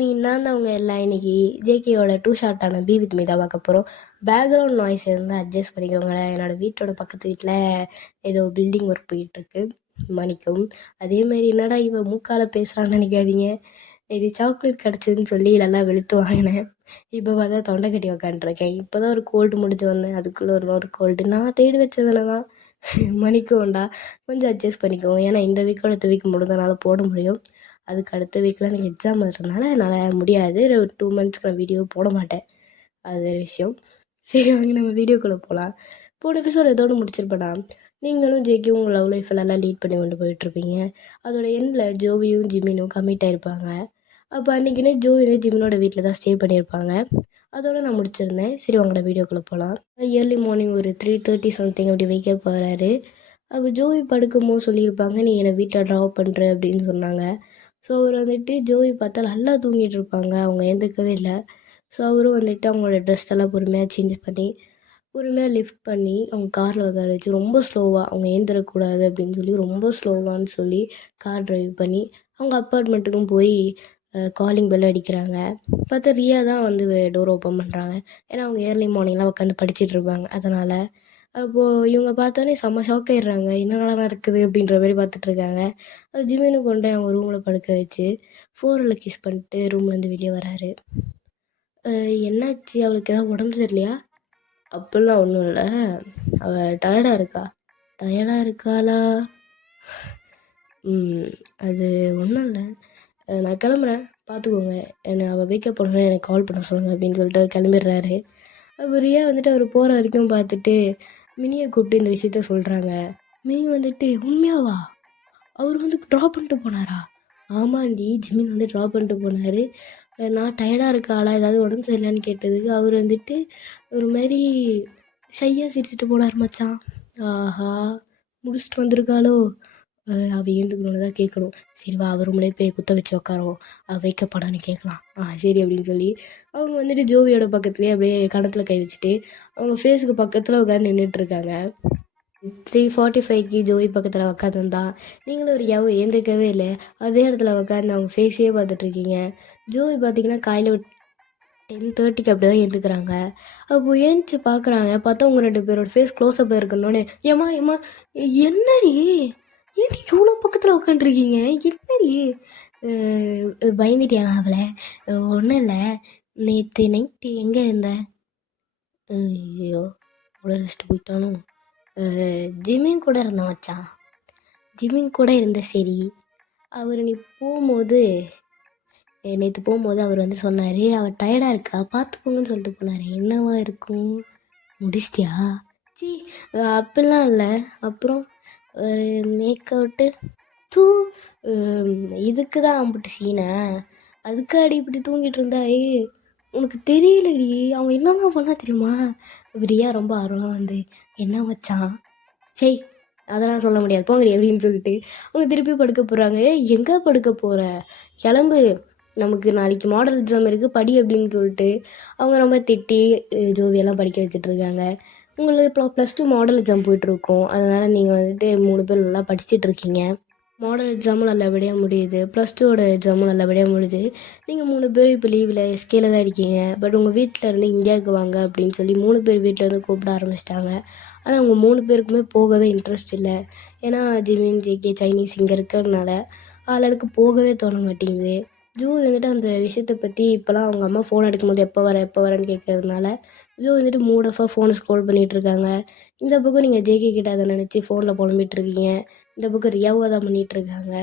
நான் தான் அவங்க எல்லாம் இன்னைக்கு ஜேகேயோட டூ ஷார்ட்டான பி வித் மீ தான் பார்க்க போகிறோம். பேக்ரவுண்ட் நாய்ஸ் இருந்தால் அட்ஜஸ்ட் பண்ணிக்கோங்களேன். என்னோடய வீட்டோட பக்கத்து வீட்டில் ஏதோ பில்டிங் ஒர்க் போயிட்டுருக்கு, மன்னிக்கவும். அதேமாரி என்னடா இவன் மூக்கால் பேசுகிறான்னு நினைக்காதீங்க. இது சாக்லேட் கிடச்சிதுன்னு சொல்லி நல்லா வெளுத்து வாங்கினேன். இப்போ பார்த்தா தொண்டை கட்டி உக்காண்ட்ருக்கேன். இப்போ தான் ஒரு கோல்டு முடிஞ்சு வந்தேன், அதுக்குள்ளே ஒரு கோல்டு நான் தேடி வச்சதுல தான். மன்னிக்கவும்டா, கொஞ்சம் அட்ஜஸ்ட் பண்ணிக்கோங்க. ஏன்னா இந்த வீக்கோட அடுத்த வீக் முடிஞ்சனால போட முடியும். அதுக்கு அடுத்த வீக்கில் எனக்கு எக்ஸாம் இருக்கிறதுனால என்னால் முடியாது. 2 மந்த்ஸ்க்கு நான் வீடியோ போட மாட்டேன், அது வேறு விஷயம். சரி வாங்க நம்ம வீடியோக்குள்ளே போகலாம். போன எபிசோட் ஏதோடு முடிச்சிருப்பேனா, நீங்களும் ஜேக்கியும் உங்கள் லவ் லைஃப்பில் எல்லாம் லீட் பண்ணி கொண்டு போயிட்டுருப்பீங்க. அதோட எண்டில் ஜோவியும் ஜிமினும் கமிட் ஆகிருப்பாங்க. அப்போ அன்றைக்கினே ஜோவியும் ஜிமினோட வீட்டில் தான் ஸ்டே பண்ணியிருப்பாங்க. அதோடு நான் முடிச்சிருந்தேன். சரி உங்களோட வீடியோக்குள்ளே போகலாம். ஏர்லி மார்னிங் ஒரு 3:30 சம்திங் அப்படி வைக்க போகிறாரு. அப்போ ஜோவி படுக்கும்போது சொல்லியிருப்பாங்க, நீ என்னை வீட்டில் ட்ராப் பண்ணுற அப்படின்னு சொன்னாங்க. ஸோ அவர் வந்துட்டு ஜோவி பார்த்தா நல்லா தூங்கிட்டு இருப்பாங்க, அவங்க எழுந்துக்கவே இல்லை. ஸோ அவரும் வந்துட்டு அவங்களோட ட்ரெஸ் எல்லாம் பொறுமையாக சேஞ்ச் பண்ணி பொறுமையாக லிஃப்ட் பண்ணி அவங்க காரில் உட்கார வச்சு ரொம்ப ஸ்லோவாக, அவங்க ஏந்திரக்கூடாது அப்படின்னு சொல்லி ரொம்ப ஸ்லோவான்னு சொல்லி கார் ட்ரைவ் பண்ணி அவங்க அப்பார்ட்மெண்ட்டுக்கும் போய் காலிங் பெல் அடிக்கிறாங்க. பார்த்தா ரியா தான் வந்து டோர் ஓப்பன் பண்ணுறாங்க. ஏன்னா அவங்க ஏர்லி மார்னிங்லாம் உட்காந்து படிச்சுட்டு இருப்பாங்க, அதனால். அப்போது இவங்க பார்த்தோன்னே செம்ம ஷாக் ஆயிடுறாங்க, என்னடா நடக்குது அப்படின்ற மாதிரி பார்த்துட்ருக்காங்க. ஜிமினு கொண்டு அவங்க ரூமில் படுக்க வச்சு 4ல் கிஸ் பண்ணிட்டு ரூம்லேருந்து வெளியே வராரு. என்னாச்சு, அவளுக்கு ஏதாவது உடம்பு சரியில்லையா? அப்படிலாம் ஒன்றும் இல்லை, அவள் டயர்டாக இருக்காளா? அது ஒன்றும் இல்லை, நான் கிளம்புறேன், பார்த்துக்கோங்க, என்னை அவள் வேக்கப் பண்ணணும், எனக்கு கால் பண்ண சொல்லுங்கள் அப்படின்னு சொல்லிட்டு அவர் கிளம்பிடுறாரு. அப்போ ரியா வந்துட்டு அவர் போகிற வரைக்கும் பார்த்துட்டு மினியை கூப்பிட்டு இந்த விஷயத்த சொல்கிறாங்க. மினி வந்துட்டு, உண்மையாவா? அவர் வந்து ட்ராப் பண்ணிட்டு போனாரா? ஆமாண்டி, ஜிமின் வந்து ட்ராப் பண்ணிட்டு போனார். நான் டயர்டாக இருக்காளா, ஏதாவது உடம்பு சரியில்லைன்னு கேட்டதுக்கு அவர் வந்துட்டு ஒரு மாதிரி ஷையாக சிரிச்சுட்டு போனார் மச்சான். ஆஹா, முடிச்சுட்டு வந்திருக்காளோ? அவள் ஏந்துக்கணுன்னு தான் கேட்கணும். சரி வா, அவர் ரூம்லேயே போய் குத்த வச்சு உட்காரோம், வைக்கப்படான்னு கேட்கலாம். சரி அப்படின்னு சொல்லி அவங்க வந்துட்டு ஜோவியோட பக்கத்துலேயே அப்படியே கணத்தில் கை வச்சுட்டு அவங்க ஃபேஸுக்கு பக்கத்தில் உட்காந்து நின்றுட்டுருக்காங்க. 3:45க்கு ஜோவி பக்கத்தில் உட்காந்துருந்தா நீங்களும் ஒரு ஏந்திக்கவே இல்லை, அதே இடத்துல உட்காந்து அவங்க ஃபேஸையே பார்த்துட்ருக்கீங்க. ஜோவி பார்த்தீங்கன்னா காலையில் 10:30க்கு அப்படி தான் எழுந்துக்கிறாங்க. அப்போது ஏந்திச்சு பார்க்குறாங்க, பார்த்தா அவங்க 2 பேரோட ஃபேஸ் க்ளோஸ்அப் இருக்கணுன்னே, ஏம்மா என்னடி, ஏன் இவ்வளோ பக்கத்தில் உட்காந்துருக்கீங்க, என்னடி பயந்துட்டியாங்க? அவளை ஒன்றும் இல்லை, நேற்று நைட்டு எங்கே இருந்த? ஐயோ, உடல் ரெஸ்ட்டு போயிட்டானோ? ஜிமின் கூட இருந்தேன் மச்சான், ஜிமின் கூட இருந்த. சரி, அவர் நீ போகும்போது நேற்று போகும்போது அவர் வந்து சொன்னார், அவள் டயர்டாக இருக்கா பார்த்துக்கோங்கன்னு சொல்லிட்டு போனார். என்னவா இருக்கும்? முடிச்சிட்டியா? சி, அப்படிலாம் இல்லை. அப்புறம் ஒரு மேக்கவுட்டு தூ, இதுக்கு தான் அம்பிட்டு சீனை, அதுக்காடி இப்படி தூங்கிட்டு இருந்தா? உனக்கு தெரியலடி, அவன் என்னென்ன பண்ணா தெரியுமா? ரியா ரொம்ப ஆர்வம் வந்து, என்ன வச்சான்? சரி அதெல்லாம் சொல்ல முடியாது, போங்கடி அப்படின்னு சொல்லிட்டு அவங்க திருப்பி படுக்க போகிறாங்க. எங்கே படுக்க போகிற, கிளம்பு, நமக்கு நாளைக்கு மாடல் எக்ஸாம் இருக்குது, படி அப்படின்னு சொல்லிட்டு அவங்க ரொம்ப திட்டி ஜோவியெல்லாம் படிக்க வச்சிட்ருக்காங்க. உங்களுக்கு இப்போ +2 மாடல் எக்ஸாம் போயிட்டுருக்கோம், அதனால் நீங்கள் வந்துட்டு 3 பேர் நல்லா படிச்சுட்ருக்கீங்க. மாடல் எக்ஸாமும் நல்லபடியாக முடியுது, +2வோட எக்ஸாமும் நல்லபடியாக முடியுது. நீங்கள் 3 பேர் இப்போ லீவில் எஸ்கேல தான் இருக்கீங்க. பட் உங்கள் வீட்டில் இருந்து இந்தியாவுக்கு வாங்க அப்படின்னு சொல்லி 3 பேர் வீட்டிலேருந்து கூப்பிட ஆரம்பிச்சிட்டாங்க. ஆனால் அவங்க 3 பேருக்குமே போகவே இன்ட்ரெஸ்ட் இல்லை. ஏன்னா ஜிமின், ஜேகே, சைனீஸ் இங்கே இருக்கிறதுனால ஆளுக்கு போகவே தோண மாட்டேங்குது. ஜூ வந்துட்டு அந்த விஷயத்தை பற்றி இப்போலாம் அவங்க அம்மா ஃபோன் எடுக்கும்போது எப்போ வரேன்னு கேட்கறதுனால ஜூ வந்துட்டு மூட் ஆஃபாக ஃபோனை ஸ்க்ரோல் பண்ணிகிட்ருக்காங்க. இந்த பக்கம் நீங்கள் ஜேகே கிட்ட அதை நினச்சி ஃபோனில் புலம்பிகிட்ருக்கீங்க, இந்த பக்கம் ரியாவாக தான் பண்ணிகிட்ருக்காங்க.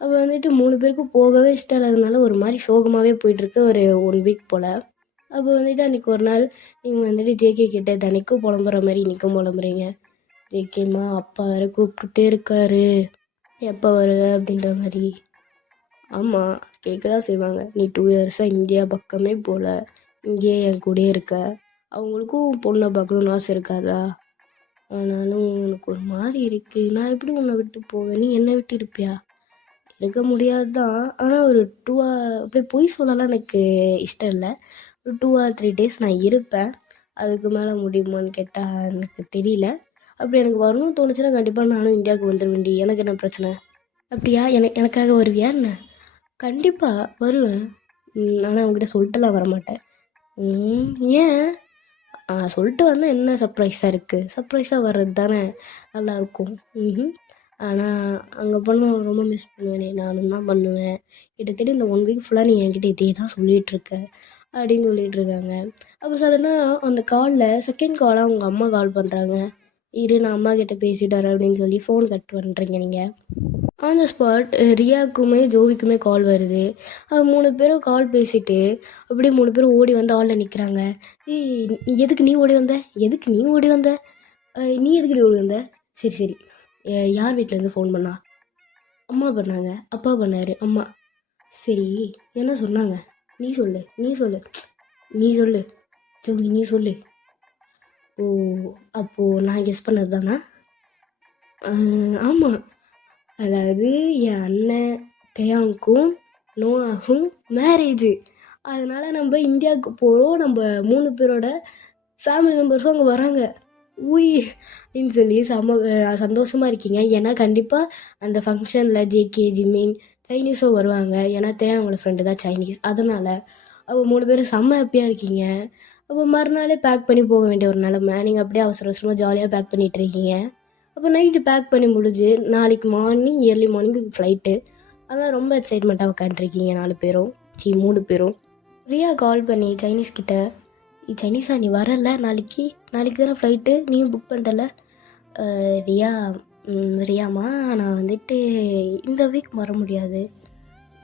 அப்போ வந்துட்டு 3 பேருக்கும் போகவே இஷ்டம் இல்லாததுனால ஒரு மாதிரி சோகமாகவே போயிட்டுருக்கு ஒரு 1 வீக் போல். அப்போ வந்துட்டு அன்றைக்கி ஒரு நாள் நீங்கள் வந்துட்டு ஜேகே கிட்டே தினைக்கும் புலம்புற மாதிரி இன்றைக்கும் புலம்புறீங்க. ஜேகேம்மா, அப்பா வேறு கூப்பிட்டுட்டே இருக்காரு, எப்போ வருக அப்படின்ற மாதிரி. ஆமாம், கேட்க தான் செய்வாங்க. நீ 2 இயர்ஸாக இந்தியா பக்கமே போகல, இங்கேயே என் கூடயே இருக்க, அவங்களுக்கும் பொண்ணை பார்க்கணுன்னு ஆசை இருக்காதா? ஆனாலும் உனக்கு ஒரு மாதிரி இருக்குது, நான் எப்படி உன்னை விட்டு போவேன், நீ என்னை விட்டு இருப்பியா? இருக்க முடியாது தான், ஆனால் ஒரு 2 அப்படியே பொய் சொல்லலாம் எனக்கு இஷ்டம் இல்லை. ஒரு 2 or 3 days நான் இருப்பேன், அதுக்கு மேலே முடியுமான்னு கேட்டால் எனக்கு தெரியல. அப்படி எனக்கு வரணும்னு தோணுச்சுன்னா கண்டிப்பாக நானும் இந்தியாவுக்கு வந்துடுவேன்டி, எனக்கு என்ன பிரச்சனை? அப்படியா, எனக்காக வருவியா என்ன? கண்டிப்பாக வருவேன். ஆனால் அவங்ககிட்ட சொல்லிட்டுலாம் வரமாட்டேன். ஏன்? சொல்லிட்டு வந்தால் என்ன சர்ப்ரைஸாக இருக்குது? சர்ப்ரைஸாக வர்றது தானே நல்லாயிருக்கும். ஆனால் அங்கே போனால் ரொம்ப மிஸ் பண்ணுவேனே, நானும் தான் பண்ணுவேன். கிட்டத்தட்ட இந்த 1 வீக் ஃபுல்லாக நீ என்கிட்ட இதே தான் சொல்லிகிட்ருக்க அப்படின்னு சொல்லிகிட்ருக்காங்க. அப்போ சடனாக அந்த காலில் செகண்ட் காலாக அவங்க அம்மா கால் பண்ணுறாங்க. இரு நான் அம்மா கிட்டே பேசிட்டு வரேன் அப்படின்னு சொல்லி ஃபோன் கட் பண்ணுறீங்க நீங்கள். ஆன் த ஸ்பாட் ரியாக்குமே ஜோவிக்குமே கால் வருது. 3 பேரும் கால் பேசிட்டு அப்படியே 3 பேரும் ஓடி வந்து ஹாலில் நிற்கிறாங்க. ஏய் எதுக்கு நீ ஓடி வந்த? எதுக்கு நீ ஓடி வந்த? நீ எதுக்குடி ஓடி வந்த? சரி சரி, யார் வீட்டிலேருந்து ஃபோன் பண்ணா? அம்மா பண்ணாங்க. அப்பா பண்ணார். அம்மா. சரி, என்ன சொன்னாங்க? நீ சொல்லு நீ சொல்லு நீ சொல்லு ஜோவி, நீ சொல்லு. ஓ, அப்போது நான் கெஸ் பண்ணது தானா? ஆமாம், அதாவது என் அண்ணன் தேயாவுக்கும் நோவாகும் மேரேஜு. அதனால் நம்ம இந்தியாவுக்கு போகிறோம். நம்ம 3 பேரோட ஃபேமிலி மெம்பர்ஸும் அங்கே வராங்க. அப்படின்னு சொல்லி சந்தோஷமாக இருக்கீங்க. ஏன்னா கண்டிப்பாக அந்த ஃபங்க்ஷனில் ஜேகே ஜிமின் சைனீஸும் வருவாங்க. ஏன்னா தேயாவோட ஃப்ரெண்டு தான் சைனீஸ். அதனால் அவங்க 3 பேரும் செம்ம ஹாப்பியாக இருக்கீங்க. அப்போ மறுநாளே பேக் பண்ணி போக வேண்டிய ஒரு நிலமை. நீங்கள் அப்படியே அவசர அவசரமாக ஜாலியாக பேக் பண்ணிகிட்டு இருக்கீங்க. அப்போ நைட்டு பேக் பண்ணி முடிஞ்சு நாளைக்கு மார்னிங் ஏர்லி மார்னிங் ஃப்ளைட்டு. அதனால் ரொம்ப எக்ஸைட்மெண்ட்டாக உட்காந்துருக்கீங்க 4 பேரும், 3 பேரும். ரியா கால் பண்ணி சைனீஸ்கிட்ட, சைனீஸா நீ வரல நாளைக்கு தானே ஃப்ளைட்டு, நீயும் புக் பண்ணிட்டல? ரியாம்மா நான் வந்துட்டு இந்த வீக் வர முடியாது.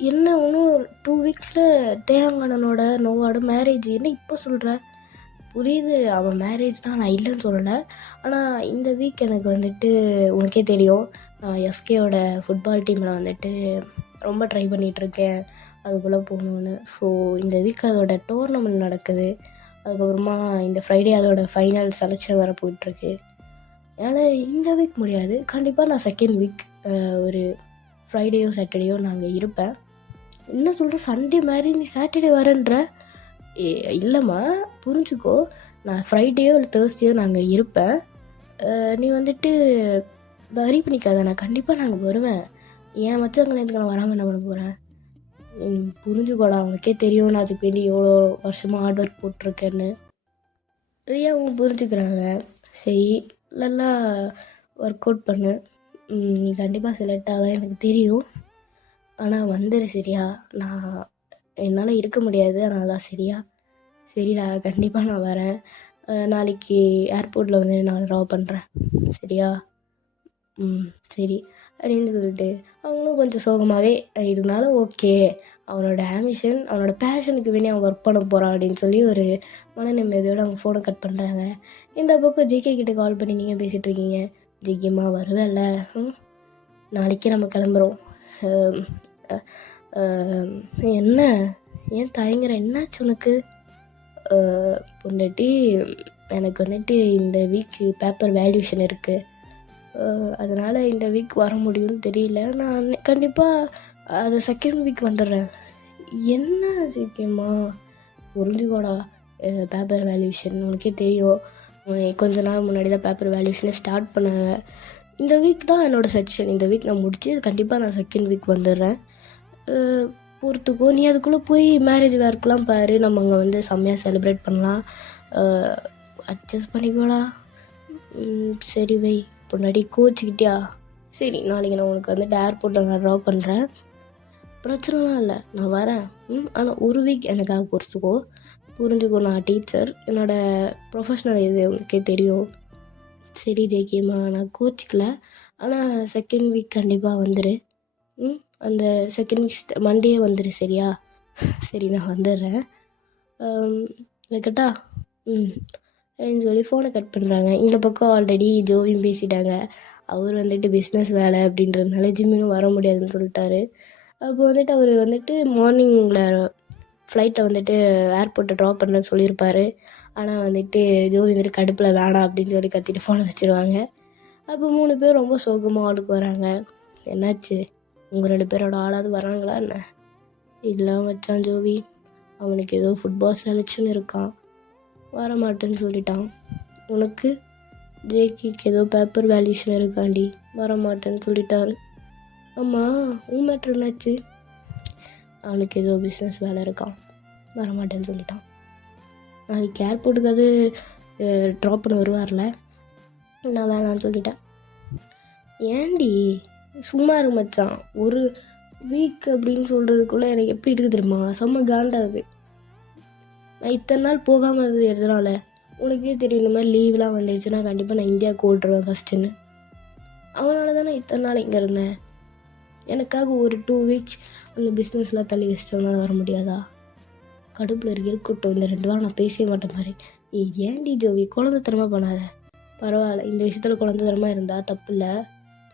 என்ன ஒன்றும் 2 வீக்ஸில் தேயாங்கண்ணனோட நோவோட மேரேஜ், என்ன இப்போ சொல்கிற? புரியுது, அவன் மேரேஜ் தான், நான் இல்லைன்னு சொல்லலை. ஆனால் இந்த வீக் எனக்கு வந்துட்டு உனக்கே தெரியும், நான் எஸ்கேயோட ஃபுட்பால் டீமில் வந்துட்டு ரொம்ப ட்ரை பண்ணிகிட்ருக்கேன் அதுக்குள்ளே போகணுன்னு. ஸோ இந்த வீக் அதோட டோர்னமெண்ட் நடக்குது. அதுக்கப்புறமா இந்த ஃப்ரைடே அதோட ஃபைனல் செலெக்ஷன் வர போயிட்டுருக்கு. அதனால் இந்த வீக் முடியாது. கண்டிப்பாக நான் செகண்ட் வீக் ஒரு ஃப்ரைடேயோ சாட்டர்டேயோ நாங்கள் இருப்பேன். என்ன சொல்கிற, சண்டே மாதிரி நீ சாட்டர்டே வரேன்ற? இல்லைம்மா புரிஞ்சுக்கோ, நான் ஃப்ரைடேயோ இல்லை தேர்ஸ்டேயோ நாங்கள் இருப்பேன். நீ வந்துட்டு வரி பண்ணிக்காத, நான் கண்டிப்பாக நாங்கள் வருவேன். ஏன் மச்சங்களுக்கு நான் வராமல் என்ன பண்ண போகிறேன்? புரிஞ்சுக்கோடா, அவனுக்கே தெரியும் நான் அதுக்கு வேண்டி எவ்வளோ வருஷமாக ஹார்ட் ஒர்க் போட்டிருக்கேன்னு. அவங்க புரிஞ்சுக்கிறாங்க. சரி, நல்லா ஒர்க் அவுட் பண்ணு, நீ கண்டிப்பாக செலக்ட் ஆக எனக்கு தெரியும். ஆனால் வந்துடு சரியா? நான் என்னால் இருக்க முடியாது, ஆனால் தான் சரியா? சரிடா, கண்டிப்பாக நான் வரேன். நாளைக்கு ஏர்போர்ட்டில் வந்து நான் ட்ராப் பண்ணுறேன் சரியா? சரி அப்படின்னு சொல்லிட்டு அவங்களும் கொஞ்சம் சோகமாகவே இருந்தாலும் ஓகே, அவனோட ஆம்பிஷன் அவனோட பேஷனுக்கு வேண்டி அவன் ஒர்க் பண்ண போகிறான் அப்படின்னு சொல்லி ஒரு மன நிம்மதியோடு அவங்க ஃபோனை கட் பண்ணுறாங்க. இந்த பக்கம் ஜேகே கிட்டே கால் பண்ணி நீங்கள் பேசிகிட்டு இருக்கீங்க. ஜேகேம்மா வருவேல்ல? நாளைக்கே நம்ம கிளம்புறோம். என்ன ஏன் தயங்குற, என்னாச்சு உனக்கு? பொண்டாட்டி, எனக்கு வந்துட்டு இந்த வீக்கு பேப்பர் வேல்யூஷன் இருக்குது, அதனால் இந்த வீக் வர முடியும்னு தெரியல. நான் கண்டிப்பாக அது செகண்ட் வீக் வந்துடுறேன். என்ன ஜேகேம்மா புரிஞ்சுக்கோடா, பேப்பர் வேல்யூஷன் உனக்கே தெரியும், கொஞ்ச நாள் முன்னாடி தான் பேப்பர் வேல்யூஷனே ஸ்டார்ட் பண்ணாங்க. இந்த வீக் தான் என்னோடய செக்ஷன். இந்த வீக் நான் முடிச்சு கண்டிப்பாக நான் செகண்ட் வீக் வந்துடுறேன். பொறுத்துக்கோ, நீ அதுக்குள்ளே போய் மேரேஜ் ஒர்க்லாம் பாரு, நம்ம அங்கே வந்து செம்மையாக செலிப்ரேட் பண்ணலாம். அட்ஜஸ்ட் பண்ணிக்கோடா. சரி வை, பொன்னாடி கோச்சிக்கிட்டியா? சரி, நாளைக்கு நான் உனக்கு வந்துட்டு ஏர்போர்ட்டில் நான் ட்ராப் பண்ணுறேன், பிரச்சனைலாம் இல்லை, நான் வரேன். ஆனால் ஒரு வீக் எனக்காக பொறுத்துக்கோ, புரிஞ்சுக்கோ. நான் டீச்சர், என்னோடய ப்ரொஃபஷ்னல் இது உனக்கே தெரியும். சரி ஜேகேம்மா, நான் கோச்சிக்கல, ஆனால் செகண்ட் வீக் கண்டிப்பாக வந்துடு. அந்த செகண்ட் வீக் மண்டே வந்துடு சரியா? சரி, நான் வந்துடுறேன், வைக்கட்டா? அப்படின்னு சொல்லி ஃபோனை கட் பண்ணுறாங்க. இந்த பக்கம் ஆல்ரெடி ஜோவியும் பேசிட்டாங்க. அவர் வந்துட்டு பிஸ்னஸ் வேலை அப்படின்றதுனால ஜிம்மினும் வர முடியாதுன்னு சொல்லிட்டாரு. அப்போ வந்துட்டு அவர் வந்துட்டு மார்னிங்கில் ஃப்ளைட்டை வந்துட்டு ஏர்போர்ட்டை ட்ராப் பண்ணுறேன்னு சொல்லியிருப்பார். ஆனால் வந்துட்டு ஜோவி வந்துட்டு கடுப்பில் வேணாம் அப்படின்னு சொல்லி கத்திட்டு ஃபோனை வச்சுருவாங்க. அப்போ 3 பேர் ரொம்ப சோகமாக ஆளுக்கு வராங்க. என்னாச்சு, உங்கள் 2 பேரோட ஆளாவது வராங்களா என்ன? இல்லை வச்சான் ஜோவி, அவனுக்கு ஏதோ ஃபுட்பால் செலெக்ஷன் இருக்கான், வரமாட்டேன்னு சொல்லிட்டான். உனக்கு ஜேகேக்கு ஏதோ பேப்பர் வேல்யூஷன் இருக்காண்டி, வரமாட்டேன்னு சொல்லிட்டாரு. ஆமாம், உன் மேட்ரு என்னாச்சு? அவனுக்கு ஏதோ பிஸ்னஸ் வேலை இருக்கான், வரமாட்டேன்னு சொல்லிட்டான். நாளைக்கு ஏர்போர்ட்டுக்கு அது ட்ராப் பண்ண வருவார்ல, நான் வேணான்னு சொல்லிட்டேன். ஏண்டி சும்மா இரு மச்சான், ஒரு வீக் அப்படின்னு சொல்கிறதுக்குள்ளே எனக்கு எப்படி இருக்குது தெரியுமா, செம்ம காண்டாகுது. நான் இத்தனை நாள் போகாமல் இருந்தது எதனால, உனக்கே தெரியும் இந்த மாதிரி லீவ்லாம் வந்துடுச்சுன்னா கண்டிப்பாக நான் இந்தியாவுக்கு ஓட்டுருவேன் ஃபஸ்ட்டுன்னு. அவனால தான் நான் இத்தனை நாள் இங்கே இருந்தேன். எனக்காக ஒரு 2 வீக்ஸ் அந்த பிஸ்னஸ்லாம் தள்ளி வச்சிட்டவனால வர முடியாதா? கடுப்பில் இருக்கட்டும், இந்த 2 வாரம் நான் பேசவே மாட்டேன் மாதிரி. ஏன்டி ஜோவி குழந்தைத்தனமாக பண்ணாத, பரவாயில்ல, இந்த விஷயத்தில் குழந்தைத்தனமாக இருந்தால் தப்பு இல்லை.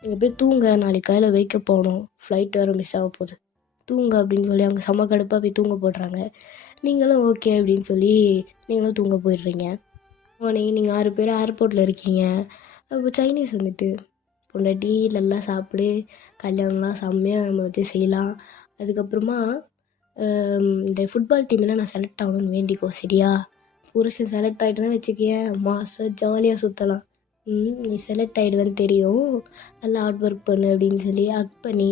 நீங்கள் போய் தூங்க, நாளைக்கு காலையில் வைக்க போகணும், ஃப்ளைட் வேறு மிஸ் ஆக போகுது, தூங்க அப்படின்னு சொல்லி அவங்க செம்ம கடுப்பாக போய் தூங்க போடுறாங்க. நீங்களும் ஓகே அப்படின்னு சொல்லி நீங்களும் தூங்க போயிடுறீங்க. நீங்கள் 6 பேர் ஏர்போர்ட்டில் இருக்கீங்க. அப்போ சைனீஸ் வந்துட்டு பொண்டாட்டி நல்லா சாப்பிடு, கல்யாணம்லாம் செம்மையாக நம்ம வச்சு செய்யலாம். அதுக்கப்புறமா இந்த ஃபுட்பால் டீமில் நான் செலக்ட் ஆகணும்னு வேண்டிக்கோ, சரியா? புருஷன் செலக்ட் ஆகிட்டேன்னா வச்சுக்கேன், மாதம் ஜாலியாக சுற்றலாம். நீ செலக்ட் ஆகிடுவேன்னு தெரியும், நல்லா ஹார்ட் ஒர்க் பண்ணு அப்படின்னு சொல்லி ஹக் பண்ணி,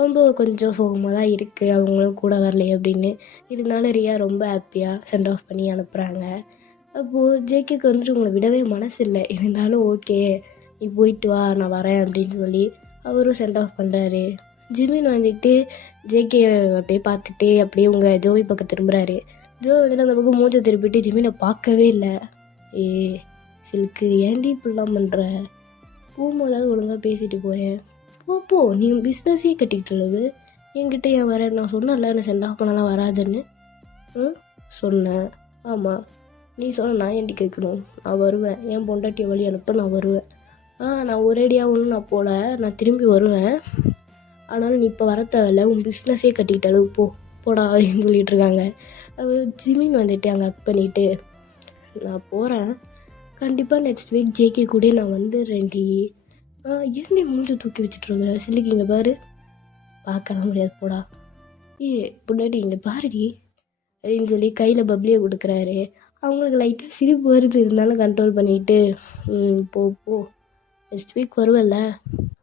ரொம்ப கொஞ்சம் சோகமாக தான் இருக்குது அவங்களும் கூட வரலையே அப்படின்னு. இருந்தாலும் ரியா ரொம்ப ஹாப்பியாக சென்ட் ஆஃப் பண்ணி அனுப்புகிறாங்க. அப்போது ஜேகேக்கு வந்துட்டு உங்களை விடவே மனசு இல்லை, இருந்தாலும் ஓகே நீ போயிட்டு வா நான் வரேன் அப்படின்னு சொல்லி அவரும் சென்ட் ஆஃப் பண்ணுறாரு. ஜிமின் வந்துட்டு ஜேகே அப்படியே பார்த்துட்டு அப்படியே உங்கள் ஜோவி பக்கம் திரும்புகிறாரு. ஜோ வந்துட்டு அந்த பக்கம் மூஞ்சை திருப்பிட்டு ஜிமினை பார்க்கவே இல்லை. சில்க்கு ஏன்டி இப்படிலாம் பண்ணுற, போகும்போதாவது ஒழுங்காக பேசிட்டு போயேன். போ நீ பிஸ்னஸே கட்டிக்கிட்டு அளவு என்கிட்ட ஏன் வர, நான் சொன்னல நான் சென்ட் ஆஃப் பண்ணலாம் வராதுன்னு. சொன்னேன், ஆமாம் நீ சொன்ன நான் ஏன்டி கேட்கணும், நான் வருவேன், என் பொண்டாட்டியை வழி அனுப்ப நான் வருவேன். நான் ஒரேடியாக ஒன்றும் நான் போகல, நான் திரும்பி வருவேன், ஆனாலும் நீ இப்போ வர தேவையில்ல, உன் பிஸ்னஸே கட்டிக்கிட்ட அளவு போடா அப்படின்னு சொல்லிட்டு இருக்காங்க. ஜிமின் வந்துட்டு அங்கே அப் பண்ணிவிட்டு நான் போகிறேன், கண்டிப்பாக நெக்ஸ்ட் வீக் ஜேகே கூட நான் வந்துடுறேன்டி. ஏன்டி மூஞ்சி தூக்கி வச்சுட்ருங்க, சில்லிக்கு இங்கே பாரு, பார்க்கலாம் முடியாது போடா. பொண்டாட்டி இங்கே பாருடி அப்படின்னு சொல்லி கையில் பப்ளியை கொடுக்குறாரு. அவங்களுக்கு லைட்டாக சிரிப்பு வருது, இருந்தாலும் கண்ட்ரோல் பண்ணிவிட்டு போ நெக்ஸ்ட் வீக் வருவல்ல,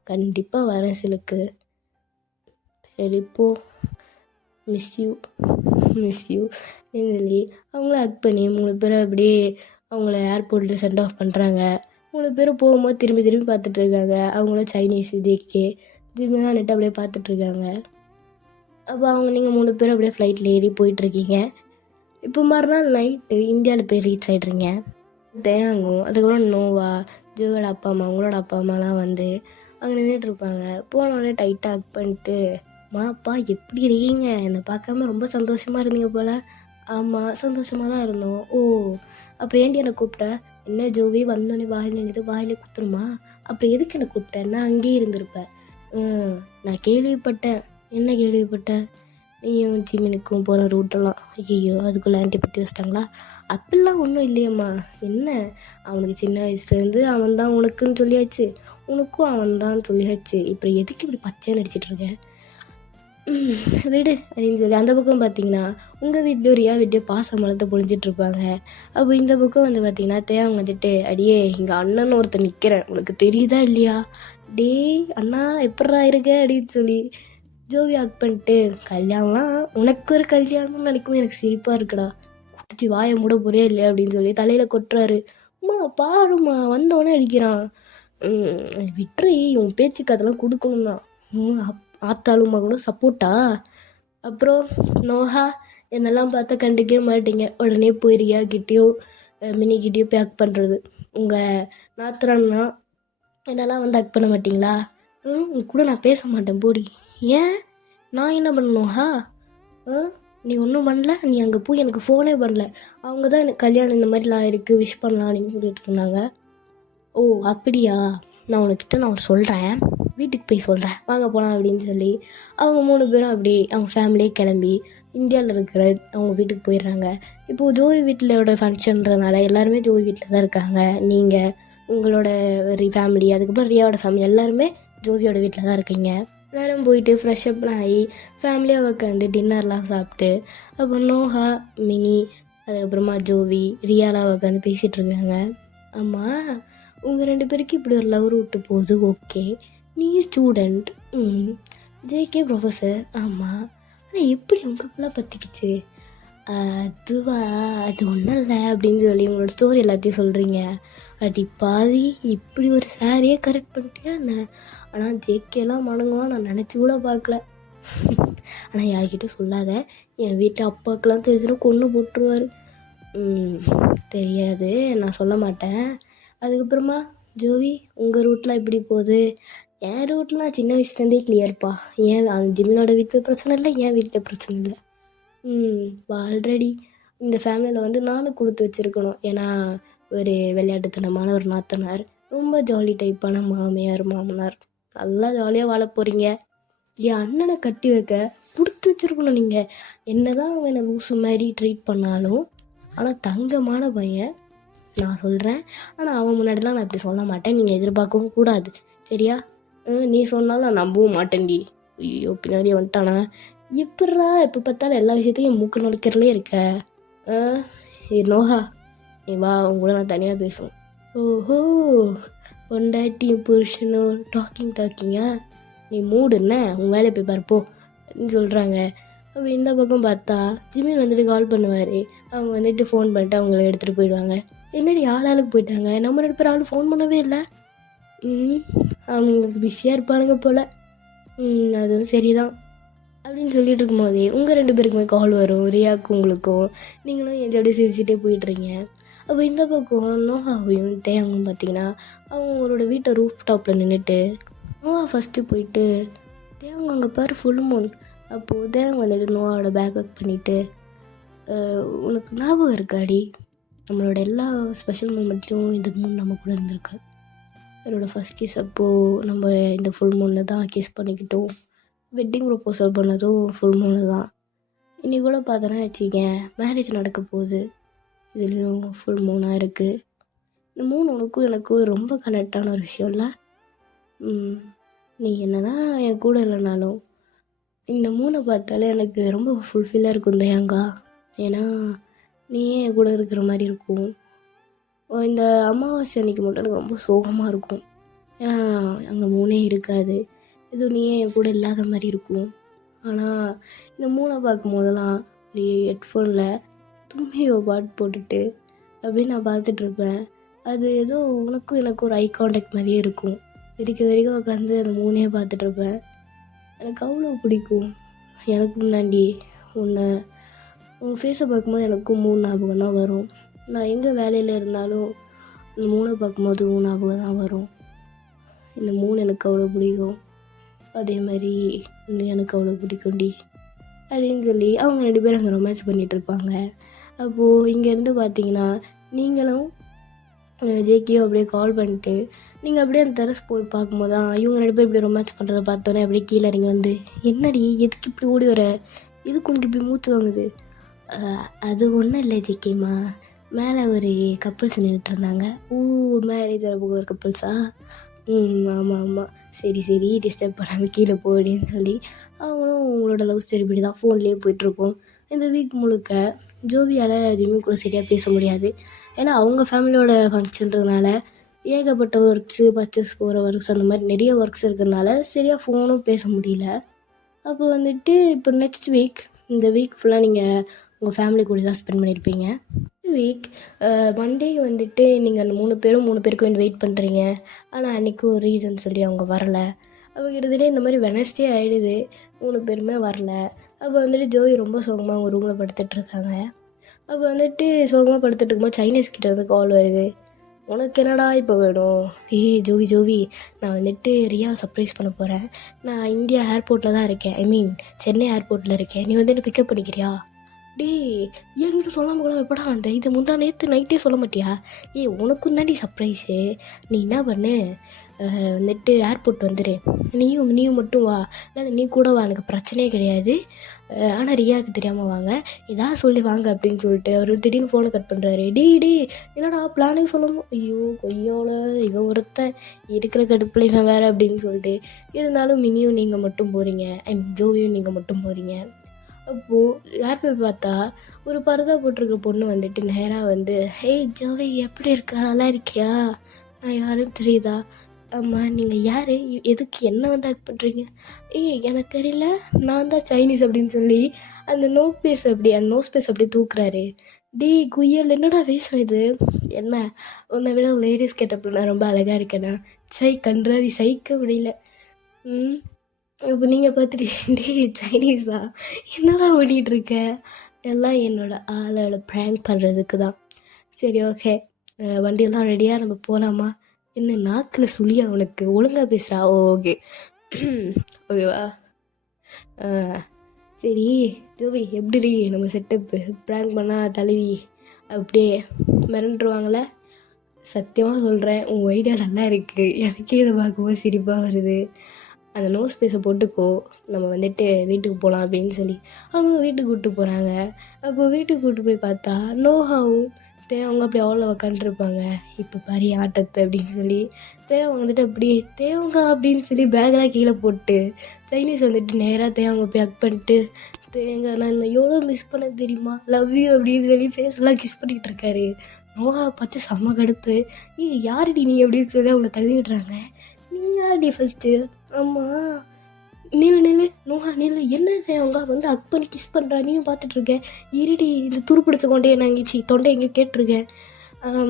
கண்டிப்பாக வரேன் சிலுக்கு, சரி போ, மிஸ் யூ சொல்லி அவங்கள ஹக் பண்ணி 3 பேரை அப்படியே அவங்கள ஏர்போர்ட்டில் சென்ட் ஆஃப் பண்ணுறாங்க. 3 பேரும் போகும்போது திரும்பி பார்த்துட்ருக்காங்க. அவங்களும் சைனீஸ் ஜேகே ஜிம்மிலாம் நெட்டு அப்படியே பார்த்துட்ருக்காங்க. அப்போ நீங்கள் 3 பேரும் அப்படியே ஃப்ளைட்டில் ஏறி போயிட்டுருக்கீங்க. இப்போ மறுநாள் நைட்டு இந்தியாவில் போய் ரீச் ஆகிட்றீங்க. தேங்கும் அதுக்கப்புறம் நோவா, ஜோவோட அப்பா அம்மா, அவங்களோட அப்பா அம்மாலாம் வந்து அங்கே நின்றுட்டுருப்பாங்க. போனோடனே டைட்டாக ஹக் பண்ணிட்டு, மாப்பா எப்படி இருக்கீங்க, என்னை பார்க்காம ரொம்ப சந்தோஷமாக இருந்தீங்க போல். ஆமாம் சந்தோஷமாக தான் இருந்தோம். அப்புறம் ஏன்டி என்னை கூப்பிட்ட, என்ன ஜோவி வந்தோடனே வாயில் நினைத்து வாயிலே குத்துருமா, அப்புறம் எதுக்கு என்னை கூப்பிட்டேன், நான் அங்கேயே இருந்திருப்பேன். நான் கேள்விப்பட்டேன். என்ன கேள்விப்பட்டேன், நீயும் ஜிமினுக்கும் போகிற ரூட்டெல்லாம், ஐயோ அதுக்குள்ளே ஆன்ட்டி பற்றி வச்சிட்டாங்களா, அப்படிலாம் ஒன்றும் இல்லையம்மா, என்ன அவனுக்கு சின்ன வயசுலேருந்து அவன் தான் உனக்குன்னு சொல்லியாச்சு, உனக்கும் அவன் தான் சொல்லியாச்சு, இப்போ எதுக்கு இப்படி பச்சையாக நடிச்சிட்ருக்க, விடு அப்படின்னு சொல்லி அந்த பக்கம் பார்த்தீங்கன்னா உங்கள் வீட்லேயும் ரியா வீட்லேயும் பாச மலத்தை பொழிஞ்சிட்ருப்பாங்க. அப்போ இந்த பக்கம் வந்து பார்த்தீங்கன்னா தேவங்க வந்துட்டு, அடியே இங்கே அண்ணன் ஒருத்தர் நிற்கிறேன், உனக்கு தெரியுதா இல்லையா, டே அண்ணா எப்பட்றா இருக்க அப்படின்னு சொல்லி ஜோவி ஹக் பண்ணிட்டு, கல்யாணம்லாம் உனக்கு ஒரு கல்யாணம்னு நினைக்கும் எனக்கு சிரிப்பாக இருக்குடா, குடிச்சு வாயை மூட போறே இல்லையா அப்படின்னு சொல்லி தலையில் கொட்டுறாரு. அம்மா பாருமா வந்தவொடனே அடிக்கிறான். விட்டுரு, உன் பேச்சுக்கு அதெல்லாம் கொடுக்கணும் தான், ஆத்தாலும் மகனும் சப்போர்ட்டா. அப்புறம் நோஹா என்னெல்லாம் பார்த்தா கண்டுக்கவே மாட்டீங்க, உடனே போய் ரியா கிட்டேயோ மினிக்கிட்டேயோ போய் ஹக் பண்ணுறது. உங்கள் நாத்துறான்னா என்னெல்லாம் வந்து ஹக் பண்ண மாட்டிங்களா, உன் கூட நான் பேச மாட்டேன் போடி. ஏன் நான் என்ன பண்ணணும்ஹா, நீ ஒன்றும் பண்ணல, நீ அங்கே போய் எனக்கு ஃபோனே பண்ணல, அவங்க தான் எனக்கு கல்யாணம் இந்த மாதிரிலாம் இருக்குது விஷ் பண்ணலாம் அப்படின்னு சொல்லிட்டு இருந்தாங்க. அப்படியா, நான் உனக்கிட்ட நான் சொல்கிறேன், வீட்டுக்கு போய் சொல்கிறேன், வாங்க போகலாம் அப்படின்னு சொல்லி அவங்க 3 பேரும் அப்படி அவங்க ஃபேமிலியே கிளம்பி இந்தியாவில் இருக்கிற அவங்க வீட்டுக்கு போயிடுறாங்க. இப்போது ஜோவி வீட்டிலோட ஃபங்க்ஷன்றனால எல்லாருமே ஜோவி வீட்டில் தான் இருக்காங்க. நீங்கள் உங்களோட ஃபேமிலி, அதுக்கப்புறம் ரியாவோட ஃபேமிலி எல்லாருமே ஜோவியோட வீட்டில் தான் இருக்கீங்க. எல்லோரும் போயிட்டு ஃப்ரெஷ்அப்லாம் ஆகி ஃபேமிலியாக உட்காந்து டின்னர்லாம் சாப்பிட்டு, அப்புறம் நோஹா, மினி, அதுக்கப்புறமா ஜோவி, ரியாலாம் உட்காந்து பேசிகிட்ருக்காங்க. ஆமாம் உங்கள் 2 பேருக்கு இப்படி ஒரு லவ் ரூட்டு போகுது, ஓகே, நீ ஸ்டூடெண்ட், ஜேகே ப்ரொஃபஸர், ஆமாம், ஆனால் எப்படி உங்களுக்குள்ளே பற்றிக்கிச்சு? அதுவா, அது ஒன்றும் இல்லை அப்படின்னு சொல்லி உங்களோட ஸ்டோரி எல்லாத்தையும் சொல்கிறீங்க. அடி பாவி, இப்படி ஒரு சாரியே கரெக்ட் பண்ணிட்டியா என்ன? ஆனால் ஜேகேலாம் மணங்குவான் நான் நினச்சி கூட பார்க்கல. ஆனால் யார்கிட்ட சொல்லாத, என் வீட்டு அப்பாவுக்கெல்லாம் தெரிஞ்சுன்னா கொன்று போட்டுருவார். தெரியாது, நான் சொல்ல மாட்டேன். அதுக்கப்புறமா ஜோவி, உங்கள் ரூட்லாம் எப்படி போகுது? என் ரூட்லாம் சின்ன வயசுலேருந்தே கிளியர்ப்பா. ஏன் ஜிமினோட வீட்டில் பிரச்சனை இல்லை, என் வீட்டில் பிரச்சனை இல்லை. ஆல்ரெடி இந்த ஃபேமிலியில் வந்து நானும் கொடுத்து வச்சுருக்கணும். ஏன்னா ஒரு விளையாட்டுத்தனமான ஒரு நாத்தனார், ரொம்ப ஜாலி டைப்பான மாமியார் மாமனார், நல்லா ஜாலியாக வாழ போகிறீங்க. என் அண்ணனை கட்டி வைக்க கொடுத்து வச்சுருக்கணும் நீங்கள். என்ன தான் அவன் என்னை லூசு மாதிரி ட்ரீட் பண்ணாலும், ஆனால் தங்கமான பையன் நான் சொல்கிறேன். ஆனால் அவன் முன்னாடிலாம் நான் இப்படி சொல்ல மாட்டேன், நீங்கள் எதிர்பார்க்கவும் கூடாது, சரியா? நீ சொன்னாலும் நான் நம்பவும் மாட்டேன்டி. ஐயோ, பின்னாடி வந்துட்டானா? எப்பட்றா எப்போ பார்த்தாலும் எல்லா விஷயத்தையும் மூக்கு நுழைக்கிறலே இருக்க? நோஹா, நீ வா, உங்க கூட நான் தனியாக பேசுவேன். ஓஹோ, பொண்டாட்டியும் புருஷனும் டாக்கிங்கா? நீ மூடு என்ன, உன் வேலையை போய் பார்ப்போ அப்படின்னு சொல்கிறாங்க. அப்போ இந்த பக்கம் பார்த்தா ஜிமின் வந்துட்டு கால் பண்ணுவார். அவங்க வந்துட்டு ஃபோன் பண்ணிட்டு அவங்கள எடுத்துகிட்டு போயிடுவாங்க. என்னடி ஆளுக்கு போயிட்டாங்க, நம்ம 2 பேர் ஆள் ஃபோன் பண்ணவே இல்லை. அவங்களுக்கு பிஸியாக இருப்பானுங்க போல். அதுவும் சரிதான் அப்படின்னு சொல்லிட்டு இருக்கும்போதே உங்கள் 2 பேருக்குமே கால் வரும், ரியாவுக்கும் உங்களுக்கும். நீங்களும் எதோட சிரிச்சுட்டே போயிட்டுறீங்க. அப்போ இந்த பக்கம் நோஹாவையும் தேங்கும் பார்த்தீங்கன்னா அவங்களோட வீட்டை ரூஃப் டாப்பில் நின்றுட்டு நோஹா ஃபஸ்ட்டு போயிட்டு, தேவங்க அங்கே பாரு ஃபுல் மூன். அப்போது தேவங்க வந்துட்டு நோஹாவோட பேக் ஒர்க் பண்ணிவிட்டு, உனக்கு ஞாபகம் இருக்காடி, நம்மளோட எல்லா ஸ்பெஷல் மூமெண்ட்லையும் இந்த மூன் நம்ம கூட இருந்திருக்காது. என்னோடய ஃபஸ்ட் கிஸ் அப்போது நம்ம இந்த ஃபுல் மூனில் தான் கிஸ் பண்ணிக்கிட்டோம். வெட்டிங் ப்ரொப்போசல் பண்ணதும் ஃபுல் மூணு தான். இன்றைக்கி கூட பார்த்தோன்னா வச்சுக்கேன், மேரேஜ் நடக்க போகுது, இதுலேயும் ஃபுல் மூணாக இருக்குது. இந்த மூணு உனக்கும் எனக்கும் ரொம்ப கனெக்டான ஒரு விஷயம் இல்லை? நீ என்ன தான் என் கூட இல்லைனாலும் இந்த மூணை பார்த்தாலே எனக்கு ரொம்ப ஃபுல்ஃபில்லாக இருக்கும் தயங்கா. ஏன்னா நீயே என் கூட இருக்கிற மாதிரி இருக்கும். இந்த அமாவாசை அன்றைக்கி மட்டும் எனக்கு ரொம்ப சோகமாக இருக்கும். ஏன்னா அங்கே மூணே இருக்காது, எதுவும் நீயே என் கூட இல்லாத மாதிரி இருக்கும். ஆனால் இந்த மூணை பார்க்கும் போதெல்லாம் அப்படியே ஹெட்ஃபோனில் தும்மியோ பாட்டு போட்டுட்டு அப்படின்னு நான் பார்த்துட்ருப்பேன். அது ஏதோ உனக்கும் எனக்கும் ஒரு ஐ கான்டாக்ட் மாதிரியே இருக்கும். வெறிக்க உட்காந்து அந்த மூணையே பார்த்துட்ருப்பேன். எனக்கு அவ்வளோ பிடிக்கும். எனக்கு முன்னாடி உன் ஃபேஸை பார்க்கும்போது எனக்கும் 3 ஞாபகம் தான் வரும். நான் எங்கே வேலையில் இருந்தாலும் இந்த மூணை பார்க்கும்போது 3 ஞாபகம் தான் வரும். இந்த 3 எனக்கு அவ்வளோ பிடிக்கும். அதே மாதிரி இன்னும் எனக்கு அவ்வளோ பிடிக்கும்டி அப்படின்னு சொல்லி அவங்க 2 பேரும் அங்கே ரொமான்ஸ் பண்ணிகிட்ருப்பாங்க. அப்போது இங்கேருந்து பார்த்தீங்கன்னா நீங்களும் ஜேக்கியும் அப்படியே கால் பண்ணிட்டு நீங்கள் அப்படியே அந்த டெரஸ் போய் பார்க்கும்போது தான் இவங்க 2 பேர் இப்படி ரொமான்ஸ் பண்ணுறத பார்த்தோன்னே அப்படியே கீழே இறங்கி வந்து, என்னடி எதுக்கு இப்படி ஓடி வர, எதுக்கு உனக்கு இப்படி மூச்சு வாங்குது? அது ஒன்றும் இல்லை ஜேக்கிம்மா, மேலே ஒரு கப்புள்ஸ் நின்றுட்டு இருந்தாங்க. மேரேஜ் ஆக ஒரு கப்புள்ஸா? ஆமாம், சரி டிஸ்டர்ப் பண்ணாமல் கீழே போ அப்படின்னு சொல்லி அவங்களும் உங்களோட லவ் ஸ்டோரி இப்படி தான் ஃபோன்லேயே போயிட்டுருக்கோம். இந்த வீக் முழுக்க ஜோவியால் ஜிம்மி கூட சரியாக பேச முடியாது. ஏன்னா அவங்க ஃபேமிலியோட ஃபங்க்ஷன்றதுனால ஏகப்பட்ட ஒர்க்ஸு, பர்ச்சேஸ் போகிற ஒர்க்ஸ், அந்த மாதிரி நிறைய ஒர்க்ஸ் இருக்கிறதுனால சரியாக ஃபோனும் பேச முடியல. அப்போ வந்துட்டு இப்போ நெக்ஸ்ட் வீக், இந்த வீக் ஃபுல்லாக நீங்கள் உங்கள் ஃபேமிலி கூட தான் ஸ்பெண்ட் பண்ணியிருப்பீங்க. வீக் மண்டே வந்துட்டு நீங்கள் அந்த 3 பேருக்கு வேண்டி வெயிட் பண்ணுறீங்க. ஆனால் அன்றைக்கி ஒரு ரீசன் சொல்லி அவங்க வரலை. அப்போ கிட்டத்தட்ட இந்த மாதிரி வெனஸ்டே ஆகிடுது, 3 பேருமே வரல. அப்போ வந்துட்டு ஜோவி ரொம்ப சோகமாக அவங்க ரூமில் படுத்துட்ருக்காங்க. அப்போ வந்துட்டு சோகமாக படுத்துட்டு இருக்கும்போது சைனீஸ் கிட்ட வந்து கால் வருது. உனக்கு என்னடா இப்போ வேணும்? ஜோவி, நான் வந்துட்டு ரியா சர்ப்ரைஸ் பண்ண போகிறேன். நான் இந்தியா ஏர்போர்ட்டில் தான் இருக்கேன், ஐ மீன் சென்னை ஏர்போர்ட்டில் இருக்கேன். நீ வந்து என்ன பிக்கப் பண்ணிக்கிறியா? என்கிட்ட சொல்லாமல் கூட எப்படா வந்த? இதை முந்தா நேற்று நைட்டே சொல்ல மாட்டியா? உனக்கும் தாண்டி சர்ப்ரைஸு. நீ என்ன பண்ணு, வந்துட்டு ஏர்போர்ட் வந்துடு, நீயும் மட்டும் வா, இல்லை நீ கூட வா, எனக்கு பிரச்சனையே கிடையாது. ஆனால் ரியாவுக்கு தெரியாமல் வாங்க, ஏதாவது சொல்லி வாங்க அப்படின்னு சொல்லிட்டு அவர் திடீர்னு ஃபோனை கட் பண்ணுறாரு. என்னடா பிளானே சொல்லணும், ஐயோ கொய்யோல இவன் ஒருத்தன் இருக்கிற கடுப்பில் இவன் வேறு அப்படின்னு சொல்லிட்டு. இருந்தாலும் மினியும் நீங்கள் மட்டும் போகிறீங்க, ஜோவியும் நீங்கள் மட்டும் போகிறீங்க. அப்போது யார் போய் பார்த்தா ஒரு பரதா போட்டிருக்க பொண்ணு வந்துட்டு நேராக வந்து, ஜோவி எப்படி இருக்கா, நல்லா இருக்கியா, நான் யாரும் தெரியுதா, ஆமாம், நீங்கள் யார், எதுக்கு என்ன வந்து ஆக்ட் பண்ணுறீங்க? ஏய் எனக்கு தெரியல, நான் தான் சைனீஸ் அப்படின்னு சொல்லி அந்த நோஸ் பேஸ் அப்படி தூக்குறாரு. டேய் குயல், என்னடா வேஷம் இது? என்ன, உன்னை விட லேடிஸ் கெட்டப்பில் நான் ரொம்ப அழகாக இருக்கேனா? கன்றாவி, சகிக்க முடியல. ம் இப்போ நீங்கள் பார்த்துட்டு டேய் சைனீஸா, என்னடா ஓடிட்டு இருக்க? எல்லாம் என்னோட ஆளோட ப்ராங்க் பண்ணுறதுக்கு தான். சரி ஓகே, வண்டியெல்லாம் ரெடியாக நம்ம போகலாமா? என்ன நாக்கில் சுழியா உனக்கு? ஒழுங்காக பேசுகிறா? ஓகே ஓகேவா? சரி ஜோவி, எப்படி நம்ம செட்டப்பு? ப்ராங்க் பண்ணால் தலைவி அப்படியே மிரண்டுருவாங்களே. சத்தியமாக சொல்கிறேன், உன் ஐடியா நல்லா இருக்குது. எனக்கே இதை பார்க்கும்போது சிரிப்பாக வருது. அந்த நோஸ் பேஸை போட்டுக்கோ, நம்ம வந்துட்டு வீட்டுக்கு போகலாம் அப்படின்னு சொல்லி அவங்க வீட்டுக்கு கூப்பிட்டு போகிறாங்க. அப்போ வீட்டுக்கு கூப்பிட்டு போய் பார்த்தா நோஹாவும் தேவங்க அப்படி அவ்வளோ உக்காண்ட்ருப்பாங்க. இப்போ பாரு ஆட்டத்தை அப்படின்னு சொல்லி தேவங்க வந்துட்டு அப்படியே தேவங்க அப்படின்னு சொல்லி பேக்கெலாம் கீழே போட்டு சைனீஸ் வந்துட்டு நேராக தேவங்க போய் ஹக் பண்ணிட்டு, தேங்க நான் எவ்வளோ மிஸ் பண்ண தெரியுமா, லவ் யூ அப்படின்னு சொல்லி ஃபேஸ்லாம் கிஸ் பண்ணிக்கிட்டு இருக்காரு. நோஹாவை பார்த்து செம்ம கடுப்பு. யாருடி நீ அப்படின்னு சொல்லி அவங்கள தள்ளி விடுறாங்க. நீ யாருடி ஃபஸ்ட்டு? ஆமாம், நில்லு நோஹா நில்லு. என்னது அவங்க வந்து ஹக் பண்ணி கிஸ் பண்ணுறா, நீயும் பார்த்துட்ருக்க? இருடி, இந்த துருப்பிடிச்ச கொண்டையை நான் எங்கேச்சி தொண்டை எங்கேயோ கேட்டிருக்கேன்.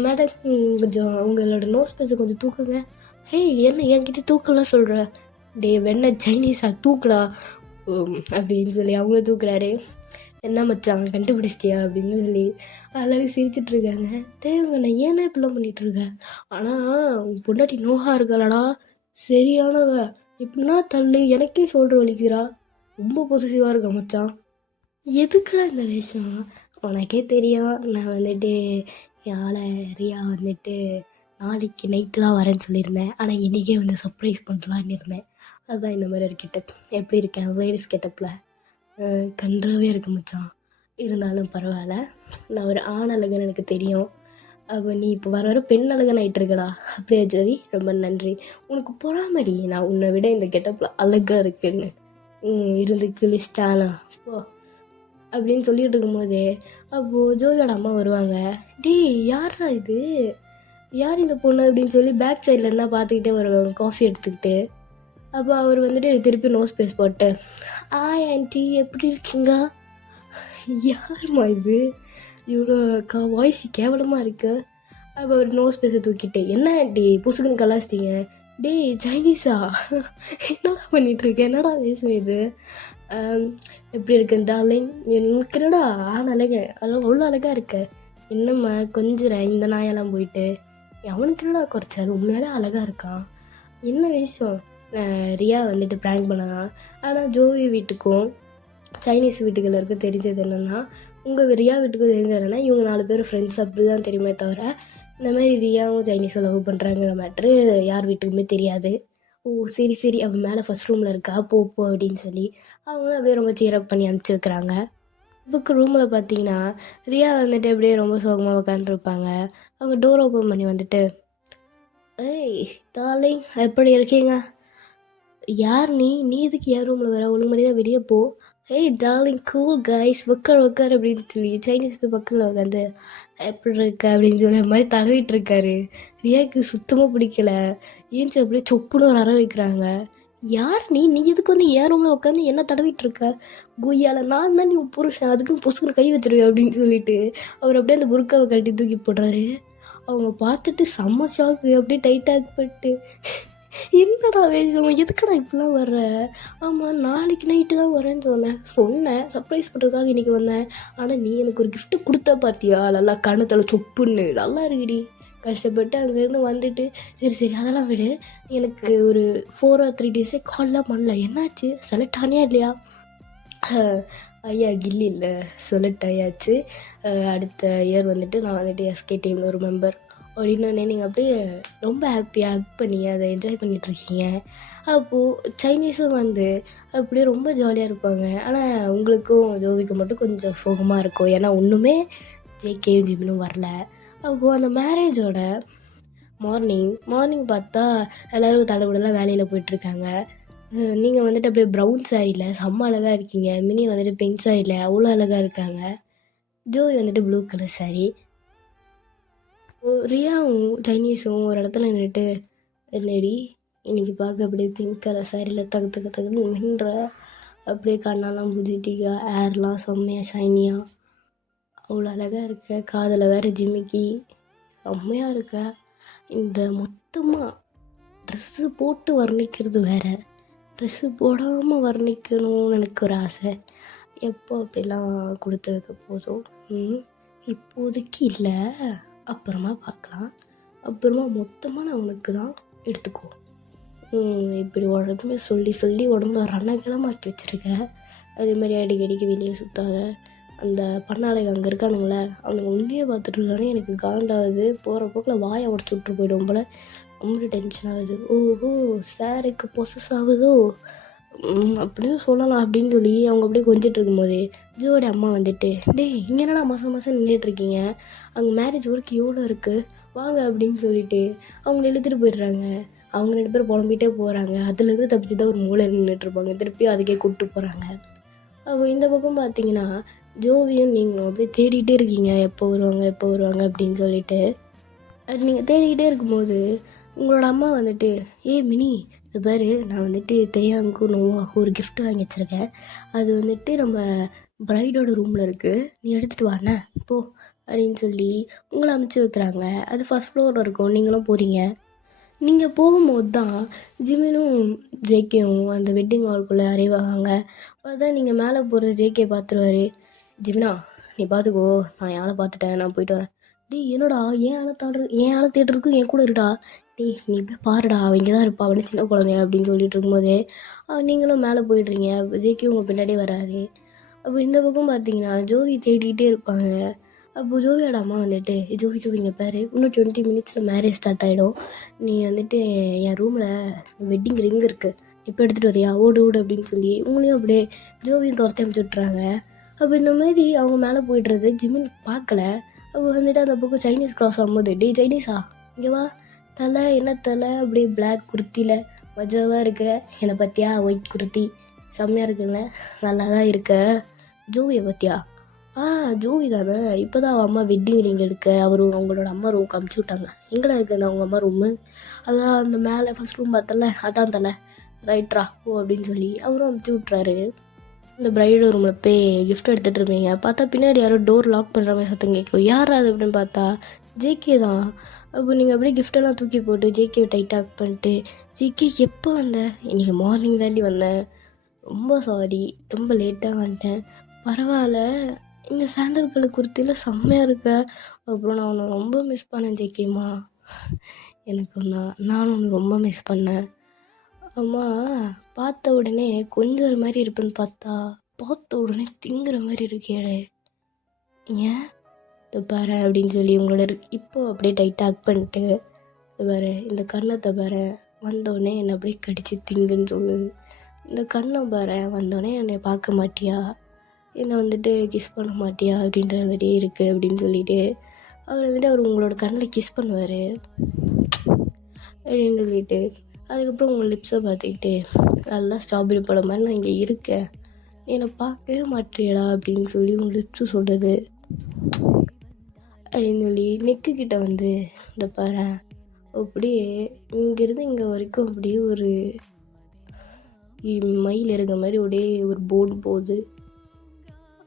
மேடம் கொஞ்சம் உங்களோட நோஸ் பேஸை கொஞ்சம் தூக்குங்க. என்ன என்கிட்ட தூக்கலாம் சொல்கிற? டே வெண்ண சைனீஸா, தூக்குடா அப்படின்னு சொல்லி அவங்கள தூக்குறாரு. என்ன மச்சான் கண்டுபிடிச்சிட்டியா அப்படின்னு சொல்லி எல்லாரும் சிரிச்சிட்ருக்காங்க. தேவங்க நான் ஏன்னா இப்படிலாம் பண்ணிகிட்ருக்கேன்? ஆனால் உன் பொண்டாட்டி நோஹா இருக்காளடா, சரியானவ. இப்படின்னா தள்ளு, எனக்கே ஷோல்டர் வலிக்கிறா. ரொம்ப பொசிட்டிவாக இருக்க மச்சான். எதுக்குடா இந்த வேஷம்? உனக்கே தெரியும் நான் வந்துட்டு யாழை ரியா வந்துட்டு நாளைக்கு நைட்டு தான் வரேன்னு சொல்லியிருந்தேன். ஆனால் இன்றைக்கே வந்து சர்ப்ரைஸ் பண்ணலான்னு இருந்தேன். அதுதான் இந்த மாதிரி ஒரு கெட்டப். எப்படி இருக்கேன் லேடிஸ் கெட்டப்பில்? கன்றாவே இருக்கு மச்சான். இருந்தாலும் பரவாயில்ல, நான் ஒரு ஆண் அழகுன்னு எனக்கு தெரியும். அப்போ நீ இப்போ வர வர பெண் அழகன் ஆகிட்டு இருக்கடா. அப்படியே ஜோவி, ரொம்ப நன்றி. உனக்கு பொறாமடி, நான் உன்னை விட இந்த கெட்டப்பில் அழகாக இருக்குன்னு இருந்து கிளிஸ்டானா போ அப்படின்னு சொல்லிட்டு இருக்கும்போதே அப்போது ஜோவியோட அம்மா வருவாங்க. டேய் யாரா இது, யார் இந்த பொண்ணு அப்படின்னு சொல்லி பேக் சைடில் இருந்தால் பார்த்துக்கிட்டே வருவாங்க காஃபி எடுத்துக்கிட்டு. அப்போ அவர் வந்துட்டு திருப்பி நோஸ் பேஸ் போட்டு, ஆண்டி எப்படி இருக்கீங்க? யாருமா இது, இவ்வளோ வாய்ஸ் கேவலமாக இருக்கு. அப்போ ஒரு நோஸ் பேஸை தூக்கிட்டு, என்ன ஆண்டி புசுக்குன்னு கலாச்சிட்டிங்க? டேய் சைனீஸா, என்னடா பண்ணிகிட்ருக்கேன்? என்னடா வேஷம் இது? எப்படி இருக்கு டார்லிங்? எனக்கு என்னடா ஆண் அழக, அவ்வளோ அழகாக இருக்க. என்னம்மா கொஞ்சம் இந்த நாயெல்லாம் போயிட்டு அவனுக்கு என்னடா குறைச்சாரு? உண்மையாலே அழகாக இருக்கான். என்ன விஷயம்? ரியா வந்துட்டு ப்ராங்க் பண்ணலாம். ஆனால் ஜோவி வீட்டுக்கும் சைனீஸ் வீட்டுகளில் இருக்க தெரிஞ்சது என்னென்னா, உங்கள் ரியா வீட்டுக்கும் தெரிஞ்சது என்னென்னா, இவங்க 4 பேர் ஃப்ரெண்ட்ஸ் அப்படி தான் தெரியுமே தவிர இந்த மாதிரி ரியாவும் சைனீஸும் லவ் பண்ணுறாங்கிற மேட்ரு யார் வீட்டுக்குமே தெரியாது. ஓ சரி சரி, அவள் மேலே ஃபஸ்ட் ரூமில் இருக்கா, போ அப்படின்னு சொல்லி அவங்களும் அப்படியே ரொம்ப சீரப் பண்ணி அனுப்பிச்சி வைக்கிறாங்க. புக்கு ரூமில் பார்த்தீங்கன்னா ரியா வந்துட்டு அப்படியே ரொம்ப சோகமாக உட்காந்துருப்பாங்க. அவங்க டோர் ஓப்பன் பண்ணி வந்துட்டு, ஏய் டார்லிங் எப்படி இருக்கீங்க? யார் நீ எதுக்கு என் ரூமில் வர? ஒழுங்கு மாதிரியாக வெளியே போ. ஹேய் டார்லிங் கூல் கைஸ், உட்கார் அப்படின்னு சொல்லி சைனீஸ் போய் பக்கத்தில் உட்காந்து எப்படி இருக்க அப்படின்னு சொல்லி அது மாதிரி தடவிட்டு இருக்காரு. ரியாவுக்கு சுத்தமாக பிடிக்கல. ஏன்ச்சு அப்படியே சொப்புன்னு ஒரு அற வைக்கிறாங்க. யார் நீ எதுக்கு வந்து என் ரூமில் உட்காந்து என்ன தடவிட்டு இருக்க? குய்யால நான் தான் நீ புருஷன், அதுக்குன்னு பொசுக்குன்னு கை வச்சிருவேன் அப்படின்னு சொல்லிட்டு அவர் அப்படியே அந்த புருக்காவை கழட்டி தூக்கி போடுறாரு. அவங்க பார்த்துட்டு செம்ம ஷாக்கு, அப்படியே டைட்டாக பட்டு, என்னடா வேஷம், எதுக்கடா இப்படிலாம் வர்ற? ஆமாம் நாளைக்கு நைட்டு தான் வரேன்னு சொன்னேன் சர்ப்ரைஸ் பண்ணுறதுக்காக இன்றைக்கி வந்தேன். ஆனால் நீ எனக்கு ஒரு கிஃப்ட்டு கொடுத்தா பார்த்தியா, நல்லா கணத்தில் சொப்புன்னு நல்லா இருக்குடி. கஷ்டப்பட்டு அங்கேருந்து வந்துட்டு சரி அதெல்லாம் விடு, எனக்கு ஒரு 4 or 3 days கால்லாம் பண்ணல, என்னாச்சு செலக்ட் ஆனியா இல்லையா? ஐயா கில்லி இல்லை, செலக்ட் ஆயாச்சு. அடுத்த இயர் வந்துட்டு நான் வந்துட்டு எஸ்கே டீமில் ஒரு மெம்பர் அப்படின்னு நீங்கள் அப்படியே ரொம்ப ஹாப்பியாக ஹக் பண்ணி அதை என்ஜாய் பண்ணிகிட்ருக்கீங்க. அப்போது சைனீஸும் வந்து அப்படியே ரொம்ப ஜாலியாக இருப்பாங்க. ஆனால் உங்களுக்கும் ஜோவிக்கு மட்டும் கொஞ்சம் சோகமாக இருக்கும். ஏன்னா ஒன்றுமே ஜேகேயும் ஜிமினும் வரல. அப்போது அந்த மேரேஜோட மார்னிங் பார்த்தா எல்லோரும் தடபுடலாம் வேலையில் போயிட்டுருக்காங்க. நீங்கள் வந்துட்டு அப்படியே ப்ரௌன் சாரியில் செம்ம அழகாக இருக்கீங்க. மினி வந்துட்டு பிங்க் சாரியில் அவ்வளோ அழகாக இருக்காங்க. ஜோவி வந்துட்டு ப்ளூ கலர் சாரி. ரியாவும் சைனீஸும் ஒரு இடத்துல நின்றுட்டு, என்னடி இன்னைக்கு பார்க்க அப்படியே பிங்க் கலர் சாரியில் தகு தகு தகுன்னு மின்ற, அப்படியே கண்ணெல்லாம் புதிட்டிக்கா, ஹேர்லாம் செம்மையாக ஷைனியாக அவ்வளோ அழகாக இருக்க, காதில் வேறு ஜிமிக்கி செம்மையாக இருக்க. இந்த மொத்தமாக ட்ரெஸ்ஸு போட்டு வர்ணிக்கிறது வேற, ட்ரெஸ்ஸு போடாமல் வர்ணிக்கணும்னு எனக்கு ஒரு ஆசை. எப்போ அப்படிலாம் கொடுத்து வைக்க போதும்? இப்போதைக்கு இல்லை, அப்புறமா பார்க்கலாம். அப்புறமா மொத்தமாக நான் உனக்கு தான் எடுத்துக்கோ. இப்படி உடம்புமே சொல்லி சொல்லி உடம்பு ரணகிளமாக்கி வச்சுருக்க. அதேமாதிரி அடிக்கடிக்கு வெளியே சுற்றாத. அந்த பண்ணாளைங்க அங்கே இருக்கானுங்களே, அவனுங்க உண்மையாக பார்த்துட்ருக்கானே, எனக்கு காண்டாகுது. போகிற போக்கில் வாயை உடச்சி விட்ரு போய்டும் போல், ரொம்ப டென்ஷன் ஆகுது. ஓஹோ, சாருக்கு பொசஸ் ஆகுதோ அப்படின்னு சொல்லலாம் அப்படின்னு சொல்லி அவங்க அப்படியே கொஞ்சிட்டு இருக்கும்போதே ஜோடி அம்மா வந்துட்டு, டேய் இங்கே என்னடா மாதம் நின்றுட்டுருக்கீங்க, அங்கே மேரேஜ் ஒர்க் எவ்வளோ இருக்குது வாங்க அப்படின்னு சொல்லிட்டு அவங்கள இழுத்துட்டு போயிடுறாங்க. அவங்க 2 பேரும் புலம்பிகிட்டே போகிறாங்க. அதுலேருந்து தப்பிச்சு தான் ஒரு மூளை நின்றுட்டுருப்பாங்க. திருப்பியும் அதுக்கே கூப்பிட்டு போகிறாங்க. அப்போ இந்த பக்கம் பார்த்தீங்கன்னா ஜோவியும் நீங்களும் அப்படியே தேடிகிட்டே இருக்கீங்க, எப்போ வருவாங்க அப்படின்னு சொல்லிட்டு. அது நீங்கள் தேடிக்கிட்டே இருக்கும்போது உங்களோட அம்மா வந்துட்டு, மினி இது பாரு, நான் வந்துட்டு தேயாங்கும் நோவாகும் ஒரு gift வாங்கி வச்சுருக்கேன், அது வந்துட்டு நம்ம ப்ரைடோட ரூமில் இருக்குது, நீ எடுத்துகிட்டு வாண்ணே போ அப்படின்னு சொல்லி உங்களை அமுச்சு வைக்கிறாங்க. அது ஃபஸ்ட் ஃப்ளோரில் இருக்கும். நீங்களும் போகிறீங்க. நீங்கள் போகும்போது தான் ஜிமினும் ஜேகேவும் அந்த வெட்டிங் ஹால்குள்ளே அறைவாங்க. பார்த்தா நீங்கள் மேலே போகிற ஜேகே பார்த்துருவாரு. ஜிமினா நீ பார்த்துக்கோ, நான் என் ஆளை பார்த்துட்டேன், நான் போயிட்டு வரேன். டேய் என்னடா என் ஆளை தேட்டருக்கு என் கூட இருடா, டேய் நீ போய் பாருடா, அவங்க தான் இருப்பா, அவனே சின்ன குழந்தைய அப்படின்னு சொல்லிட்டு இருக்கும்போதே நீங்களும் மேலே போயிடுறீங்க. ஜேகே உங்கள் பின்னாடியே வராது. அப்போ இந்த பக்கம் பார்த்தீங்கன்னா ஜோவி தேடிக்கிட்டே இருப்பாங்க. அப்போ ஜோவியோட அம்மா வந்துட்டு, ஜோவி இங்கே பாரு, இன்னும் 20 மினிட்ஸில் மேரேஜ் ஸ்டார்ட் ஆகிடும், நீ வந்துட்டு என் ரூமில் வெட்டிங் ரிங் இருக்குது, இப்போ எடுத்துகிட்டு வரியா, ஓடு அப்படின்னு சொல்லி உங்களையும் அப்படியே ஜோவியும் துரத்தி அமுச்சு விட்றாங்க. அப்போ இந்த மாதிரி அவங்க மேலே போய்ட்றது ஜிமின் பார்க்கல. அப்போ வந்துட்டு அந்த பக்கம் சைனீஸ் க்ராஸ் ஆகும்போது, டே சைனீஸா இங்கே வா, தலை என்ன தலை அப்படியே பிளாக் குர்த்தியில் மஜாவாக இருக்க, என்னை பற்றியா ஒயிட் குர்த்தி செம்மையாக இருக்குங்க, நல்லா தான் இருக்க. ஜோவியை பற்றியா? ஜோவி தானே, இப்போ தான் அவள் அம்மா வெட்டிங் ரிங் எடுக்க அவங்களோட அம்மா ரூமுக்கு அமுச்சு விட்டாங்க. எங்கடா இருக்குது அவங்க அம்மா ரூமு? அதான் அந்த மேலே ஃபஸ்ட் ரூம் பார்த்தல, அதான் தலை ரைட்ரா ஓ அப்படின்னு சொல்லி அவரும் அமுச்சு விட்றாரு. இந்த ப்ரைடோ ரூமில் போய் கிஃப்ட் எடுத்துகிட்டு இருப்பீங்க. பார்த்தா பின்னாடி யாரோ டோர் லாக் பண்ணுற மாதிரி சத்தம் கேட்கும். யார் அது அப்படின்னு பார்த்தா ஜேகே தான். அப்போ நீங்கள் அப்படியே கிஃப்டெல்லாம் தூக்கி போட்டு ஜேகேவை டைட்டாக பண்ணிட்டு, ஜேகே எப்போ வந்த? இன்றைக்கி மார்னிங் தாண்டி வந்தேன், ரொம்ப சாரி, ரொம்ப லேட்டாக வந்துட்டேன். பரவாயில்ல, இங்கே சாண்டல் கலர் குர்த்தியில் செம்மையாக இருக்க. அப்புறம் நான் உன்னை ரொம்ப மிஸ் பண்ணேன் ஜேகேம்மா, எனக்கு நானும் உன்னை ரொம்ப மிஸ் பண்ணேன். அம்மா பார்த்த உடனே கொஞ்சம் மாதிரி இருப்பேன்னு பார்த்தா பார்த்த உடனே திங்குற மாதிரி இருக்கேடே, ஏன் இதை பாரு அப்படின்னு சொல்லி உங்களோட இப்போ அப்படியே டைட்டாக ஹக் பண்ணிட்டு, இதை பாரு இந்த கண்ணத்தை பாரு, வந்தோடனே என்னை அப்படியே கடிச்சு திங்குன்னு சொல்லுது. இந்த கண்ணை பாரு, வந்தோடனே என்னை பார்க்க மாட்டியா, என்னை வந்துட்டு கிஸ் பண்ண மாட்டியா அப்படின்ற மாதிரியே இருக்குது அப்படின்னு சொல்லிட்டு அவர் வந்துட்டு அவர் உங்களோட கண்ணில் கிஸ் பண்ணுவார் அப்படின்னு சொல்லிட்டு, அதுக்கப்புறம் உங்கள் லிப்ஸை பார்த்துக்கிட்டு, நல்லா ஸ்ட்ராபெரி பழம் மாதிரி நான் இங்கே இருக்கேன், என்னை பார்க்கவே மாட்டேடா அப்படின்னு சொல்லி உங்கள் லிப்ஸு சொல்கிறது அப்படின்னு சொல்லி நெக்குக்கிட்ட வந்து இந்த பாரு அப்படியே இங்கேருந்து இங்கே வரைக்கும் அப்படியே ஒரு மயில் இருக்க மாதிரி அப்படியே ஒரு போர்டு போகுது.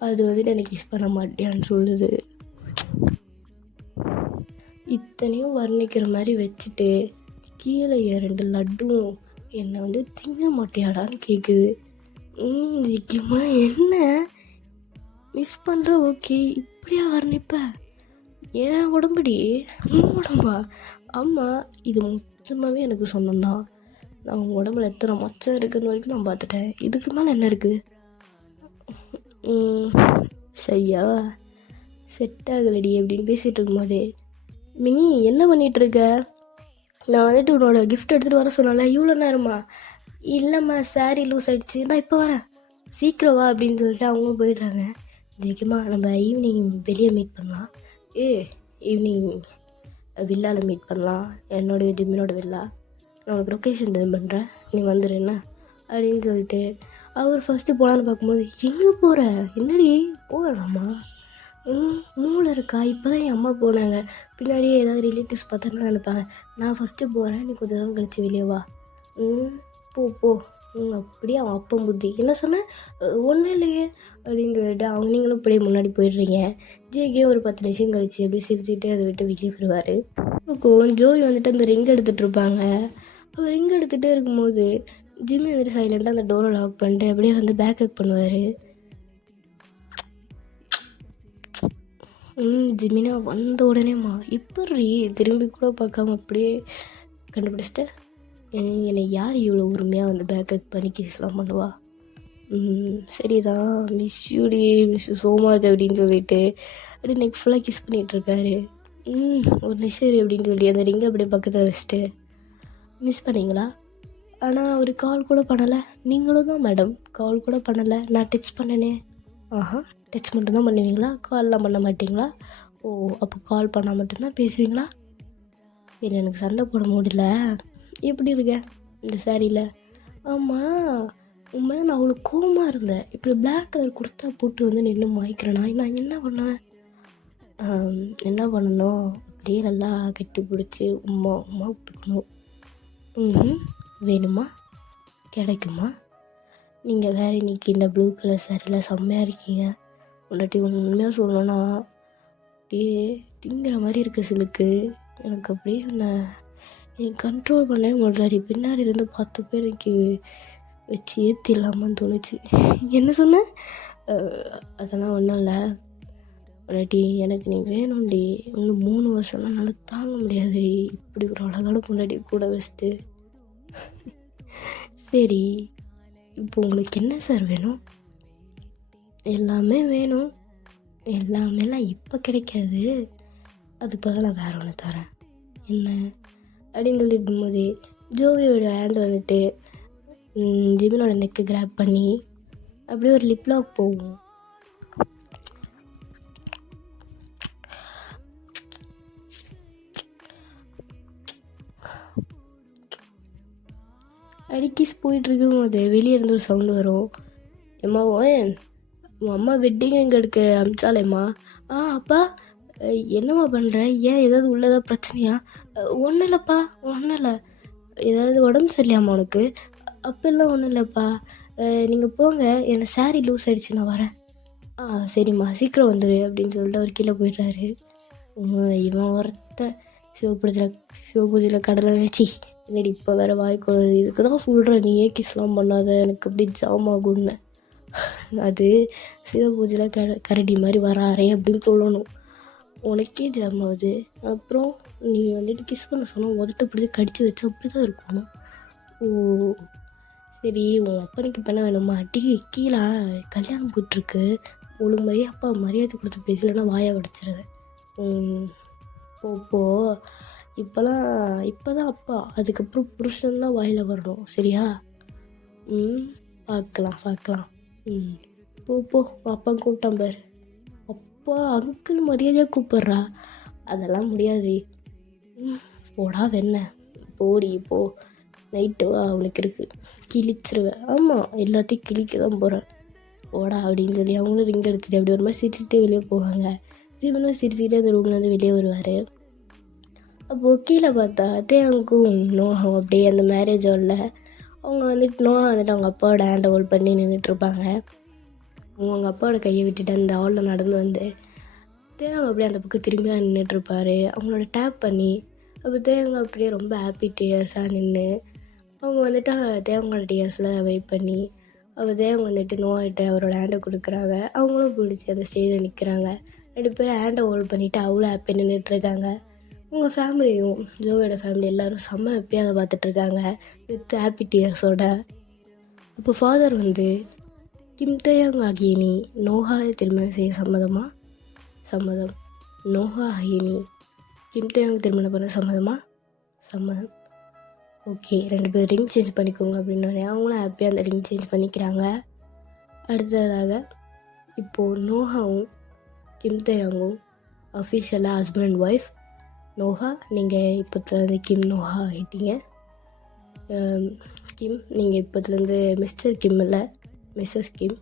அது வந்துட்டு எனக்கு கிஸ் பண்ண மாட்டியான்னு சொல்லுது. இத்தனையும் வர்ணிக்கிற மாதிரி வச்சுட்டு கீழே 2 லட்டும் என்னை வந்து திங்க மாட்டியாடான்னு கேட்குது. முக்கியமா என்ன மிஸ் பண்ணுற, ஓகே இப்படியா வர்ணிப்ப, ஏன் உடம்புடி உடம்பா? ஆமாம், இது மொத்தமாகவே எனக்கு சொன்னதான். நான் உங்கள் உடம்புல எத்தனை மச்சம் இருக்குன்னு வரைக்கும் நான் பார்த்துட்டேன், இதுக்கு மேலே என்ன இருக்குது? சரியா செட் ஆகலடி அப்படின்னு பேசிகிட்டு இருக்கும்போதே, மினி என்ன பண்ணிகிட்ருக்க, நான் வந்துட்டு உன்னோட கிஃப்ட் எடுத்துகிட்டு வர சொன்னால, இவ்வளோ நேரமா? இல்லைம்மா சாரி லூஸ் ஆகிடுச்சு, நான் இப்போ வரேன், சீக்கிரம் வா அப்படின்னு சொல்லிட்டு அவங்களும் போயிடுறாங்க. இதுக்குமா நம்ம ஈவினிங் வெளியே மீட் பண்ணலாம், ஈவினிங் வில்லாவில் மீட் பண்ணலாம், என்னோட ஜிம்மினோட வில்லா, நான் உனக்கு லொக்கேஷன் சென்ட் பண்ணுறேன், நீ வந்துடு என்ன அப்படின்னு சொல்லிட்டு அவர் ஃபஸ்ட்டு போகலான்னு பார்க்கும்போது, எங்கே போகிற, என்னடி போகலாமா, மூளை இருக்கா? இப்போ தான் என் அம்மா போனாங்க. பின்னாடியே ஏதாவது ரிலேட்டிவ்ஸ் பார்த்தாங்கன்னா நினைப்பாங்க, நான் ஃபஸ்ட்டு போகிறேன், நீ கொஞ்ச நேரம் கழிச்சு வெளியே வா. போ போ. அப்படியே அவன் அப்பன் புத்தி. என்ன சொன்னேன்? ஒன்றும் இல்லையே அப்படின்னு சொல்லிட்டு அவங்க நீங்களும் அப்படியே முன்னாடி போயிடுறீங்க. ஜேகே ஒரு 10 நிமிஷம் கழிச்சு அப்படியே சிரிச்சுட்டு அதை விட்டு வெளியே வருவார். இப்போ ஜோவி வந்துட்டு அந்த ரிங் எடுத்துகிட்டு இருப்பாங்க. அவர் ரிங் எடுத்துகிட்டே இருக்கும்போது ஜிம்மி வந்துட்டு சைலண்டாக அந்த டோரை லாக் பண்ணிட்டு அப்படியே வந்து பேக்கப் பண்ணுவார். ஜிமினா வந்த உடனேம்மா இப்படி திரும்பி கூட பார்க்காம அப்படியே கண்டுபிடிச்சிட்டு, என்னை யார் இவ்வளோ உரிமையாக வந்து பேக்கப் பண்ணி கேஸ்லாம் பண்ணுவா? சரிதான், மிஸ் யூடி, மிஸ் ஸோ மச் அப்படின்னு சொல்லிட்டு அப்படியே நெக் ஃபுல்லாக கிஸ் பண்ணிகிட்ருக்காரு. ஒரு நிமிஷம் அப்படின்னு சொல்லி அந்த ரிங்கை அப்படியே பக்கத்தில் வச்சுட்டு, மிஸ் பண்ணீங்களா? ஆனால் அவர் கால் கூட பண்ணலை. நீங்களும் தான் மேடம் கால் கூட பண்ணலை. நான் டெக்ஸ்ட் பண்ணனே. ஆஹா, டெக்ஸ்ட் மட்டும்தான் பண்ணுவீங்களா? கால்லாம் பண்ண மாட்டிங்களா? ஓ, அப்போ கால் பண்ணால் மட்டும்தான் பேசுவீங்களா? சரி, எனக்கு சண்டை போட முடியல. எப்படி இருக்க இந்த சாரியில்? ஆமாம், உண்மையாக நான் அவ்வளோ கோவமாக இருந்தேன். இப்படி பிளாக் கலர் குர்த்தா போட்டு வந்து நின்று மாய்க்கிறேன்னா நான் என்ன பண்ணுவேன்? என்ன பண்ணணும்? அப்படியே நல்லா கட்டி பிடிச்சி உம்மா விட்டுக்கணும். வேணுமா? கிடைக்குமா? நீங்கள் வேறு இன்றைக்கி இந்த ப்ளூ கலர் சாரியில் செம்மையாக இருக்கீங்க. முன்னாடி உண்மையாக சொல்லணும்னா அப்படியே திங்கிற மாதிரி இருக்க சிலுக்கு. எனக்கு அப்படியே எனக்கு கண்ட்ரோல் பண்ணவே முடியல. பின்னாடி இருந்து பார்த்தப்போ எனக்கு வச்சு ஏற்றிடலாமான்னு தோணுச்சு. என்ன சொன்னேன்? அதெல்லாம் ஒன்றும் இல்லை. முன்னாடி எனக்கு நீ வேணும்டி. இன்னும் 3 வருஷம்லாம் நல்லா தாங்க முடியாது இப்படி ஒரு அழகான முன்னாடி கூட வச்சுட்டு. சரி, இப்போ உங்களுக்கு என்ன சார் வேணும்? எல்லாமே வேணும். எல்லாமேலாம் இப்போ கிடைக்காது. அதுக்கு பதிலாக நான் வேறு ஒன்று தரேன். என்ன அப்படின்னு சொல்லிட்டு போதே ஜோவியோட ஹேண்ட் வந்துட்டு ஜிமினோட நெக்கு கிராப் பண்ணி அப்படியே ஒரு லிப் லாக் போகும். அடிக்கிஸ் போயிட்டுருக்கும் போது வெளியே இருந்து ஒரு சவுண்டு வரும். ஏம்மா ஓயன், உன் அம்மா வெட்டிங் எங்கே எடுக்க அமிச்சாலேம்மா. அப்பா என்னம்மா பண்ணுற? ஏன் ஏதாவது உள்ளதா பிரச்சனையா? ஒன்றும் இல்லைப்பா, ஒன்றும் இல்லை. ஏதாவது உடம்பு சரியில்லையாம்மா உனக்கு? அப்பெல்லாம் ஒன்றும் இல்லைப்பா. நீங்கள் போங்க, எனக்கு சாரி லூஸ் ஆகிடுச்சு, நான் வரேன். சரிம்மா, சீக்கிரம் வந்துடு அப்படின்னு சொல்லிட்டு அவர் கீழே போய்ட்றாரு. இவன் ஒருத்தன் சிவபூஜையில் கடலை வச்சு என்னடி இப்போ வேறு வாய்க்குள்ளது. இதுக்கு தான் சொல்கிறேன், நீ ஏன் கிஸ்லாம் பண்ணாத, எனக்கு அப்படி ஜாம் ஆகும்னு. அது சிவபூஜையில் கரடி மாதிரி வராரே அப்படின்னு சொல்லணும். உனக்கே ஜாம் ஆகுது. அப்புறம் நீ வந்துட்டு கிஸ் பண்ண சொன்னால் உதட்டு பிடிச்சி கடிச்சு வச்சு அப்படி தான் இருக்கும். ஓ சரி, உன் அப்பனுக்கு பண்ண வேணுமா? அடி கீழே கல்யாணம் போயிட்டுருக்கு. ஒழுங்கு மாதிரியே அப்பா மரியாதை கொடுத்து பேசலைன்னா வாயை உடைச்சிடுறேன். போ. இப்போ தான் அப்பா, அதுக்கப்புறம் புருஷன்தான் வாயில் வரணும், சரியா? பார்க்கலாம். போ. அப்பா கூப்பிட்டான் பாரு. அப்பா அங்கிள் மரியாதையாக கூப்பிட்றா. அதெல்லாம் முடியாது. போடா வெண்ண, போடி போ. நைட்டு வா, அவனுக்கு இருக்குது, கிழிச்சிருவேன். ஆமாம், எல்லாத்தையும் கிழிக்க தான் போகிறேன், போடா அப்படின்னு சொல்லி அவங்களும் ரிங் எடுத்துகிட்டு அப்படி ஒரு மாதிரி சிரிச்சுட்டே வெளியே போவாங்க. ஜீவனும் சிரிச்சுக்கிட்டே அந்த ரூம்லேருந்து வெளியே வருவார். அப்போது கீழே பார்த்தா தேங்கும் நோகம் அப்படியே அந்த மேரேஜ் ஹாலில் அவங்க வந்துட்டு நோகா வந்துட்டு அவங்க அப்பாவோட ஹேண்டை ஹோல்ட் பண்ணி நின்றுட்டுருப்பாங்க. அவங்க அப்பாவோட கையை விட்டுட்டு அந்த ஹாலில் நடந்து வந்து தேங்க அப்படியே அந்த பக்கம் திரும்பி நின்றுட்டுருப்பாரு. அவங்களோட டேப் பண்ணி அப்போ தேங்க அப்படியே ரொம்ப ஹாப்பி டியர்ஸாக நின்று அவங்க வந்துட்டு தேவங்களோட டியர்ஸில் வெயிட் பண்ணி அவள் தேவங்க வந்துட்டு நோகிட்ட அவரோட ஹேண்டை கொடுக்குறாங்க. அவங்களும் பிடிச்சி அந்த ஸ்டேஜில் நிற்கிறாங்க. 2 பேரும் ஹேண்டை ஹோல்ட் பண்ணிவிட்டு அவ்வளோ ஹாப்பி நின்றுட்டுருக்காங்க. உங்கள் ஃபேமிலியும் ஜோவோட ஃபேமிலி எல்லோரும் செம்ம ஹாப்பியாக அதை பார்த்துட்ருக்காங்க வித் ஹாப்பி டியர்ஸோட. அப்போ ஃபாதர் வந்து கிம் தேயோங் ஆகிய நீ நோஹா திருமணம் செய்ய சம்மதம். நோஹா ஆகிய நீ கிம் தேயோங் திருமணம் பண்ண சம்மதம். ஓகே, 2 பேரும் ரிங் சேஞ்ச் பண்ணிக்கோங்க அப்படின்னு அவங்களும் ஹாப்பியாக அந்த ரிங் சேஞ்ச் பண்ணிக்கிறாங்க. அடுத்ததாக இப்போது நோஹாவும் கிம் தேயோங்கும் அஃபிஷியலாக ஹஸ்பண்ட் அண்ட் ஒய்ஃப். நோஹா, நீங்கள் இப்போத்துலேருந்து கிம் நோஹா ஆகிட்டீங்க. கிம், நீங்கள் இப்போத்துலேருந்து மிஸ்டர் கிம் இல்லை, Mrs Kim.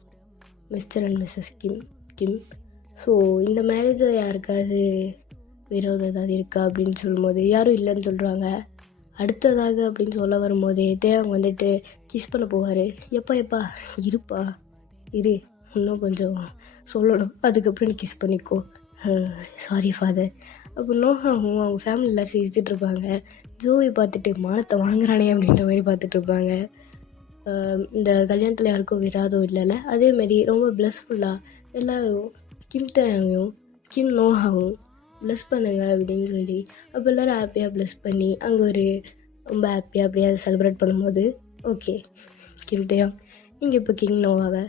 Mr and Mrs Kim. So இந்த மேரேஜில் யாருக்காவது விரோதம் ஏதாவது இருக்கா அப்படின்னு சொல்லும்போது யாரும் இல்லைன்னு சொல்கிறாங்க. அடுத்ததாக அப்படின்னு சொல்ல வரும்போதே தேவங்க வந்துட்டு கிஸ் பண்ண போவார். எப்பா இருப்பா இரு, இன்னும் கொஞ்சம் சொல்லணும், அதுக்கப்புறம் நீ கிஸ் பண்ணிக்கோ, சாரி ஃபாதர் அப்போ நோகாவும் அவங்க ஃபேமிலி எல்லோரும் சிரிச்சிட்டு இருப்பாங்க. ஜோவி பார்த்துட்டு மானத்தை வாங்குறானே அப்படின்ற மாதிரி பார்த்துட்டு இருப்பாங்க. இந்த கல்யாணத்தில் யாருக்கும் விரோதம் இல்லைல்ல. அதேமாரி ரொம்ப ப்ளஸ்ஃபுல்லாக எல்லோரும் கிம் தேங்கையும் கிம் நோகாவும் ப்ளஸ் பண்ணுங்க அப்படின்னு சொல்லி அப்போ எல்லோரும் ஹாப்பியாக ப்ளஸ் பண்ணி அங்கே ஒரு ரொம்ப ஹாப்பியாக அப்படியே அதை செலிப்ரேட் பண்ணும்போது ஓகே கிம் தேயோங் நீங்கள் இப்போ கிங் நோவாவை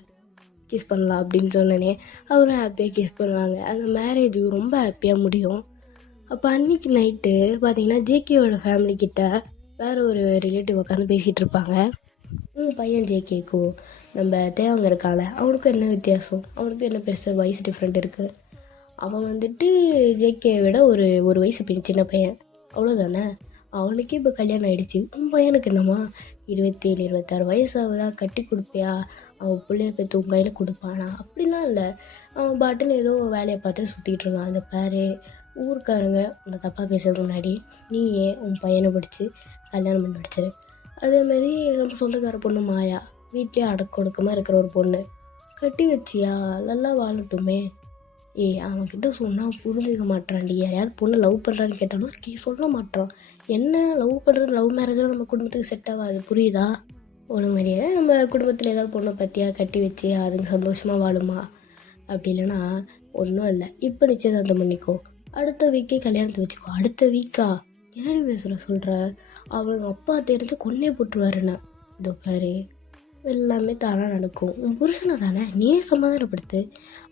கிஸ் பண்ணலாம் அப்படின்னு சொன்னோன்னே அவரும் ஹாப்பியாக கிஸ் பண்ணுவாங்க. அந்த மேரேஜ் ரொம்ப ஹாப்பியாக முடியும். அப்போ அன்றைக்கி நைட்டு பார்த்தீங்கன்னா ஜேகேவோட ஃபேமிலிக்கிட்ட வேறு ஒரு ரிலேட்டிவ் உட்காந்து பேசிகிட்டு இருப்பாங்க. பையன் ஜேகேக்கோ நம்ம தேவங்க இருக்கால அவனுக்கும் என்ன வித்தியாசம், அவனுக்கும் என்ன பெருசாக வயசு டிஃப்ரெண்ட் இருக்குது. அவன் வந்துட்டு ஜேகேவை விட ஒரு வயசு சின்ன பையன், அவ்வளோதானே. அவனுக்கே இப்போ கல்யாணம் ஆகிடுச்சு. உன் பையனுக்கு என்னம்மா 27 26 வயசாகுதா, கட்டி கொடுப்பியா, அவன் பிள்ளைய போய் உன் கையில் கொடுப்பானா? அப்படிலாம் இல்லை. அவன் பாட்டுன்னு ஏதோ வேலையை பார்த்துட்டு சுற்றிக்கிட்டு இருக்கான். அந்த பேர் ஊருக்காரங்க அந்த தப்பாக பேசுறதுக்கு முன்னாடி நீ ஏன் உன் பையனை பிடிச்சி கல்யாணம் பண்ணி வச்சிரு. அதேமாரி நம்ம சொந்தக்கார பொண்ணு மாயா, வீட்டிலே அடக்கொடுக்கமாக இருக்கிற ஒரு பொண்ணு கட்டி வச்சியா, நல்லா வாழட்டுமே. அவன்கிட்ட சொன்னால் புரிஞ்சுக்க மாட்டான்டி. யாரையாவது பொண்ணு லவ் பண்ணுறான்னு கேட்டாலும் சொல்ல மாட்டான். என்ன லவ் பண்ணுறது, லவ் மேரேஜெலாம் நம்ம குடும்பத்துக்கு செட் ஆகாது, புரியுதா? ஒன்று மாதிரியே நம்ம குடும்பத்தில் ஏதாவது பொண்ணை பற்றியா கட்டி வச்சு அதுங்க சந்தோஷமாக வாழுமா? அப்படி இல்லைன்னா ஒன்றும் இல்லை, இப்போ நிச்சயதார்த்தம் பண்ணிக்கோ, அடுத்த வீக்கே கல்யாணத்தை வச்சுக்கோ. அடுத்த வீக்கா? என்னடி சொல்கிற? அவளுங்க அப்பா தெரிஞ்சு கொன்னே போட்டுருவாருண்ணா. இதோ பாரு, எல்லாமே தானாக நடக்கும். உன் புருஷனை தானே நீ சமாதானப்படுத்து,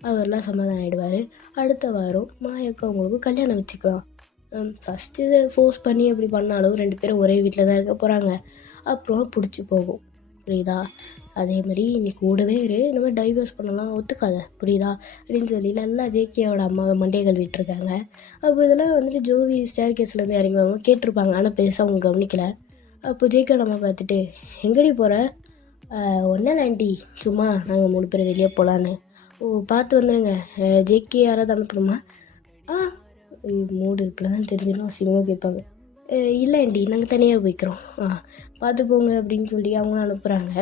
அவரெல்லாம் சமாதானம் ஆகிடுவார். அடுத்த வாரம் மாயக்கா அவங்களுக்கு கல்யாணம் வச்சுக்கலாம். ஃபஸ்ட்டு ஃபோர்ஸ் பண்ணி அப்படி பண்ணாலும் 2 பேரும் ஒரே வீட்டில் தான் இருக்க போகிறாங்க. அப்புறம் பிடிச்சி போகும், புரியுதா? அதே மாதிரி நீ கூடவே இரு, இந்த மாதிரி டைவர்ஸ் பண்ணலாம் ஒத்துக்காத, புரியுதா? அப்படின்னு சொல்லி நல்லா ஜேகேயோட அம்மாவை மண்டையை கழுவிட்டுருக்காங்க. அப்போ இதெல்லாம் வந்துட்டு ஜோவி ஸ்டேர் கேஸ்லேருந்து இறங்கி வரும்போது கேட்டிருப்பாங்க, ஆனால் பெருசாக அவங்க கவனிக்கலை. அப்போ ஜேகேயோட அம்மா பார்த்துட்டு எங்கடி போகிற? ஒன்றும் ஆண்டி, சும்மா நாங்கள் 3 பேர் வெளியே போகலான்னு. பார்த்து வந்துடுங்க, ஜேகே யாராவது அனுப்பணுமா? மூடு இப்படிலாம் தெரிஞ்சுன்னா சினிமா கேட்பாங்க. இல்லை ஆண்டி, நாங்கள் தனியாக போய்க்கிறோம், பார்த்து போங்க அப்படின்னு சொல்லி அவங்களும் அனுப்புகிறாங்க.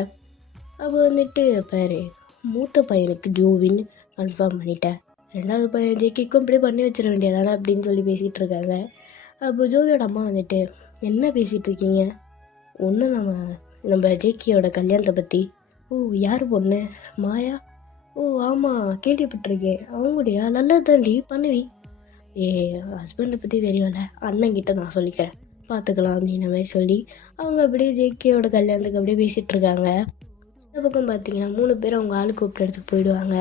அப்போ வந்துட்டு பாரு, மூத்த பையனுக்கு ஜோவின்னு கன்ஃபார்ம் பண்ணிட்டேன், 2வது பையன் ஜேகேக்கும் இப்படியே பண்ணி வச்சிட வேண்டியதானே அப்படின்னு சொல்லி பேசிகிட்டு இருக்காங்க. அப்போ ஜோவியோட அம்மா வந்துட்டு என்ன பேசிகிட்டு இருக்கீங்க? ஒன்றும் நம்ம ஜேகேயோட கல்யாணத்தை பற்றி. யார் பொண்ணு? மாயா? ஆமாம் கேள்விப்பட்டிருக்கேன், அவங்களுடையா? நல்லது தாண்டி, பண்ணுவி. ஹஸ்பண்டை பற்றி தெரியும்ல, அண்ணங்கிட்ட நான் சொல்லிக்கிறேன், பார்த்துக்கலாம் அப்படின்ற மாதிரி சொல்லி அவங்க அப்படியே ஜேகேயோட கல்யாணத்துக்கு அப்படியே பேசிகிட்டு இருக்காங்க. இந்த பக்கம் பார்த்தீங்கன்னா 3 பேர் அவங்க ஆளு கூப்பிட்ட இடத்துக்கு போயிடுவாங்க.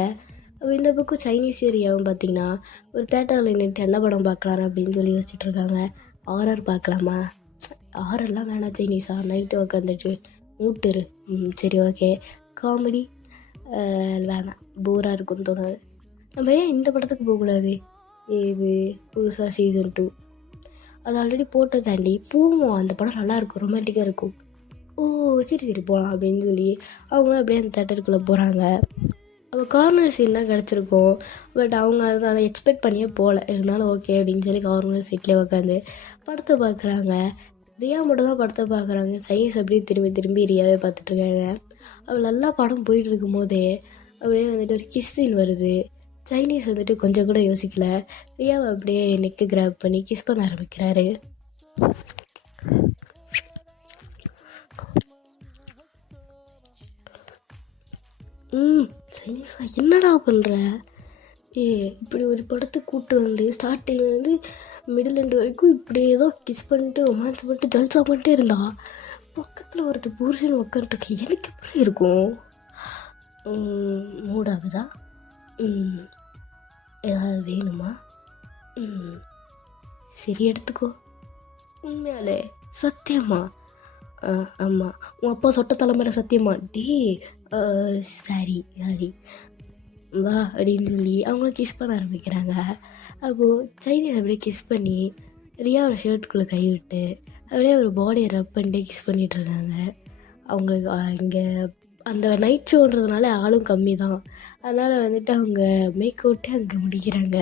அப்போ இந்த பக்கம் சைனீஸ் ஏரியாவும் பார்த்தீங்கன்னா ஒரு தேட்டரில் நின்று என்ன படம் பார்க்கலாம் அப்படின்னு சொல்லி யோசிச்சுட்டு இருக்காங்க. ஹாரர் பார்க்கலாமா? ஹாரர்லாம் வேணாம் சைனீஸா, நைட்டு உட்காந்துட்டு மூட்டுரு. சரி ஓகே. காமெடி வேணாம், போராக இருக்கும்னு தோணாது. நம்ம ஏன் இந்த படத்துக்கு போகக்கூடாது? இது புதுசாக சீசன் 2 அது ஆல்ரெடி போட்ட தாண்டி போவோம், அந்த படம் நல்லாயிருக்கும், ரொமான்டிக்காக இருக்கும். சரி போகலாம் அப்படின்னு சொல்லி அவங்களும் அப்படியே அந்த தேட்டருக்குள்ளே போகிறாங்க. அப்போ கார்னர் சீன் தான் கிடச்சிருக்கும், பட் அவங்க அதை எக்ஸ்பெக்ட் பண்ணியே போகல. இருந்தாலும் ஓகே அப்படின்னு சொல்லி கார்னர் சீட்லேயே உட்காந்து படத்தை பார்க்குறாங்க. ரியா மட்டும் தான் படத்தை பார்க்குறாங்க. சைனீஸ் அப்படியே திரும்பி ரியாவே பார்த்துட்ருக்காங்க. அவள் நல்லா படம் போயிட்டு இருக்கும் போதே அப்படியே வந்துட்டு ஒரு கிஸ் சீன் வருது. சைனீஸ் வந்துட்டு கொஞ்சம் கூட யோசிக்கல, ரியாவை அப்படியே நெக்கு கிராப் பண்ணி கிஸ் பண்ண ஆரம்பிக்கிறாரு. சைனீஸா என்னடா பண்ணுற? இப்படி ஒரு படத்தை கூப்பிட்டு வந்து ஸ்டார்டிங்லேருந்து மிடில் எண்டு வரைக்கும் இப்படி ஏதோ கிஸ் பண்ணிட்டு ரொமான்ஸ் பண்ணிட்டு ஜல்சா பண்ணிட்டே இருந்தா, பக்கத்தில் ஒருத்த புருஷன் உட்காந்துருக்கு, எனக்கு எப்படி இருக்கும்? மூடாகுதா? ஏதாவது வேணுமா? சரி எடுத்துக்கோ. உண்மையாலே? சத்தியமா? ஆமாம். உன் அப்பா சொட்ட தலைமையில் சத்தியமா? சரி வா அப்படின்னு சொல்லி அவங்களும் கிஸ் பண்ண ஆரம்பிக்கிறாங்க. அப்போது சைனீஸ் அப்படியே கிஸ் பண்ணி ரியாவோட ஷர்ட்டுக்குள்ளே கை விட்டு அப்படியே ஒரு பாடியை ரப் பண்ணிட்டு கிஸ் பண்ணிகிட்ருக்காங்க. அவங்களுக்கு இங்கே அந்த நைட் ஷோன்றதுனால ஆளும் கம்மி தான். அதனால் வந்துட்டு அவங்க மேக் அவுட்டே அங்கே முடிக்கிறாங்க.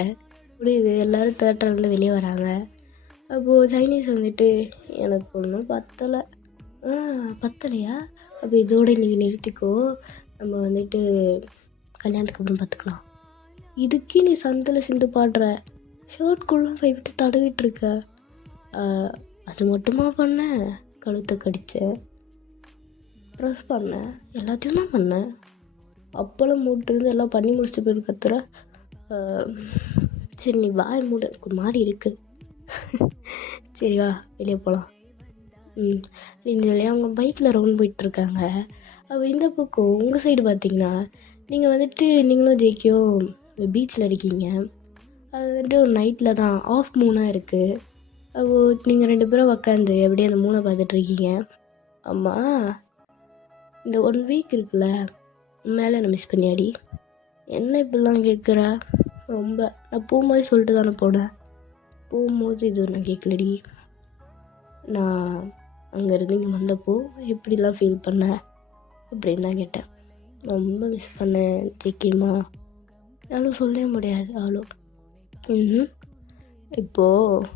முடியுது, எல்லோரும் தேட்டர்லேருந்து வெளியே வராங்க. அப்போது சைனீஸ் வந்துட்டு எனக்கு ஒன்றும் பத்தலை. பத்தலையா? அப்போ இதோடு இன்றைக்கி நிறுத்திக்கோ, நம்ம வந்துட்டு கல்யாணத்துக்கு அப்புறம் பார்த்துக்கலாம். இதுக்கே நீ சந்தில் சிந்து பாடுற, ஷர்ட்குள்ளே விட்டு தடவிட்டுருக்க. அது மட்டுமா பண்ணேன்? கழுத்தை கடித்தேன், ப்ரெஸ் பண்ணேன், எல்லாத்தையும் தான் பண்ணேன். அப்பளம் மூட்டிருந்து எல்லாம் பண்ணி முடிச்சுட்டு போய் கத்துற. சரி நீ வாய் மூட, எனக்கு ஒரு மாதிரி இருக்குது. சரி வா வெளியே போகலாம். இந்த வழியாக அவங்க பைக்கில் ரவுண்ட் போயிட்டுருக்காங்க. அப்போ இந்த பக்கம் உங்கள் சைடு பார்த்தீங்கன்னா நீங்கள் வந்துட்டு நீங்களும் ஜேக்கியும் பீச்சில் இருக்கீங்க. அது வந்துட்டு ஒரு நைட்டில் தான் ஆஃப் மூனாக இருக்குது. அப்போது நீங்கள் 2 பேரும் உக்காந்து அப்படியே அந்த மூனை பார்த்துட்ருக்கீங்க. அம்மா இந்த 1 வீக் இருக்குல்ல, மேலே நான் மிஸ் பண்ணியாடி. என்ன இப்படிலாம் கேட்குற? ரொம்ப நான் போகும்போது சொல்லிட்டு தானே போனேன். போகும்போது இது நான் கேட்கலடி. நான் அங்கேருந்து இங்கே வந்தப்போ எப்படிலாம் ஃபீல் பண்ணேன் அப்படின்னு தான் கேட்டேன். ரொம்ப மிஸ் பண்ணேன் ஜெக்கிமா. யாரும் சொல்லவே முடியாது ஆளோ. இப்போது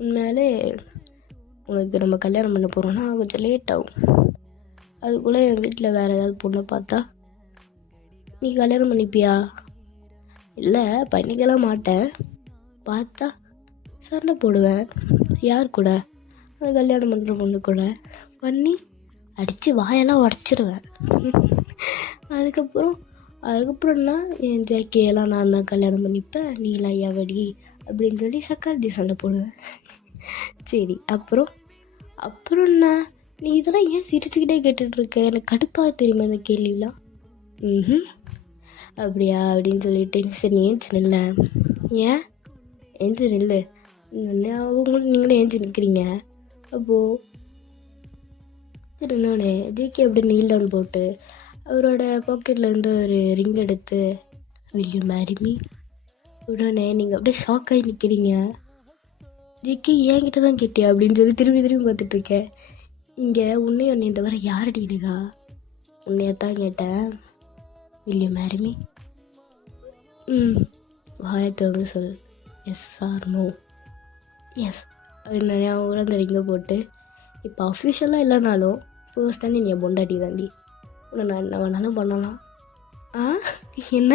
உண்மையாலே உனக்கு நம்ம கல்யாணம் பண்ண போகிறோன்னா கொஞ்சம் லேட் ஆகும். அதுக்குள்ளே என் வீட்டில் வேறு ஏதாவது பொண்ணை பார்த்தா நீ கல்யாணம் பண்ணிப்பியா? இல்லை பண்ணிக்கலாம் மாட்டேன், பார்த்தா சண்டை போடுவேன். யார் கூட? கல்யாணம் பண்ணுற பொண்ணு கூட பண்ணி அடித்து வாயெல்லாம் உடச்சிடுவேன். அதுக்கப்புறம்னா என் ஜேக்கையெல்லாம் நான் தான் கல்யாணம் பண்ணிப்பேன், நீலாம் ஐயாவடி அப்படின்னு சொல்லி சக்காரடி சண்டை போடுவேன். சரி அப்புறம்ண்ணா நீ இதெல்லாம் ஏன் சிரிச்சுக்கிட்டே கேட்டுட்ருக்க? எனக்கு கடுப்பாக தெரியுமா இந்த கேள்விலாம்? அப்படியா அப்படின்னு சொல்லிட்டு சரி நீ ஏஞ்சி நில்ல. ஏன் ஏஞ்சி நில்லு, அவங்களும் நீங்களும் ஏஞ்சி நிற்கிறீங்க. அப்போது சரி இன்னொன்று ஜிகே அப்படி நீல் டவுன் போட்டு அவரோட பாக்கெட்டில் இருந்து ஒரு ரிங் எடுத்து will you marry me? உடனே நீங்கள் அப்படியே ஷாக்காகி நிற்கிறீங்க. ஜிகே என்கிட்ட தான் கேட்டியா அப்படின்னு சொல்லி திரும்பி பார்த்துட்ருக்கேன். இங்கே உன்னைய தவிர யாரடி இருக்கா? உன்னையத்தான் கேட்டேன். will you marry me? வாயத்தவங்க சொல், எஸ் ஆர் நோ. எஸ் அப்படின்னு அவங்க அந்த ரிங்கை போட்டு இப்போ அஃபிஷியலாக இல்லைனாலும் ஃபர்ஸ்ட் தானே நீ பொண்டாட்டி தாண்டி, உன்னை நான் என்ன வேணாலும் பண்ணலாம். என்ன?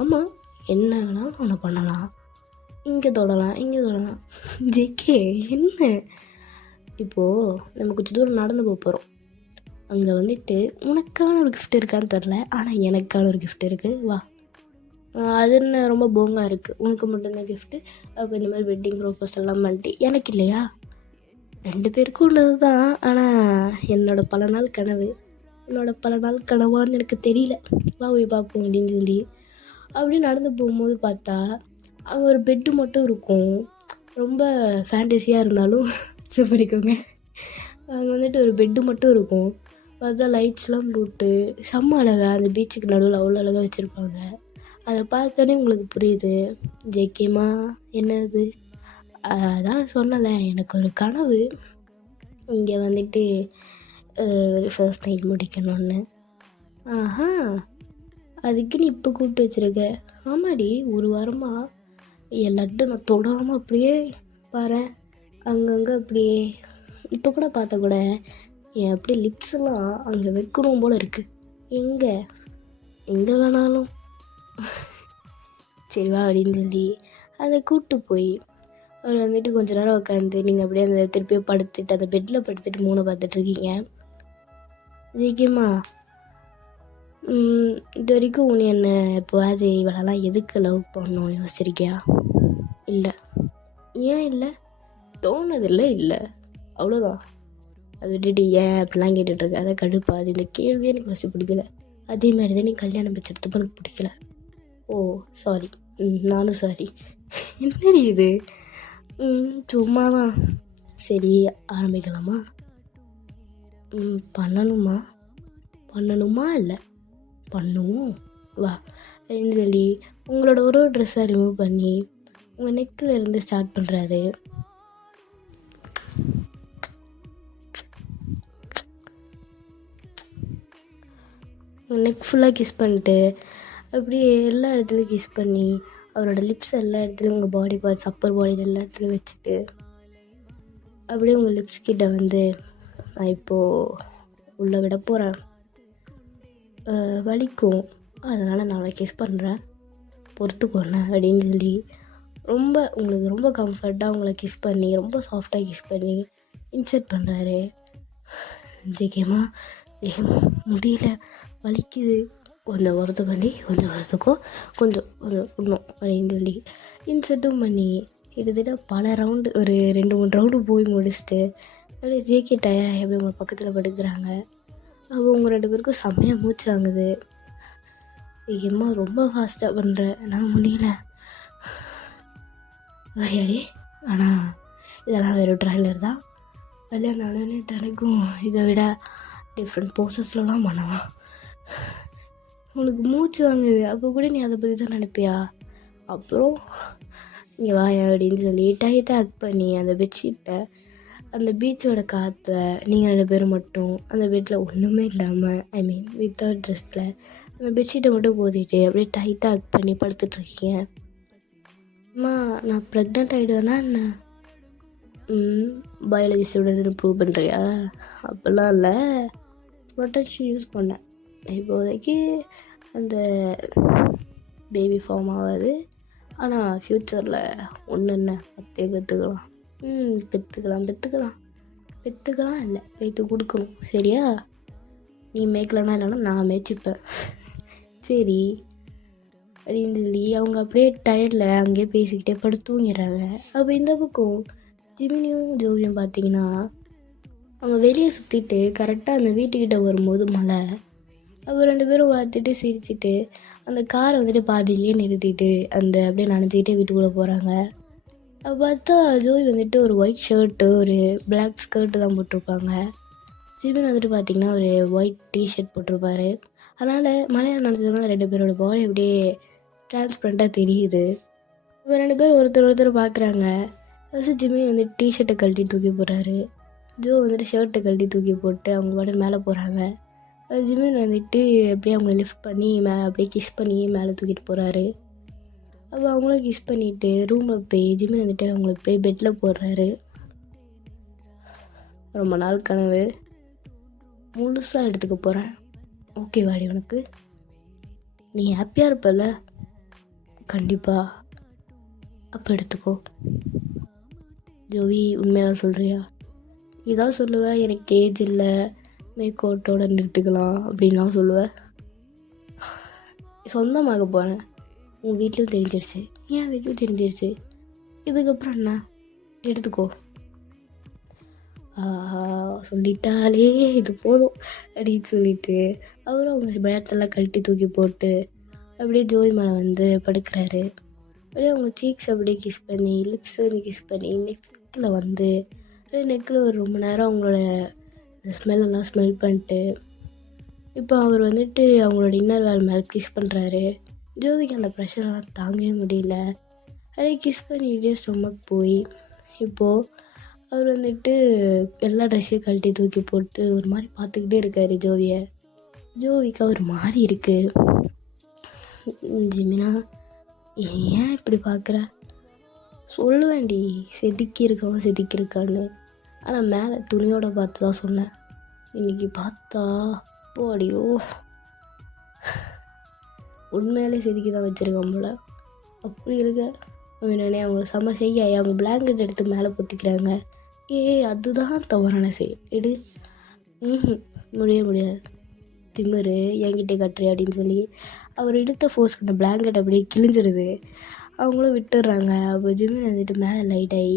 ஆமாம், என்ன வேணாலும் உன்னை பண்ணலாம், இங்கே தொடலாம். ஜெகே என்ன? இப்போது நம்ம கொஞ்சம் தூரம் நடந்து போகிறோம். அங்கே வந்துட்டு உனக்கான ஒரு கிஃப்ட் இருக்கான்னு தெரில, ஆனால் எனக்கான ஒரு கிஃப்ட் இருக்குது, வா. அது என்ன ரொம்ப போங்காக இருக்குது, உனக்கு மட்டும்தான் கிஃப்ட்டு. அப்போ இந்த மாதிரி வெட்டிங் ப்ரோபோசல்லாம் பண்ணிட்டு எனக்கு இல்லையா? 2 பேருக்கும் உள்ளது தான், ஆனால் என்னோடய பல நாள் கனவான்னு எனக்கு தெரியல, வா போய் பார்ப்போம் அப்படின்னு சொல்லி அப்படியே நடந்து போகும்போது பார்த்தா அங்கே ஒரு பெட்டு மட்டும் இருக்கும். ரொம்ப ஃபேண்டஸியாக இருந்தாலும் சரி பண்ணிக்கோங்க. அங்கே வந்துட்டு ஒரு பெட்டு மட்டும் இருக்கும். பார்த்தா லைட்ஸ்லாம் போட்டு செம்ம அழகாக அந்த பீச்சுக்கு நடுவில் அவ்வளோ அழகாக வச்சுருப்பாங்க. அதை பார்த்தோன்னே உங்களுக்கு புரியுது ஜெக்கிமா என்னது. அதான் சொன்னல, எனக்கு ஒரு கனவு இங்கே வந்துட்டு ஃபர்ஸ்ட் நைட் முடிக்கணும்னு. அதுக்கு நீ இப்போ கூப்பிட்டு வச்சுருக்க? ஆமாடி, ஒரு வாரமாக என் லட்டு நான் தொடாமல் அப்படியே பாரு அங்கங்கே அப்படியே. இப்போ கூட பார்த்தா கூட என் அப்படியே லிப்ஸ்லாம் அங்கே வைக்கணும் போல் இருக்குது. எங்கே வேணாலும் சரிவா அப்படின்னு சொல்லி அதை கூப்பிட்டு போய் அவர் வந்துட்டு கொஞ்ச நேரம் உட்காந்து நீங்கள் அப்படியே அந்த திருப்பியும் படுத்துட்டு அந்த பெட்டில் படுத்துட்டு மூணை பார்த்துட்ருக்கீங்க. ஜெய்கிமா இது வரைக்கும் உன்னை என்ன எப்போவாது இவளெல்லாம் எதுக்கு லவ் பண்ணணும்னு யோசிச்சிருக்கியா? இல்லை. ஏன் இல்லை? தோணதில்லை, இல்லை, அவ்வளோதான். அதை விட்டுட்டு ஏன் அப்படிலாம் கேட்டுட்ருக்க, அதை கடுப்பாது. இந்த கேள்வியே எனக்கு ஃபஸ்ட்டு பிடிக்கல. அதே மாதிரி தான் நீ கல்யாணம் வச்சுட்டு எனக்கு பிடிக்கல. ஓ சாரி. நானும் சாரி. என்னடி இது? சும்மாதான். சரி ஆரம்பிக்கலாமா? பண்ணணுமா இல்லை பண்ணுவோம் வா அப்படின்னு சொல்லி உங்களோட ஒரு ட்ரெஸ்ஸை ரிமூவ் பண்ணி உங்கள் நெக்கில் இருந்து ஸ்டார்ட் பண்ணுறாரு. நெக் ஃபுல்லாக கிஸ் பண்ணிட்டு அப்படியே எல்லா இடத்துலையும் கிஸ் பண்ணி அவரோட லிப்ஸ் எல்லா இடத்துலையும் உங்கள் பாடி பார்ட்ஸ் அப்பர் பாடியில் எல்லா இடத்துலையும் வச்சுட்டு அப்படியே உங்கள் லிப்ஸ் கிட்ட வந்து நான் இப்போது உள்ளே விட போகிறேன், வலிக்கும், அதனால் நான் அவளை கிஸ் பண்ணுறேன், பொறுத்துக்கோண்ண அப்படின்னு சொல்லி உங்களுக்கு ரொம்ப கம்ஃபர்ட்டாக உங்களை கிஸ் பண்ணி ரொம்ப சாஃப்டாக கிஸ் பண்ணி இன்சர்ட் பண்ணுறாரு. ஜெகமா முடியல, வலிக்குது, கொஞ்சம் வரதுக்காண்டி கொஞ்சம் வரதுக்கோ கொஞ்சம் இன்னும் அப்படின்னு சொல்லி இன்சர்ட்டும் பண்ணி கிட்டத்தட்ட பல ரவுண்டு ஒரு 2-3 ரவுண்டு போய் முடிச்சுட்டு அப்படியே ஜேகே டயர்டாகி அப்படியே உங்களை பக்கத்தில் படுக்கிறாங்க. அப்போ உங்கள் 2 பேருக்கும் செம்மையாக மூச்சு வாங்குது. ஏம்மா ரொம்ப ஃபாஸ்ட்டாக பண்ணுற, என்னால் முடியல வரையாடி. ஆனால் இதெல்லாம் வேறு ட்ரைலர் தான். கல்யாணம் ஆனே தனக்கும் இதை விட டிஃப்ரெண்ட் ப்ரோசஸ்லலாம் பண்ணலாம். உங்களுக்கு மூச்சு வாங்குது, அப்போ கூட நீ அதை பற்றி தான் நினைப்பியா? அப்புறம் இங்கே வாயா அப்படின்னு சொல்லி டைட்டாக ஹக் பண்ணி அந்த பெட்ஷீட்டை அந்த பீச்சோட காற்றை நீங்கள் 2 பேரும் மட்டும் அந்த பெட்டில் ஒன்றுமே இல்லாமல் வித்தவுட் ட்ரெஸ்ஸில் அந்த பெட்ஷீட்டை மட்டும் போத்திட்டு அப்படியே டைட்டாக ஹக் பண்ணி படுத்துட்ருக்கீங்க. அம்மா நான் ப்ரெக்னென்ட் ஆகிடுவேன்னா என்ன? பயாலஜி ஸ்டூடெண்ட்னு ப்ரூவ் பண்ணுறியா? அப்படிலாம் இல்லை, ப்ரொடெக்ஷன் யூஸ் பண்ணேன். இப்போதைக்கு அந்த பேபி ஃபார்ம் ஆகாது, ஆனால் ஃப்யூச்சரில் ஒன்று என்ன 10 பெற்றுக்கலாம். பெற்றுக்கலாம் இல்லை, பெற்று கொடுக்கணும், சரியா? நீ மேய்க்கலன்னா இல்லைன்னா நான் மேய்ச்சிப்பேன், சரி அப்படின்னு சொல்லி அவங்க அப்படியே டயர்டில் அங்கேயே பேசிக்கிட்டே படுத்து தூங்கிடுறாங்க. அப்போ இந்த பக்கம் ஜிமினியும் ஜோவியும் பார்த்தீங்கன்னா அவங்க வெளியே சுற்றிட்டு கரெக்டாக அந்த வீட்டுக்கிட்ட வரும்போது மழை. அப்போ 2 பேரும் பார்த்துட்டு சிரிச்சுட்டு அந்த காரை வந்துட்டு பாதியிலேயே நிறுத்திட்டு அப்படியே நனைஞ்சிக்கிட்டே வீட்டுக்குள்ளே போகிறாங்க. அப்போ பார்த்தா ஜோவி வந்துட்டு ஒரு ஒயிட் ஷர்ட்டு ஒரு பிளாக் ஸ்கர்ட்டு தான் போட்டிருப்பாங்க. ஜிமின் வந்துட்டு பார்த்திங்கன்னா ஒரு ஒயிட் டிஷர்ட் போட்டிருப்பாரு. அதனால் மழையை நனைஞ்சதுனால 2 பேரோட பாடி அப்படியே டிரான்ஸ்பரண்ட்டாக தெரியுது. இப்போ 2 பேரும் ஒருத்தர் பார்க்குறாங்க. ஃபஸ்ட்டு ஜிமின் வந்துட்டு டிஷர்ட்டை கழட்டி தூக்கி போடுறாரு. ஜோ வந்துட்டு ஷர்ட்டை கழட்டி தூக்கி போட்டு அவங்க பாட்டு மேலே போகிறாங்க. ஜிமின் வந்துட்டு அப்படியே அவங்கள லிஃப்ட் பண்ணி அப்படியே கிஸ் பண்ணி மேலே தூக்கிட்டு போகிறாரு. அப்போ அவங்களும் கிஸ் பண்ணிவிட்டு ரூமில் போய் ஜிமின் வந்துட்டு அவங்கள போய் பெட்டில் போடுறாரு. ரொம்ப நாள் கனவு முழுசாக எடுத்துக்க போகிறேன், ஓகே வாடி, உனக்கு நீ ஹாப்பியாக இருப்பல்ல? கண்டிப்பாக, அப்போ எடுத்துக்கோ. ஜோவி உண்மையாக சொல்கிறியா? இதான் சொல்லுவேன், எனக்கு ஏஜ் இல்லை, மேக்கோட்டோட நிறுத்துக்கலாம் அப்படின்லாம் சொல்லுவேன். சொந்தமாக போகிறேன், உன் வீட்லேயும் தெரிஞ்சிருச்சு, என் வீட்லேயும் தெரிஞ்சிருச்சு, இதுக்கப்புறம் என்ன, எடுத்துக்கோ. சொல்லிட்டாலே இது போதும் அப்படின்னு சொல்லிட்டு அவரும் அவங்க பேட்டெல்லாம் கழட்டி தூக்கி போட்டு அப்படியே ஜோவி மேலே வந்து படுக்கிறாரு. அப்படியே அவங்க சீக்ஸ் அப்படியே கிஸ் பண்ணி லிப்ஸ் கிஸ் பண்ணி நெக்கில் வந்து அப்படியே நெக்கில் ஒரு ரொம்ப நேரம் அவங்களோட ஸ்மெல்லாம் ஸ்மெல் பண்ணிட்டு இப்போ அவர் வந்துட்டு அவங்களோட இன்னர் வேல் மேலே கிஸ் பண்ணுறாரு. ஜோவிக்கு அந்த ப்ரெஷர்லாம் தாங்கவே முடியல. அப்படியே கிஸ் பண்ணிக்கிட்டே ஸ்டொமக் போய் இப்போது அவர் வந்துட்டு எல்லா ட்ரெஸ்ஸையும் கழட்டி தூக்கி போட்டு ஒரு மாதிரி பார்த்துக்கிட்டே இருக்கார் ஜோவியை. ஜோவிக்கு ஒரு மாதிரி இருக்குது. ஜிமினா ஏன் இப்படி பார்க்குற? சொல்லுவேண்டி, செதுக்கியிருக்கான்னு. ஆனால் மேலே துணியோட பார்த்து தான் சொன்னேன். இன்றைக்கி பார்த்தா போடியோ உண்மையிலே செதுக்கி தான் வச்சுருக்கான் போல. அப்படி இருக்க உடனே அவங்க செம்ம செய்ய அவங்க பிளாங்கெட் எடுத்து மேலே பொத்திக்கிறாங்க. அதுதான் தவறான எடு முடியாது திமிரு என்கிட்ட கட்டுறே அப்படின்னு சொல்லி அவர் எடுத்த ஃபோர்ஸ்க்கு அந்த பிளாங்கெட் அப்படியே கிழிஞ்சிருது. அவங்களும் விட்டுடுறாங்க. அப்போ ஜிமின் வந்துட்டு மேலே லைட் ஆகி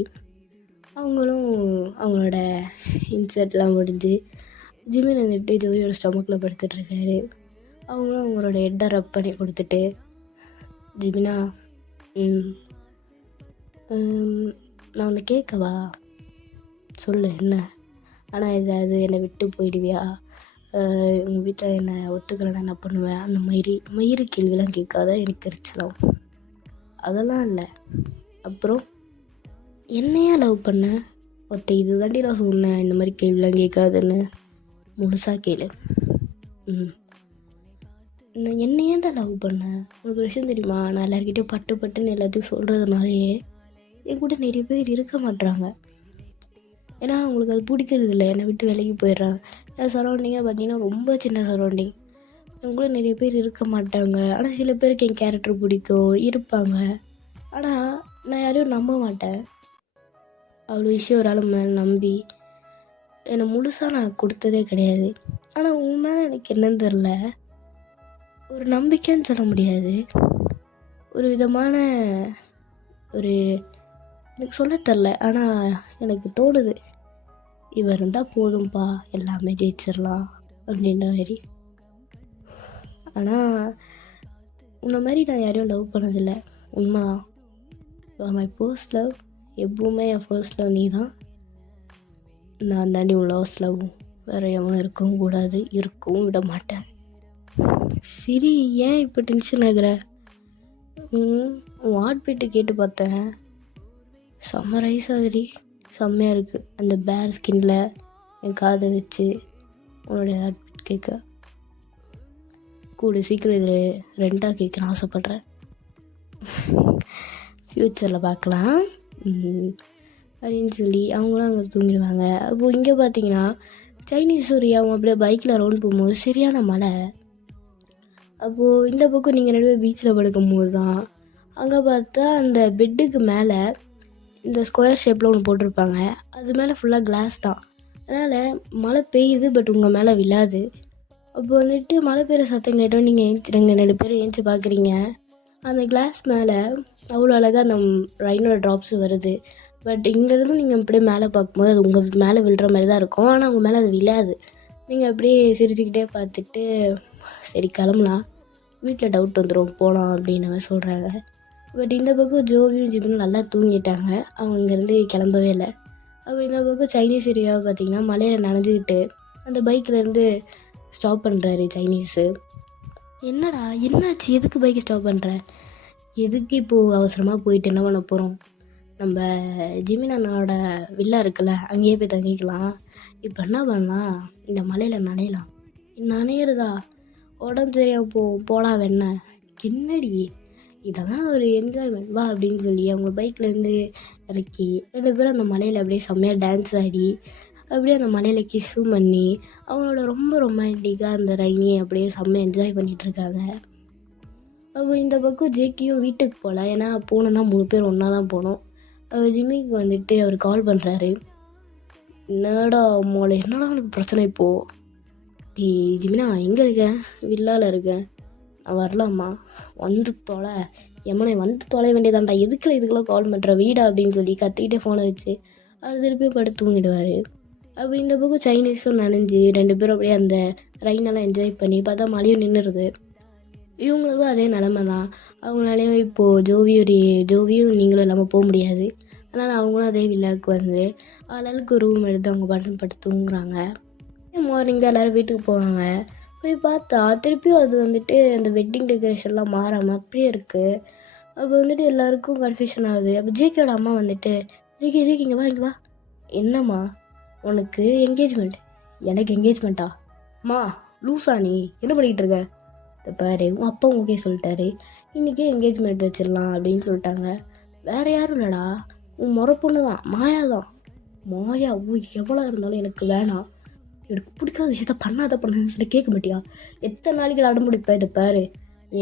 அவங்களும் அவங்களோட இன்சர்ட்லாம் முடிஞ்சு ஜிமின் வந்துட்டு ஜோவியோட ஸ்டொமக்கில் படுத்துட்ருக்காரு. அவங்களும் அவங்களோட ஹெட்டை ரப் பண்ணி கொடுத்துட்டு ஜிமினா நான் ஒன்று கேட்கவா? சொல்லு என்ன? ஆனால் ஏதாவது என்னை விட்டு போயிடுவியா? உங்கள் வீட்டில் என்னை ஒத்துக்கிறேன்னா என்ன பண்ணுவேன்? அந்த மயிறு கேள்விலாம் கேட்காத, எனக்கு எரிச்சலாம். அதெல்லாம் இல்லை. அப்புறம் என்னையா லவ் பண்ண? இது தாண்டி நான் சொன்னேன் இந்த மாதிரி கேள்விலாம் கேட்காதுன்னு. முழுசாக கேளு. நான் என்னையே தான் லவ் பண்ணேன். உனக்கு ஒரு விஷயம் தெரியுமா, நான் எல்லாருக்கிட்டையும் பட்டு பட்டுன்னு எல்லாத்தையும் சொல்கிறதுனாலேயே என் கூட நிறைய பேர் இருக்க மாட்றாங்க. ஏன்னா அவங்களுக்கு அது பிடிக்கிறது இல்லை, என்னை விட்டு விலகி போயிடுறாங்க. என் சரௌண்டிங்கே பார்த்தீங்கன்னா ரொம்ப சின்ன சரௌண்டிங். என் கூட நிறைய பேர் இருக்க மாட்டாங்க. ஆனால் சில பேருக்கு என் கேரக்டர் பிடிக்கும், இருப்பாங்க. ஆனால் நான் யாரையும் நம்ப மாட்டேன். அவ்வளோ விஷயம் ஒரு ஆள் மேலே நம்பி என்னை முழுசாக நான் கொடுத்ததே கிடையாது. ஆனால் உன் மேலே எனக்கு என்னன்னு தெரில, ஒரு நம்பிக்கைன்னு சொல்ல முடியாது, ஒரு விதமான ஒரு எனக்கு சொல்ல தெரில. ஆனால் எனக்கு தோணுது, இவர் இருந்தால் போதும்பா, எல்லாமே ஜெயிச்சிடலாம் அப்படின்ற மாதிரி. ஆனால் உன்னை மாதிரி நான் யாரையும் லவ் பண்ணதில்லை, உண்மைதான். மை ஃபர்ஸ்ட் லவ், எப்பவுமே என் ஃபர்ஸ்ட் லவ் நீ தான். நான் தாண்டி உன் லாஸ்ட் லவ் வேறு எவனும் இருக்கவும் கூடாது, இருக்கவும் விட மாட்டேன். சரி, ஏன் இப்போ டென்ஷன் ஆகுற? உன் ஹார்ட் பீட்டு கேட்டு பார்த்தேன், செம்ம ரைஸ் ஆகுது, செம்மையாக இருக்குது. அந்த பேர் ஸ்கின்ல என் காதை வச்சு உன்னுடைய ஹார்ட் பீட் கேட்க கூட சீக்கிரம் இதில் ரெண்டாக கேட்கணும்னு ஆசைப்பட்றேன். ஃப்யூச்சரில் பார்க்கலாம் அப்படின்னு சொல்லி அவங்களும் அங்கே தூங்கிடுவாங்க. அப்போது இங்கே பார்த்தீங்கன்னா சைனீஸ் சூர்யாவும் அப்படியே பைக்கில் ரவுண்ட் போகும்போது சரியான மழை. அப்போது இந்த பக்கம் நீங்கள் ரெண்டு பேர் பீச்சில் படுக்கும் போது தான் அங்கே பார்த்தா அந்த பெட்டுக்கு மேலே இந்த ஸ்கொயர் ஷேப்பில் ஒன்று போட்டிருப்பாங்க, அது மேலே ஃபுல்லாக கிளாஸ் தான். அதனால் மழை பெய்யுது, பட் உங்கள் மேலே விழாது. அப்போ வந்துட்டு மழை பெய்கிற சத்தம் கேட்டோம், நீங்கள் ஏஞ்சிடுங்க, 2 பேரும் ஏஞ்சி பார்க்குறீங்க. அந்த கிளாஸ் மேலே அவ்வளோ அழகாக அந்த ரெயினோட ட்ராப்ஸ் வருது. பட் இங்கேருந்து நீங்கள் அப்படியே மேலே பார்க்கும்போது அது உங்கள் மேலே விழுற மாதிரி தான் இருக்கும், ஆனால் உங்கள் மேலே அது விழாது. நீங்கள் அப்படியே சிரிச்சுக்கிட்டே பார்த்துட்டு சரி கிளம்பலாம், வீட்டில் டவுட் வந்துடும் போகலாம் அப்படின்னு சொல்கிறாங்க. பட் இந்த பக்கம் ஜோவியும் ஜிம்மும் நல்லா தூங்கிட்டாங்க, அவங்க இங்கேருந்து கிளம்பவே இல்லை. அப்போ இந்த பக்கம் சைனீஸ் ஏரியாவை பார்த்திங்கன்னா மலையில் நனைஞ்சிக்கிட்டு அந்த பைக்கிலேருந்து ஸ்டாப் பண்ணுறாரு சைனீஸு. என்னடா என்னாச்சு, எதுக்கு பைக்கை ஸ்டாப் பண்ணுற? எதுக்கு இப்போது அவசரமாக போயிட்டு என்ன பண்ண போகிறோம்? நம்ம ஜிமின் அண்ணாவோட வில்லா இருக்குல்ல, அங்கேயே போய் தங்கிக்கலாம். இப்போ என்ன பண்ணலாம், இந்த மலையில் நனையலாம். நனையிறதா? உடம்பு சரியாக போலாம் வேண. என்னடி இதெல்லாம் ஒரு என்ஜாய்மெண்ட் வா அப்படின்னு சொல்லி அவங்க பைக்லேருந்து இறக்கி 2 பேரும் அந்த மலையில் அப்படியே செம்மையாக டான்ஸ் ஆடி அப்படியே அந்த மலையில் கிஸ்ஸும் பண்ணி அவங்களோட ரொம்ப ரொமான்டிக்காக அந்த ரைனியை அப்படியே செம்மையாக என்ஜாய் பண்ணிகிட்ருக்காங்க. அப்போ இந்த பக்கம் ஜேக்கியும் வீட்டுக்கு போகல, ஏன்னா போனோன்னா 3 பேர் ஒன்றா தான் போனோம். ஜிம்மிக்கு வந்துட்டு அவர் கால் பண்ணுறாரு. என்னடா மோளை, என்னடா அவனுக்கு பிரச்சனை இப்போது? ஜிமினா எங்கே இருக்கேன்? வில்லாவில் இருக்கேன், நான் வரலாமா? வந்து தொலை எம்மனை, வந்து தொலை வேண்டியதான்டா, இதுக்கெல்லாம் கால் பண்ணுற வீடா அப்படின்னு சொல்லி கத்திக்கிட்டே ஃபோனை வச்சு அவர் திருப்பியும் படுத்து தூங்கிடுவார். அப்போ இந்த பக்கம் சைனீஸும் நனைஞ்சு 2 பேரும் அப்படியே அந்த ரெயினெல்லாம் என்ஜாய் பண்ணி பார்த்தா மழையும் நின்றுடுது. இவங்களுக்கும் அதே நிலமை தான். அவங்களாலேயும் இப்போது ஜோவியும் நீங்களும் இல்லாமல் போக முடியாது. அதனால் அவங்களும் அதே வில்லாவுக்கு வந்து ஆளாளுக்கு ஒரு ரூம் எடுத்து அவங்க பாட்டுன்னு படுத்து தூங்குறாங்க. மார்னிங் தான் எல்லோரும் வீட்டுக்கு போவாங்க. போய் பார்த்தா திருப்பியும் அது வந்துட்டு அந்த வெட்டிங் டெக்கரேஷன்லாம் மாறாமல் அப்படியே இருக்குது. அப்போ வந்துட்டு எல்லாருக்கும் கன்ஃபியூஷன் ஆகுது. அப்போ ஜேகேயோட அம்மா வந்துட்டு ஜேகே இங்கே வா. என்னம்மா உனக்கு என்கேஜ்மெண்ட்? எனக்கு என்கேஜ்மெண்ட்டா? அம்மா லூஸா நீ, என்ன பண்ணிக்கிட்டு இருக்க? பாரு, உன் அப்பா ஓகே சொல்லிட்டாரு, இன்றைக்கே என்கேஜ்மெண்ட் வச்சிடலாம் அப்படின்னு சொல்லிட்டாங்க. வேறு யாரும் இல்லைடா, உன் முறை பொண்ணு தான், மாயா தான். மாயா எவ்வளோ இருந்தாலும் எனக்கு வேணாம், எனக்கு பிடிக்காத விஷயத்த பண்ணாத கேட்க மாட்டியா? எத்தனை நாளைக்கு அடம் பிடிப்ப? இதை பாரு,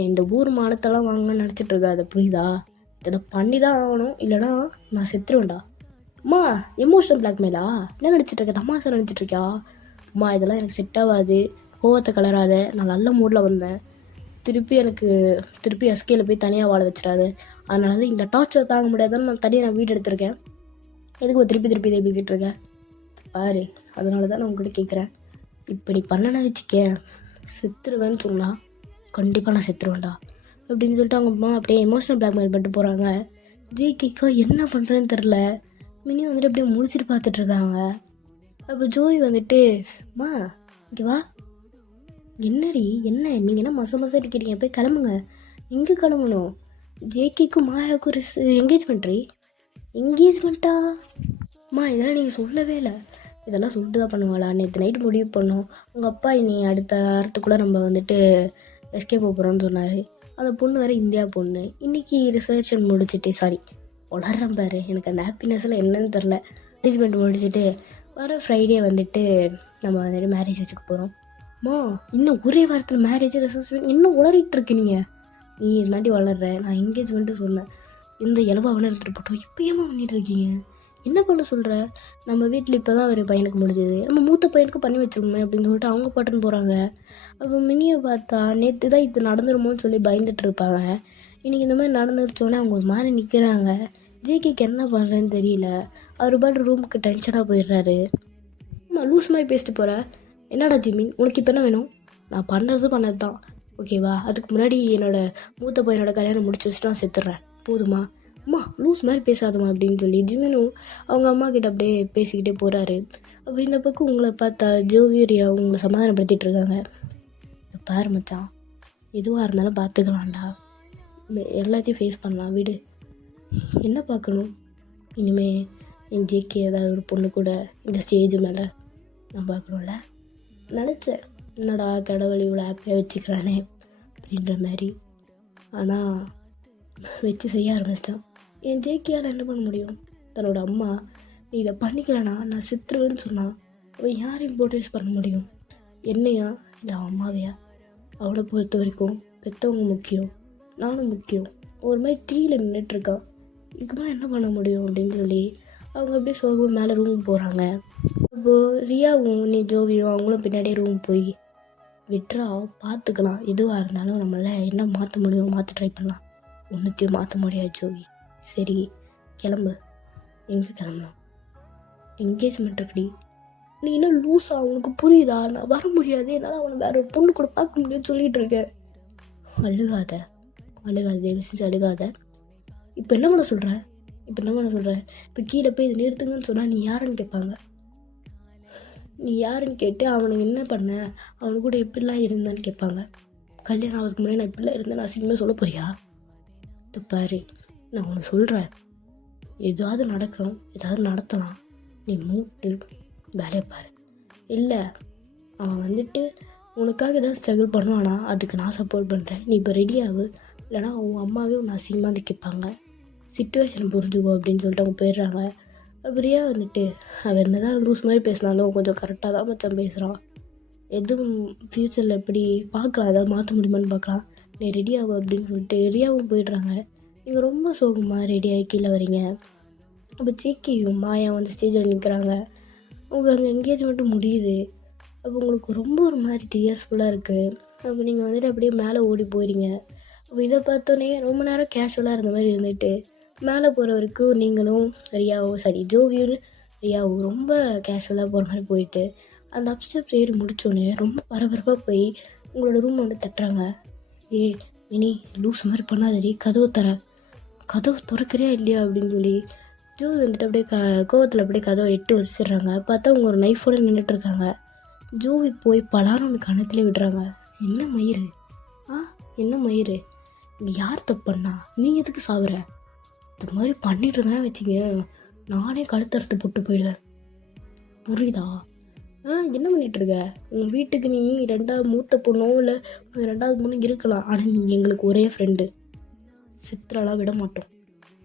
இந்த ஊர் மானத்தெல்லாம் வாங்கணும்னு நினச்சிட்டு இருக்கா, அதை புரியுதா? இதை பண்ணி தான் ஆகணும், இல்லைனா நான் செத்துருவேன்டா. அம்மா எமோஷனல் பிளாக்மெயிலா? என்ன நினச்சிட்டு இருக்க? தமாசா நினச்சிட்டு இருக்கியா? அம்மா இதெல்லாம் எனக்கு செட் ஆகாது, கோவத்தை கலராத, நான் நல்ல மூடில் வந்தேன், திருப்பி எஸ்கேல போய் தனியாக வாழ வச்சிடாது. அதனால தான் இந்த டார்ச்சர் தாங்க முடியாதுன்னு நான் தனியாக வீடு எடுத்திருக்கேன். எதுக்கு திருப்பி இதை பேசிகிட்டு இருக்கேன் பாரு, அதனால தான் நான் உங்கள்கிட்ட கேட்குறேன். இப்போ நீ பண்ணனா வச்சுக்க, செத்துருவேன்னு சொன்னால் கண்டிப்பாக நான் செத்துருவேன்டா அப்படின்னு சொல்லிட்டு அவங்க அம்மா அப்படியே எமோஷனல் பிளாக்மெயில் பண்ணிட்டு போகிறாங்க. ஜேகேக்கா என்ன பண்ணுறேன்னு தெரில, மினி வந்துட்டு அப்படியே முடிச்சுட்டு பார்த்துட்ருக்காங்க. அப்போ ஜோய் வந்துட்டு அம்மா இங்கே வா. என்னடி என்ன நீங்கள் என்ன மச அடிக்கிறீங்க? போய் கிளம்புங்க. எங்கே கிளம்பணும்? ஜேகேக்கும் மாயாவுக்கும் ஒரு என்கேஜ்மெண்ட்டா? அம்மா இதெல்லாம் நீங்கள் சொல்லவே இல்லை. இதெல்லாம் சொல்லிட்டு தான் பண்ணுவாங்களா? நேற்று நைட்டு முடிவு பண்ணோம், உங்கள் அப்பா இனி அடுத்த வாரத்துக்குள்ளே நம்ம வந்துட்டு எஸ்கே போகிறோன்னு சொன்னார். அந்த பொண்ணு வேறு இந்தியா பொண்ணு. இன்றைக்கி ரிசர்ச் முடிச்சுட்டு வளர்றேன் பாரு, எனக்கு அந்த ஹாப்பினஸ்லாம் என்னன்னு தெரில. மேனேஜ்மெண்ட் முடிச்சுட்டு வர ஃப்ரைடே வந்துட்டு நம்ம வந்துட்டு மேரேஜ் வச்சுக்க போகிறோம். இன்னும் ஒரே வாரத்தில் மேரேஜ் ரிசர்ச் இன்னும் உளறிட்டு இருக்கு. நீ இருந்தாண்டி வளர்ற, நான் என்கேஜ்மெண்ட்டு சொன்னேன். இந்த இலவா வளர்ந்துட்டு போட்டோம், இப்போ ஏமா பண்ணிட்டு இருக்கீங்க? என்ன பண்ண சொல்கிற? நம்ம வீட்டில் இப்போ தான் ஒரு பையனுக்கு முடிஞ்சது, நம்ம மூத்த பையனுக்கு பண்ணி வச்சிருமே அப்படின்னு சொல்லிட்டு அவங்க பாட்டுன்னு போகிறாங்க. அப்போ மினியை பார்த்தா நேற்று தான் இது நடந்துருமோன்னு சொல்லி பயந்துட்டு இருப்பாங்க. இன்றைக்கி இந்த மாதிரி நடந்துருச்சோன்னே அவங்க ஒரு மாதிரி நிற்கிறாங்க. ஜேகேக்கு என்ன பண்ணுறேன்னு தெரியல. அவர் பாட்டு ரூமுக்கு டென்ஷனாக போயிடுறாரு. லூஸ் மாதிரி பேசிட்டு போகிற. என்னடா ஜிமின், உனக்கு இப்போ என்ன வேணும்? நான் பண்ணது தான், ஓகேவா? அதுக்கு முன்னாடி மூத்த பையனோட கல்யாணம் முடிச்சு வச்சுட்டு நான் செத்துடுறேன், போதுமா? அம்மா லூஸ் மாதிரி பேசாதம்மா அப்படின்னு சொல்லி ஜிமினும் அவங்க அம்மா கிட்ட அப்படியே பேசிக்கிட்டே போகிறாரு. அப்போ இந்த பக்கம் உங்களை பார்த்தா ஜோவியரியா உங்களை சமாதானப்படுத்திட்டு இருக்காங்க. பாரு மச்சான், எதுவாக இருந்தாலும் பார்த்துக்கலாம்டா, எல்லாத்தையும் ஃபேஸ் பண்ணலாம், விடு. என்ன பார்க்கணும் இனிமே? என் ஜேகே ஏதாவது ஒரு பொண்ணு கூட இந்த ஸ்டேஜ் மேலே நான் பார்க்கணும்ல நினச்சேன். என்னடா கடவுள் இவ்வளோ ஹாப்பியாக வச்சுக்கிறானே அப்படின்ற மாதிரி. ஆனால் வச்சு செய்ய ஆரம்பிச்சிட்டான். என் ஜேகேயால் என்ன பண்ண முடியும்? தன்னோட அம்மா நீ இதை பண்ணிக்கலனா நான் சித்துருவேன்னு சொன்னான். அவன் யாரையும் போர்ட்ரேஸ் பண்ண முடியும்? என்னையா இல்லை அவன் அம்மாவையா? அவனை பொறுத்த வரைக்கும் பெற்றவங்க முக்கியம், நானும் முக்கியம். ஒரு மாதிரி தீயில் நின்றுட்டுருக்கான். இதுக்குமா என்ன பண்ண முடியும் அப்படின்னு சொல்லி அவங்க அப்படியே சோகமாக மேலே ரூமுக்கு போகிறாங்க. அப்போது ரியாவும் நீ ஜோவியும் அவங்களும் பின்னாடியே ரூம் போய் விட்ரா, பார்த்துக்கலாம், எதுவாக இருந்தாலும் நம்மளால் என்ன மாற்ற முடியும் மாற்ற ட்ரை பண்ணலாம். ஒன்றுத்தையும் மாற்ற முடியாது ஜோவி. சரி கிளம்பு. எங்கே கிளம்பலாம்? என்கேஜ்மெண்ட் இருக்குடி. நீ என்ன லூஸா? அவனுக்கு புரியுதா? நான் வர முடியாது, என்னால் அவனை வேற ஒரு பொண்ணு கூட பார்க்க முடியும்னு சொல்லிகிட்டு இருக்கேன். அழுகாத தயவு செஞ்சு அழுகாத. இப்போ என்ன பண்ண சொல்கிற? இப்போ கீழே போய் இதை நிறுத்துங்கன்னு சொன்னால் நீ யாருன்னு கேட்பாங்க. நீ யாருன்னு கேட்டு அவனுக்கு என்ன பண்ண, அவனு கூட எப்படிலாம் இருந்தான்னு கேட்பாங்க. கல்யாணம் ஆகிறதுக்கு முன்னாடி நான் இப்படிலாம் இருந்தேன் அசிங்கமாக சொல்ல போறியா? பாரு, நான் உனக்கு சொல்கிறேன், ஏதாவது நடக்கணும், ஏதாவது நடத்தலாம், நீ மூட்டு வேலையை பாரு. இல்லை அவன் வந்துட்டு உனக்காக ஏதாவது ஸ்ட்ரகிள் பண்ணுவானா, அதுக்கு நான் சப்போர்ட் பண்ணுறேன். நீ இப்போ ரெடியாகு, இல்லைனா உன் அம்மாவே உன்னை அசிங்கமாக கேட்பாங்க. சிச்சுவேஷனை புரிஞ்சுக்கோ அப்படின்னு சொல்லிட்டு அவங்க போயிடுறாங்க. அப்படியே வந்துட்டு அவன் என்ன தான் லூஸ் மாதிரி பேசினாலும் கொஞ்சம் கரெக்டாக தான் மச்சான் பேசுகிறான். எதுவும் ஃப்யூச்சரில் எப்படி பார்க்கலாம், ஏதாவது மாற்ற முடியுமான்னு பார்க்கலாம். நீ ரெடியாகும் அப்படின்னு சொல்லிட்டு ரெடியாகவும் போயிடுறாங்க. நீங்கள் ரொம்ப சோகமாக ரெடியாகி கீழே வரீங்க. அப்போ ஜேகேயும் மாயா வந்து ஸ்டேஜில் நிற்கிறாங்க. அவங்க அங்கே என்கேஜ்மெண்ட்டும் முடியுது. அப்போ உங்களுக்கு ரொம்ப ஒரு மாதிரி டிஎஸ்ஃபுல்லாக இருக்குது. அப்போ நீங்கள் வந்துட்டு அப்படியே மேலே ஓடி போயிடுங்க. அப்போ இதை பார்த்தோன்னே ரொம்ப நேரம் கேஷுவலாக இருந்த மாதிரி இருந்துட்டு மேலே போகிற வரைக்கும் நீங்களும் ஜோவியும் ரியாவும் ரொம்ப கேஷுவலாக போகிற மாதிரி போயிட்டு அந்த அப்ஸ்டெப்ஸ் ஏறி முடித்தோடனே ரொம்ப பரபரப்பாக போய் உங்களோட ரூம் வந்து தட்டுறாங்க. மினி லூஸ் மாதிரி பண்ணாதடி, கதவு திறக்கிறியா இல்லையா அப்படின்னு சொல்லி ஜோவி வந்துட்டு அப்படியே கோவத்தில் அப்படியே கதவை எட்டு வச்சிடுறாங்க. பார்த்தா அவங்க ஒரு நைஃபோடு நின்றுட்டுருக்காங்க. ஜோவி போய் பலாரம் கணத்திலே விடுறாங்க. என்ன மயிறு யார் தப்பு பண்ணா? நீ எதுக்கு சாவுற? இந்த மாதிரி பண்ணிட்டு இருந்தா வச்சுங்க, நானே கழுத்தறுத்து போட்டு போயிடுவேன், புரியுதா? என்ன பண்ணிட்டு இருக்க? உங்கள் வீட்டுக்கு நீ ரெண்டாவது மூத்த பொண்ணோ இல்லை ரெண்டாவது பொண்ணு இருக்கலாம், ஆனால் நீங்கள் எங்களுக்கு ஒரே ஃப்ரெண்டு, சித்திராலாம் விட மாட்டோம்.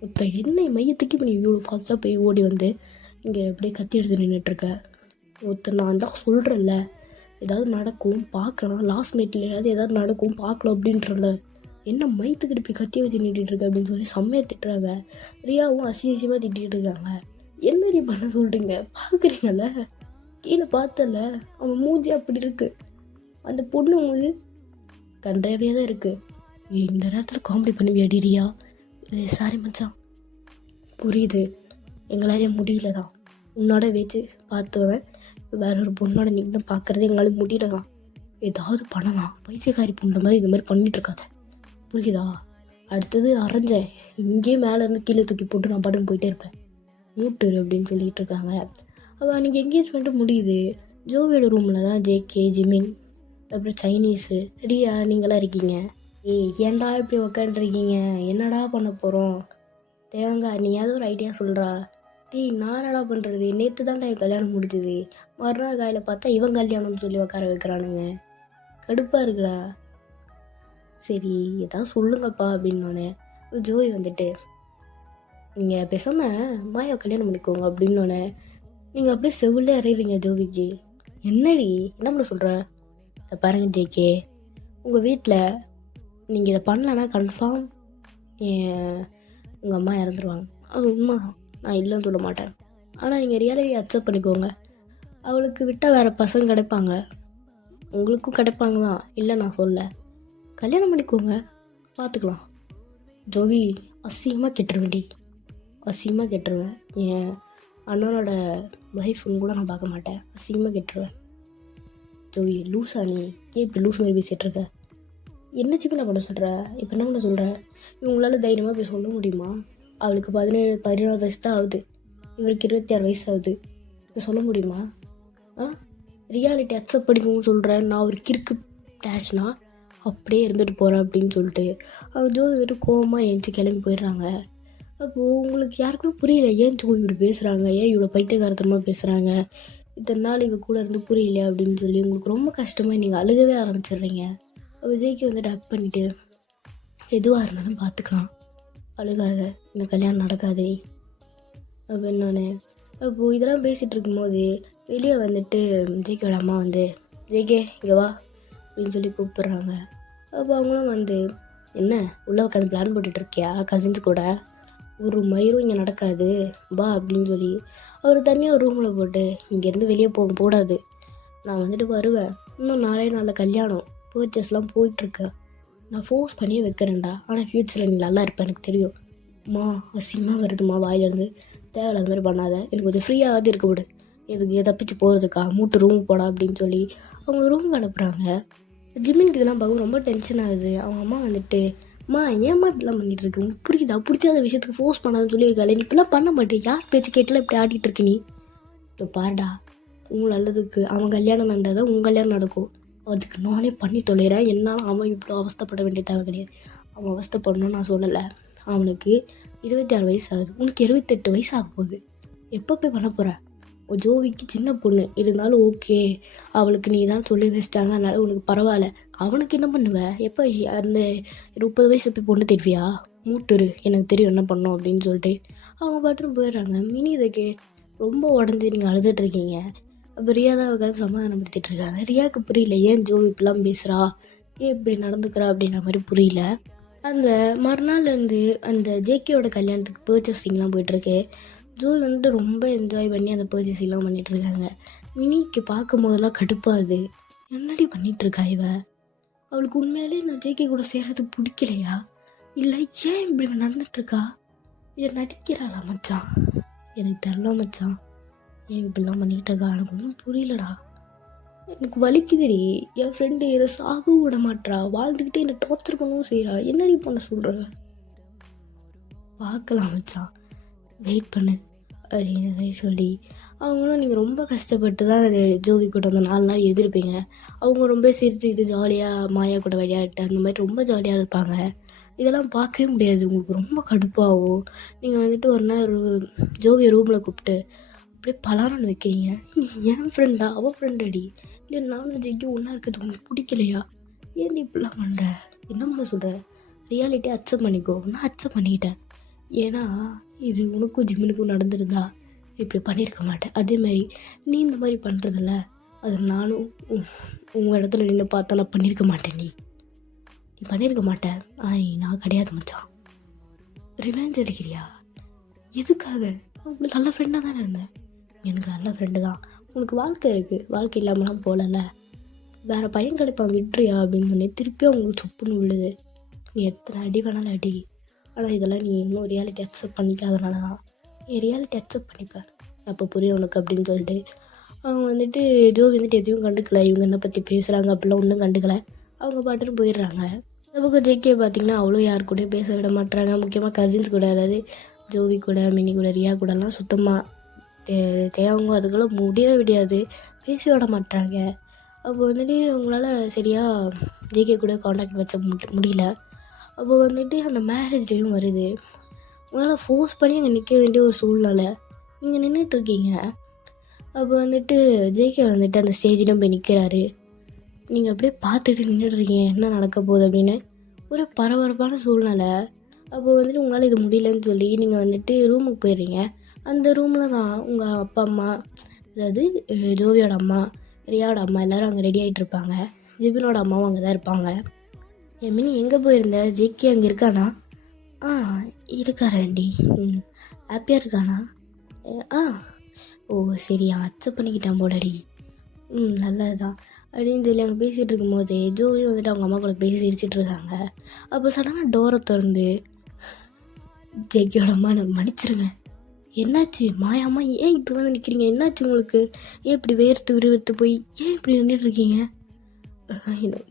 இப்போ என்ன மையத்துக்கு இப்போ நீ இவ்வளோ ஃபாஸ்ட்டாக போய் ஓடி வந்து இங்கே அப்படியே கத்தி எடுத்து நின்றுட்டுருக்க? நான் தான் சொல்கிறேன்ல, ஏதாவது நடக்கும் பார்க்கலாம், லாஸ்ட் மினிட்லையாவது ஏதாவது நடக்கும் பார்க்கலாம் அப்படின்றல, என்ன மைத்துக்கிட்டு இப்படி கத்தியை வச்சு நின்றுட்டுருக்க அப்படின்னு சொல்லி செம்மையாக திட்டுறாங்க. ரியாவும் அசிங்கமாக திட்டிகிட்டு இருக்காங்க. என்னடி பண்ண சொல்கிறீங்க? பார்க்குறீங்கல்ல, கீழே பார்த்தல அவன் மூஞ்சி அப்படி இருக்குது, அந்த பொண்ணு மூஞ்சி கன்றாவியாக தான் இருக்குது. இந்த நேரத்தில் காமெடி பண்ணுவியாடி ரியா? சாரி மச்சான், புரியுது, எங்களாலே முடியல தான், உன்னோட வச்சு பார்த்துவேன், வேற ஒரு பொண்ணோட நீங்கள் பார்க்குறது எங்களால் முடியல தான், ஏதாவது பண்ணலாம், பைத்தியக்காரி பொண்ணு மாதிரி இந்த மாதிரி பண்ணிகிட்ருக்காத, புரியுதா? அடுத்தது அரைஞ்சேன் இங்கேயே மேலேருந்து கீழே தூக்கி போட்டு நான் படம் போயிட்டே இருப்பேன், மூட்டுரு அப்படின்னு சொல்லிகிட்டு இருக்காங்க. அப்போ அன்றைக்கி என்கேஜ்மெண்ட்டு முடியுது. ஜோவியோட ரூமில் தான் ஜேகே, ஜிமின், அப்புறம் சைனீஸு, ரியா நீங்களாம் இருக்கீங்க. ஏன்டா இப்படி உக்காண்டிருக்கீங்க? என்னடா பண்ண போகிறோம்? தேங்காய் நீ ஏதோ ஒரு ஐடியா சொல்கிறா. நான் என்னடா பண்ணுறது? நேற்று தான்டா என் கல்யாணம் முடிஞ்சுது, மறுநாள் காலையில் பார்த்தா இவன் கல்யாணம்னு சொல்லி உட்கார வைக்கிறானுங்க, கடுப்பாக இருக்குடா. சரி ஏதாவது சொல்லுங்கப்பா அப்படின்னோடனே ஜோவி வந்துட்டு நீங்கள் பேசாமல் மாயாவை கல்யாணம் பண்ணிக்கோங்க அப்படின்னோடனே நீங்கள் அப்படியே செவிலே அறையிறீங்க ஜோவிக்கு. என்னடி என்ன பண்ண சொல்கிற? இதை பாருங்க ஜேகே, உங்கள் வீட்டில் நீங்கள் இதை பண்ணலன்னா கன்ஃபார்ம் உங்கள் அம்மா இறந்துருவாங்க. அது உண்மைதான், நான் இல்லைன்னு சொல்ல மாட்டேன். ஆனால் நீங்கள் ரியாலிட்டி அக்செப்ட் பண்ணிக்கோங்க. அவளுக்கு விட்டால் வேறு பசங்க கிடைப்பாங்க, உங்களுக்கும் கிடைப்பாங்க தான், இல்லை நான் சொல்ல. கல்யாணம் பண்ணிக்கோங்க, பார்த்துக்கலாம். ஜோவி அசிங்கமாக கெட்டுருவேன்டி, அசிங்கமாக கெட்டுருவேன். என் அண்ணனோட ஒய்ஃப்னு கூட நான் பார்க்க மாட்டேன், அசிங்கமாக கெட்டுருவேன். ஜோவி லூஸா நீ? ஏன் இப்படி லூஸ் மாதிரி பேசிகிட்டு இருக்க? என்ன சிக்கன பண்ண சொல்கிற? இப்போ என்ன பண்ண சொல்கிற? இவங்களால தைரியமாக போய் சொல்ல முடியுமா? அவளுக்கு 14 வயசு தான் ஆகுது, இவருக்கு 26 வயசு ஆகுது. இப்போ சொல்ல முடியுமா? ரியாலிட்டி அக்செப்ட் பண்ணிக்கோன்னு சொல்கிறேன். நான் ஒரு கிறுக்கு டேஷ்னா அப்படியே இருந்துட்டு போகிறேன் அப்படின்னு சொல்லிட்டு அவங்க ஜோதி வந்துட்டு கோவமாக ஏஞ்சி கிளம்பி போயிடுறாங்க. அப்போது உங்களுக்கு யாருக்குமே புரியல, ஏன் ஜோதி இப்படி பேசுகிறாங்க, ஏன் இவ்வளோ பைத்தியகாரத்தமாக பேசுகிறாங்க, இத்தனை நாள் இவ கூட இருந்து புரியல அப்படின்னு சொல்லி உங்களுக்கு ரொம்ப கஷ்டமாக நீங்கள் அழுகவே ஆரம்பிச்சிடுறீங்க. விஜய்க்கு வந்துட்டு ஹக் பண்ணிவிட்டு எதுவாக இருந்தாலும் பார்த்துக்கலாம், அழுகாத, இந்த கல்யாணம் நடக்காதே அப்படின்னு நான். அப்போது இதெல்லாம் பேசிகிட்டு இருக்கும்போது வெளியே வந்துட்டு ஜேகேயோட அம்மா வந்து ஜேகே இங்கே வா அப்படின்னு சொல்லி கூப்பிட்றாங்க. அப்போ அவங்களும் வந்து என்ன உள்ளே உட்காந்து பிளான் போட்டுட்ருக்கியா கசின்ஸ் கூட, ஒரு மயிரும் இங்கே நடக்காது வா அப்படின்னு சொல்லி அவர் தனியாக ஒரு ரூமில் போட்டு இங்கேருந்து வெளியே போடாது, நான் வந்துட்டு வருவேன், இன்னும் நாளே கல்யாணம் பர்ச்சேஸ்லாம் போயிட்டுருக்க, நான் ஃபோர்ஸ் பண்ணியே வைக்கிறேன்டா, ஆனால் ஃப்யூச்சரில் நீ நல்லா இருப்பேன் எனக்கு தெரியும். அம்மா அசிங்கமாக வருதுமா வாயிலேருந்து, தேவையில்லாத மாதிரி பண்ணாத, எனக்கு கொஞ்சம் ஃப்ரீயாகாது இருக்க விடு, எதுக்கு தப்பிச்சு போகிறதுக்கா, மூட்டு ரூம் போடா அப்படின்னு சொல்லி அவங்க ரூமுக்கு அனுப்புகிறாங்க. ஜிம்மினுக்கு இதெல்லாம் பார்க்க ரொம்ப டென்ஷன் ஆகுது. அவங்க அம்மா வந்துட்டு அம்மா ஏம்மா இப்படிலாம் பண்ணிகிட்டு இருக்கு, உங்களுக்கு புரியுதா, பிடிக்காத விஷயத்துக்கு ஃபோர்ஸ் பண்ணாதுன்னு சொல்லியிருக்காளே, நீ இப்படிலாம் பண்ண மாட்டேன், யார் பேச்சு கேட்டலாம் இப்படி ஆடிட்டு இருக்கு நீ, இப்போ பாருடா உங்க நல்லதுக்கு அவன் கல்யாணம் நடந்தால் தான் உங்கள் கல்யாணம் நடக்கும், அதுக்கு நானே பண்ணி தொலைகிறேன், என்னால் அவன் இவ்வளோ அவஸ்தைப்பட வேண்டிய தேவை கிடையாது. அவன் அவஸ்தைப்படணும்னு நான் சொல்லலை, அவனுக்கு 26 வயசு ஆகுது, உனக்கு 28 வயசு ஆக போகுது, எப்போ போய் பண்ண போகிற? ஜோவிக்கு சின்ன பொண்ணு இருந்தாலும் ஓகே, அவளுக்கு நீ தான் சொல்லி வச்சிட்டாங்க, அதனால உனக்கு பரவாயில்ல. அவனுக்கு என்ன பண்ணுவ? எப்போ அந்த 30 வயசு போய் பொண்ணு தேடுவியா? மூட்டுரு, எனக்கு தெரியும் என்ன பண்ணோம் அப்படின்னு சொல்லிட்டு அவங்க பாட்டுன்னு போயிடுறாங்க. மினி இதுக்கு ரொம்ப உடஞ்சி நீங்கள் அழுதுட்டு இருக்கீங்க. அப்போ ரியா தான் உட்காந்து சமாதானப்படுத்திட்டு இருக்காங்க. ரியாவுக்கு புரியல, ஏன் ஜோவி இப்படிலாம் பேசுகிறா, ஏன் இப்படி நடந்துக்கிறா அப்படின்ற மாதிரி புரியல. அந்த மறுநாள் வந்து அந்த ஜேகேயோட கல்யாணத்துக்கு பர்ச்சேசிங்லாம் போயிட்டுருக்கு. ஜோவி வந்துட்டு ரொம்ப என்ஜாய் பண்ணி அந்த பர்ச்சேசிங்லாம் பண்ணிகிட்ருக்காங்க. மினிக்கு பார்க்கும் போதெல்லாம் கடுப்பாது, என்னடி பண்ணிகிட்ருக்கா இவ, அவளுக்கு உண்மையிலே நான் ஜேகே கூட சேர்றது பிடிக்கலையா, இல்லை ஏன் இப்படி நடந்துட்டுருக்கா, இதை நடிக்கிறாளா மச்சான், எனக்கு தெரியல மச்சான், ஏன் இப்படிலாம் பண்ணிகிட்டு இருக்கா எனக்கு ஒன்றும் புரியலடா, எனக்கு வலிக்குதுடி, என் ஃப்ரெண்டு என்னை சாகவும் விட மாட்டா, வாழ்ந்துக்கிட்டே என்னை டார்ச்சர் பண்ணவும் செய்கிறா, என்னடி பண்ண சொல்கிற, பார்க்கலாம் மச்சான் வெயிட் பண்ணு அப்படின்னு சொல்லி அவங்களும் நீங்கள் ரொம்ப கஷ்டப்பட்டு தான் அது ஜோவி கூட அந்த 4 நாள் எதிர்ப்பீங்க. அவங்க ரொம்ப சிரிச்சுக்கிட்டு ஜாலியாக மாயா கூட விளையாட்டு அந்த மாதிரி ரொம்ப ஜாலியாக இருப்பாங்க. இதெல்லாம் பார்க்கவே முடியாது, உங்களுக்கு ரொம்ப கடுப்பாகும். நீங்கள் வந்துட்டு ஒரு நாள் ஜோவியை ரூமில் கூப்பிட்டு அப்படியே பலாரன்னு வைக்கிறீங்க, நீ என் ஃப்ரெண்டா அவள் ஃப்ரெண்டடி, இல்லை நானும் ஜெய்க்கு ஒன்றா இருக்கிறது உங்களுக்கு பிடிக்கலையா, ஏன் இப்படிலாம் பண்ணுற, என்ன பண்ண சொல்கிற, ரியாலிட்டியை அக்செப்ட் பண்ணிக்கோ, நான் அக்செப்ட் பண்ணிக்கிட்டேன், ஏன்னா இது உனக்கும் ஜிம்மினுக்கும் நடந்திருந்தா இப்படி பண்ணியிருக்க மாட்டேன், அதேமாதிரி நீ இந்த மாதிரி பண்ணுறதில்ல, அது நானும் உங்கள் இடத்துல நின்று பார்த்தா நான் பண்ணியிருக்க மாட்டேன், நீ பண்ணியிருக்க மாட்டேன், ஆனால் நான் கிடையாது மச்சான், ரிவெஞ்ச் அடிக்கிறியா, எதுக்காக, உங்களுக்கு நல்ல ஃப்ரெண்டாக தானே இருந்தேன், எனக்கு நல்ல ஃப்ரெண்டு தான், உனக்கு வாழ்க்கை இருக்குது, வாழ்க்கை இல்லாமலாம் போகல, வேறு பையன் கிடைப்பான் விட்டுறியா அப்படின்னு சொன்னி திருப்பி அவங்களுக்கு சொப்புன்னு விழுது, நீ எத்தனை அடி வேணாலும் அடி, ஆனால் இதெல்லாம் நீ இன்னும் ரியாலிட்டி அக்செப்ட் பண்ணிக்காதனால தான், நீ ரியாலிட்டி அக்செப்ட் பண்ணிப்பேன் அப்போ புரியும் உனக்கு அப்படின்னு சொல்லிட்டு அவங்க வந்துட்டு ஜோவி வந்துட்டு எதையும் கண்டுக்கல, இவங்க என்ன பற்றி பேசுகிறாங்க அப்படிலாம் ஒன்றும் கண்டுக்கலை, அவங்க பாட்டுன்னு போயிடுறாங்க. நமக்கு ஜேகே பார்த்திங்கன்னா அவ்வளோ யார் கூடயும் பேச விட மாட்டுறாங்க, முக்கியமாக கசின்ஸ் கூட, அதாவது ஜோவி கூட மினி கூட ரியா கூடலாம் சுத்தமாக தேவங்க அதுக்குள்ளே முடியவே முடியாது, பேசி விட மாட்டுறாங்க. அப்போ வந்துட்டு அவங்களால சரியாக ஜேகே கூட காண்டாக்ட் வச்ச முடியல. அப்போ வந்துட்டு அந்த மேரேஜ் டேயும் வருது, உங்களால் ஃபோர்ஸ் பண்ணி அங்கே நிற்க வேண்டிய ஒரு சூழ்நிலை, நீங்கள் நின்றுட்டுருக்கீங்க. அப்போ வந்துட்டு ஜேகே வந்துட்டு அந்த ஸ்டேஜிலும் போய் நிற்கிறாரு, நீங்கள் அப்படியே பார்த்துட்டு நின்றுட்டுருக்கீங்க என்ன நடக்க போகுது அப்படின்னு. ஒரு பரபரப்பான சூழ்நிலை. அப்போ வந்துட்டு உங்களால் இது முடியலன்னு சொல்லி நீங்கள் வந்துட்டு ரூமுக்கு போயிடுறீங்க. அந்த ரூமில் தான் உங்கள் அப்பா அம்மா, அதாவது ஜோவியோட அம்மா, ரியாவோட அம்மா எல்லோரும் அங்கே ரெடி ஆகிட்டு இருப்பாங்க. ஜிபினோட அம்மாவும் அங்கே தான் இருப்பாங்க. மினி எங்கே போயிருந்த? ஜேகே அங்கே இருக்கானா? ஆ இருக்காராண்டி. ஹாப்பியாக இருக்கானா? ஆ ஓ சரி, அக்செப்ட் பண்ணிக்கிட்டான் போலடி. நல்லது தான் அப்படின்னு சொல்லி அங்கே பேசிகிட்டு இருக்கும்போது ஜோவியும் வந்துட்டு அவங்க அம்மா கூட பேசி சிரிச்சிட்டு இருக்காங்க. அப்போ சடனாக டோரை திறந்து ஜேகேயோட அம்மா எனக்கு மன்னிச்சிருங்க. என்னாச்சு மாயாம்மா, ஏன் இப்படி வந்து நிற்கிறீங்க? என்னாச்சு உங்களுக்கு? ஏன் இப்படி வேர்த்து விறுவிறுத்து போய் ஏன் இப்படி நின்றுட்டு இருக்கீங்க?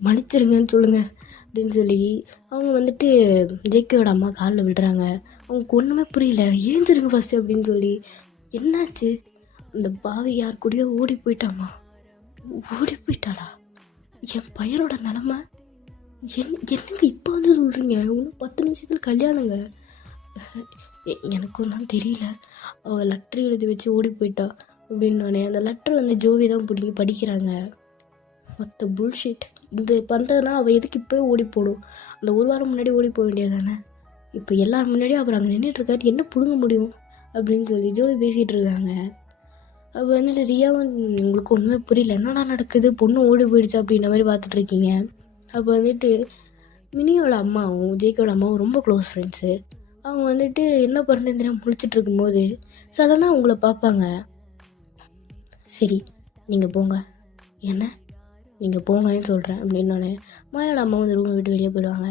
மன்னிச்சிருங்கன்னு சொல்லுங்கள் அப்படின்னு சொல்லி அவங்க வந்துட்டு ஜேகேயோட அம்மா காலில் விடுறாங்க. அவங்களுக்கு ஒன்றுமே புரியல. ஏஞ்சிருங்க ஃபஸ்ட்டு அப்படின்னு சொல்லி. என்னாச்சு? அந்த பாவி யார் கூடயோ ஓடி போயிட்டாமா. ஓடி போயிட்டாளா? என் பையனோட நிலமை என்னங்க இப்போ வந்து சொல்கிறீங்க? இன்னும் 10 நிமிஷத்தில் கல்யாணங்க. எனக்கும் தான் தெரியல. அவள் லெட்ரு எழுதி வச்சு ஓடி போயிட்டா அப்படின்னு. அந்த லெட்ரு வந்து ஜோவி தான் பிடிங்கி படிக்கிறாங்க. மற்ற புல்ஷிட் இந்த பண்ணுறதுனா அவள் எதுக்கு இப்போ ஓடி போடும்? அந்த ஒரு வாரம் முன்னாடி ஓடி போக வேண்டியது தானே. இப்போ எல்லாரும் முன்னாடியும் அவர் அங்கே நின்றுட்டுருக்காரு, என்ன பிடுங்க முடியும் அப்படின்னு சொல்லி ஜோவி பேசிகிட்டு இருக்காங்க. அப்போ வந்துட்டு ரியாவும் உங்களுக்கு ஒன்றுமே புரியல, என்னடா நடக்குது, பொண்ணு ஓடி போயிடுச்சு அப்படின்ற மாதிரி பார்த்துட்ருக்கீங்க. அப்போ வந்துட்டு மினியோட அம்மாவும் ஜேகேயோட அம்மாவும் ரொம்ப க்ளோஸ் ஃப்ரெண்ட்ஸு. அவங்க வந்துட்டு என்ன பண்ணுறேன்னு தெரியாமல் முழிச்சிட்டு இருக்கும்போது சடனாக உங்களை பார்ப்பாங்க. சரி நீங்கள் போங்க, என்ன நீங்கள் போங்கன்னு சொல்கிறேன் அப்படின்னோடனே மாயோட அம்மா வந்து ரூமை விட்டு வெளியே போயிடுவாங்க.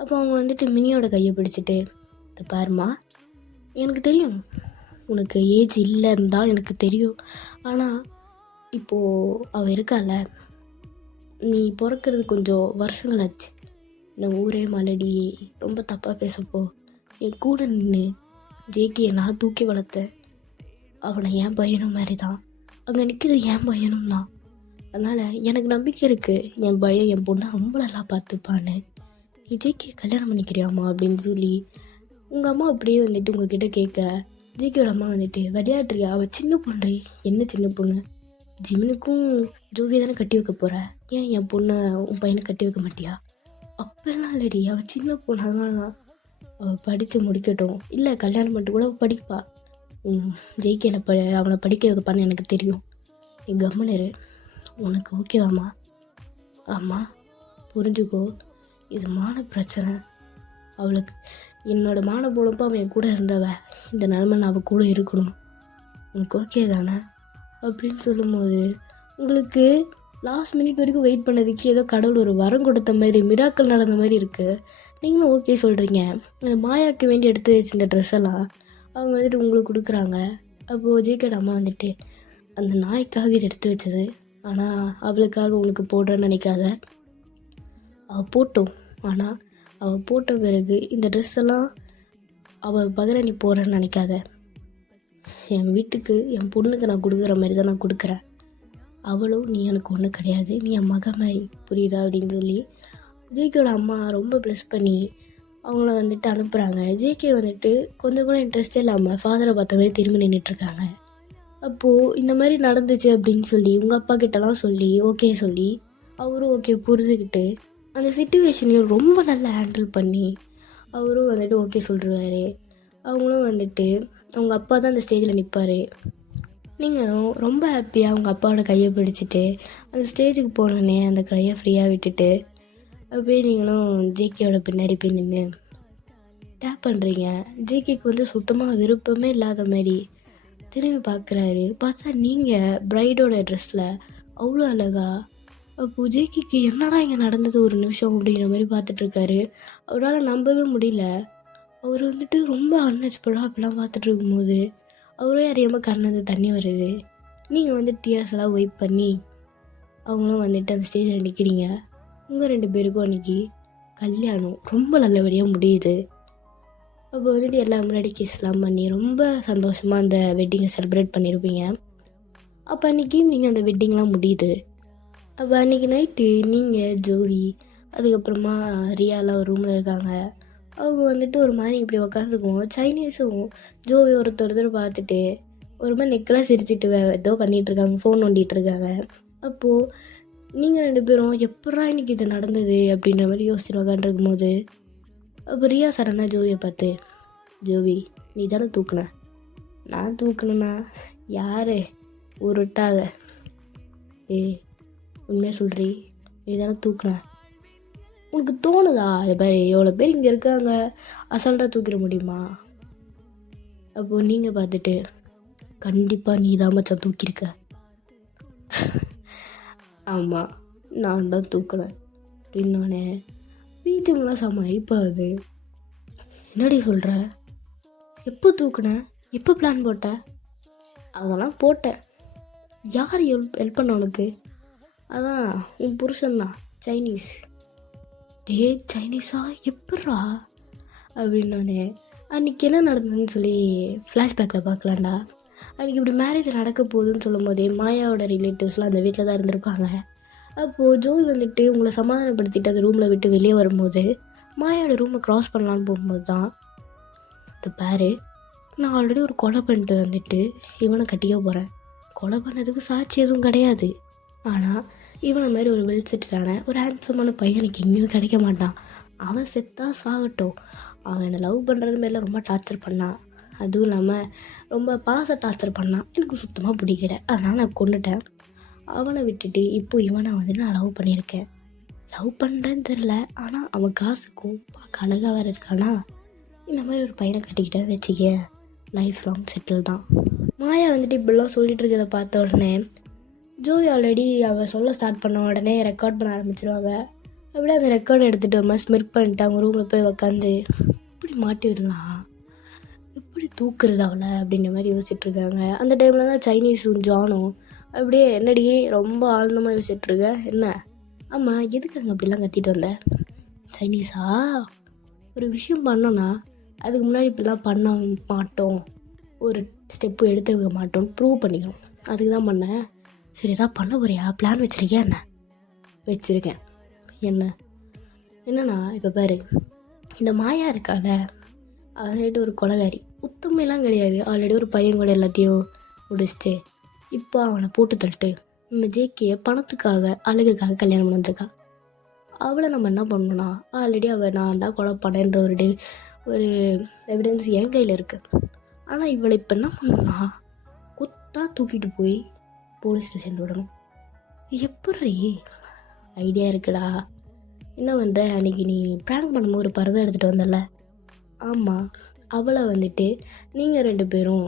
அப்போ அவங்க வந்துட்டு மினியோட கையை பிடிச்சிட்டு, இதை பாருமா, எனக்கு தெரியும் உனக்கு ஏஜ் இல்லைன்னு தான் எனக்கு தெரியும். ஆனால் இப்போது அவள் இருக்கால, நீ பிறக்கிறது கொஞ்சம் வருஷங்கள் ஆச்சு. இந்த ஊரே மலடி ரொம்ப தப்பாக பேசப்போ என் கூட நின்று ஜேகேயை நான் தூக்கி வளர்த்தேன். அவனை என் பையனும் மாதிரி தான், அங்கே நிற்கிறது என் பையனும் தான். அதனால் எனக்கு நம்பிக்கை இருக்குது, என் பையன் என் பொண்ணை ரொம்ப நல்லா பார்த்துப்பான்னு. நீ ஜேகே கல்யாணம் பண்ணிக்கிறியாம்மா அப்படின்னு சொல்லி உங்கள் அம்மா அப்படியே வந்துட்டு உங்ககிட்ட கேட்க, ஜேகேயோட அம்மா வந்துட்டு விளையாடுறியா, அவள் சின்ன பொண்ணு. என்ன சின்ன பொண்ணு? ஜிமினுக்கும் ஜோவியை தானே கட்டி வைக்க போகிற, ஏன் என் பொண்ணை உன் பையனை கட்டி வைக்க மாட்டியா? அப்பெல்லாம் இல்லடி, அவள் சின்ன பொண்ணு, அதனால தான். அவள் படித்து முடிக்கட்டும், இல்லை கல்யாணம் பண்ணிட்டு கூட படிப்பா. ஜெய்க்கு என்னை அவனை படிக்க வைக்கப்பான்னு எனக்கு தெரியும். நீ கம்மனரு, உனக்கு ஓகேவாம்மா? ஆமாம் புரிஞ்சுக்கோ, இது மான பிரச்சனை. அவளுக்கு என்னோடய மான போலப்போ அவன் என் கூட இருந்தவ, இந்த நிலமை நான் அவள் கூட இருக்கணும். உனக்கு ஓகே தானே அப்படின்னு சொல்லும்போது உங்களுக்கு லாஸ்ட் மினிட் வரைக்கும் வெயிட் பண்ணதுக்கு ஏதோ கடவுள் ஒரு வரம் கொடுத்த மாதிரி, மிராக்கள் நடந்த மாதிரி இருக்குது. நீங்களும் ஓகே சொல்கிறீங்க. அந்த மாயாவுக்கு வேண்டி எடுத்து வச்சுருந்த ட்ரெஸ் எல்லாம் அவங்க வந்துட்டு உங்களுக்கு கொடுக்குறாங்க. அப்போது ஜேகேட அம்மா வந்துட்டு, அந்த நாய்க்காக இது எடுத்து வச்சது, ஆனால் அவளுக்காக உனக்கு போடுறேன்னு நினைக்காத. அவள் போட்டோம், ஆனால் அவள் போட்ட பிறகு இந்த ட்ரெஸ் எல்லாம் அவள் பதிலாக நீ போடுறேன்னு நினைக்காத. என் வீட்டுக்கு என் பொண்ணுக்கு நான் கொடுக்குற மாதிரி தான் நான் கொடுக்குறேன். அவளும் நீ எனக்கு ஒன்றும் கிடையாது, நீ என் மக மாதிரி, புரியுதா அப்படின்னு சொல்லி ஜேகேயோட அம்மா ரொம்ப ப்ளஸ் பண்ணி அவங்கள வந்துட்டு அனுப்புகிறாங்க. ஜேகே வந்துட்டு கொஞ்சம் கூட இன்ட்ரெஸ்டே இல்லாமல் ஃபாதரை பார்த்த மாதிரி திரும்பி நின்றுட்டுருக்காங்க. அப்போது இந்த மாதிரி நடந்துச்சு அப்படின்னு சொல்லி உங்கள் அப்பா கிட்டலாம் சொல்லி ஓகே சொல்லி அவரும் ஓகே புரிஞ்சுக்கிட்டு அந்த சிச்சுவேஷனையும் ரொம்ப நல்லா ஹேண்டில் பண்ணி அவரும் வந்துட்டு ஓகே சொல்லிடுவார். அவங்களும் வந்துட்டு அவங்க அப்பா தான் அந்த ஸ்டேஜில் நிற்பார். நீங்கள் ரொம்ப ஹாப்பியாக அவங்க அப்பாவோட கையை பிடிச்சிட்டு அந்த ஸ்டேஜுக்கு போனோடனே அந்த கையை ஃப்ரீயாக விட்டுட்டு அப்படியே நீங்களும் ஜேகேயோட பின்னாடி போய் நின்று டேப் பண்ணுறீங்க. ஜேகேக்கு வந்து சுத்தமாக விருப்பமே இல்லாத மாதிரி திரும்பி பார்க்குறாரு. பார்த்தா நீங்கள் ப்ரைடோட ட்ரெஸ்ஸில் அவ்வளோ அழகா. அப்போது ஜேகேக்கு என்னடா இங்கே நடந்தது ஒரு நிமிஷம் அப்படிங்கிற மாதிரி பார்த்துட்ருக்காரு. அவரால் நம்பவே முடியல. அவர் வந்துட்டு ரொம்ப அன்எக்ஸ்பெக்டாக அப்படிலாம் பார்த்துட்டு இருக்கும்போது அவரே அறியாமல் கண்ணது தண்ணி வருது. நீங்கள் வந்து டியர்ஸ் எல்லாம் வெயிட் பண்ணி அவங்களும் வந்துட்டு அந்த ஸ்டேஜில் நிற்கிறீங்க. உங்கள் 2 பேருக்கும் அன்றைக்கி கல்யாணம் ரொம்ப நல்லபடியாக முடியுது. அப்போ வந்துட்டு எல்லாம் முன்னாடி கிஸ்லாம் பண்ணி ரொம்ப சந்தோஷமாக அந்த வெட்டிங்கை செலிப்ரேட் பண்ணியிருப்பீங்க. அப்போ அன்றைக்கி நீங்கள் அந்த வெட்டிங்லாம் முடியுது. அப்போ அன்றைக்கி நைட்டு நீங்கள் ஜோவி அதுக்கப்புறமா ரியாலாம் ஒரு ரூமில் இருக்காங்க. அவங்க வந்துட்டு ஒரு மாதிரி இப்படி உட்காந்துருக்கோம். சைனீஸும் ஜோவி ஒருத்தர் பார்த்துட்டு ஒரு மாதிரி நெக்கெல்லாம் சிரிச்சிட்டு ஏதோ பண்ணிகிட்ருக்காங்க, ஃபோன் நோண்டிகிட்ருக்காங்க. அப்போது நீங்கள் 2 பேரும் எப்பட்றா இன்னைக்கு இது நடந்தது அப்படின்ற மாதிரி யோசிச்சு உக்காண்டிருக்கும் போது அப்போ ரியா சடனாக ஜோவியை பார்த்து, ஜோவி நீ தானே தூக்குன? நான் தூக்குனேண்ணா. யார்? உருட்டாத. உண்மையாக சொல்கிறீ? நீ தானே தூக்குன? உனக்கு தோணுதா? அது பாரு எவ்வளோ பேர் இங்கே இருக்காங்க, அசால்ட்டாக தூக்கிட முடியுமா? அப்போது நீங்கள் பார்த்துட்டு, கண்டிப்பாக நீ தான் மச்சான் தூக்கியிருக்க. ஆமாம் நான் தான் தூக்கினேன் அப்படின்னோடனே பீச்சம்லாம் செம்ம ஐப்பாகுது. என்னடி சொல்கிற? எப்போ தூக்குனேன்? எப்போ பிளான் போட்ட? அதெல்லாம் போட்டேன். யார் ஹெல்ப் பண்ண உனக்கு? அதான் உன் புருஷன்தான், சைனீஸ். சைனீஸா? எப்பட்றா அப்படின்னோடனே அன்றைக்கி என்ன நடந்ததுன்னு சொல்லி ஃப்ளாஷ்பேக்கில் பார்க்கலாம்டா. அன்றைக்கி இப்படி மேரேஜ் நடக்க போகுதுன்னு சொல்லும் போதே மாயாவோட ரிலேட்டிவ்ஸ்லாம் அந்த வீட்டில் தான் இருந்திருப்பாங்க. அப்போது ஜோய் வந்துட்டு உங்களை சமாதானப்படுத்திட்டு அந்த ரூமில் விட்டு வெளியே வரும்போது மாயாவோட ரூமை க்ராஸ் பண்ணலான்னு போகும்போது தான் அது பாரு, நான் ஆல்ரெடி ஒரு கொலை பண்ணிட்டு வந்துட்டு இவனை கட்டிக்க போகிறேன். கொலை பண்ணதுக்கு சாட்சி எதுவும் கிடையாது. ஆனால் இவனை மாதிரி ஒரு வெல் செட்டிலான ஒரு ஹேண்ட்ஸமான பையனுக்கு எங்கேயும் கிடைக்க மாட்டான். அவன் செத்தா சாகட்டும். அவன் என்னை லவ் பண்ணுறது மாதிரிலாம் ரொம்ப டார்ச்சர் பண்ணான். அதுவும் இல்லாமல் ரொம்ப டார்ச்சர் பண்ணான். எனக்கு சுத்தமாக பிடிக்கல. அதனால் நான் கொண்டுட்டேன். அவனை விட்டுட்டு இப்போ இவனை வந்துட்டு நான் லவ் பண்ணியிருக்கேன். லவ் பண்ணுறேன்னு தெரில, ஆனால் அவன் காசுக்கும் பார்க்க அழகாக வேறு இருக்கானா. இந்த மாதிரி ஒரு பையனை கட்டிக்கிட்டேன்னு வச்சுக்க, லைஃப் லாங் செட்டில் தான். மாயா வந்துட்டு இப்படிலாம் சொல்லிட்டு இருக்கிறத பார்த்த உடனே ஜோவி ஆல்ரெடி அவள் சொல்ல ஸ்டார்ட் பண்ண உடனே ரெக்கார்ட் பண்ண ஆரம்பிச்சிடுவாங்க. அப்படியே அந்த ரெக்கார்டை எடுத்துகிட்டு ஒரு மாதிரி ஸ்மிர்க் பண்ணிட்டு அவங்க ரூமில் போய் உக்காந்து இப்படி மாட்டி விடலாம், எப்படி தூக்குறது அவளை அப்படின்ற மாதிரி யோசிச்சுட்ருக்காங்க. அந்த டைமில் தான் சைனீஸும் ஜானும் அப்படியே என்னடி ரொம்ப ஆழ்ந்தமாக யோசிச்சுட்ருக்க, என்ன ஆமாம் எதுக்கு அங்கே அப்படிலாம் கத்திட்டு வந்த? சைனீஸா, ஒரு விஷயம் பண்ணோன்னா அதுக்கு முன்னாடி இப்படிலாம் பண்ண மாட்டோம், ஒரு ஸ்டெப்பு எடுத்து வைக்க மாட்டோம்னு ப்ரூவ் பண்ணிக்கணும். அதுக்கு தான் பண்ணேன். சரி எதாவது பண்ண போறியா? பிளான் வச்சுருக்கியா? என்ன வச்சுருக்கேன். என்னன்னா இப்போ பாரு, இந்த மாயா இருக்கால, அவன்கிட்ட ஒரு கொலைகாரி, உத்தமையெல்லாம் கிடையாது. ஆல்ரெடி ஒரு பையன் கூட எல்லாத்தையும் முடிச்சுட்டு இப்போ அவனை போட்டு தள்ளிட்டு நம்ம ஜேகேயை பணத்துக்காக அழகுக்காக கல்யாணம் பண்ணிருக்கா. அவளை நம்ம என்ன பண்ணணும்னா, ஆல்ரெடி அவள் நான் தான் கொலை பண்ணேன்ற ஒரு எவிடன்ஸ் என் கையில் இருக்குது. ஆனால் இவளை இப்போ என்ன பண்ணணும்னா கொத்தா தூக்கிட்டு போய் போலீஸ் ஸ்டேஷன் விடணும். எப்படி ஐடியா இருக்குடா. என்ன பண்ணுற, அன்றைக்கி நீ ப்ராங்க் பண்ணும்போது ஒரு பரதை எடுத்துகிட்டு வந்தல, ஆமாம் அவளை வந்துட்டு நீங்கள் 2 பேரும்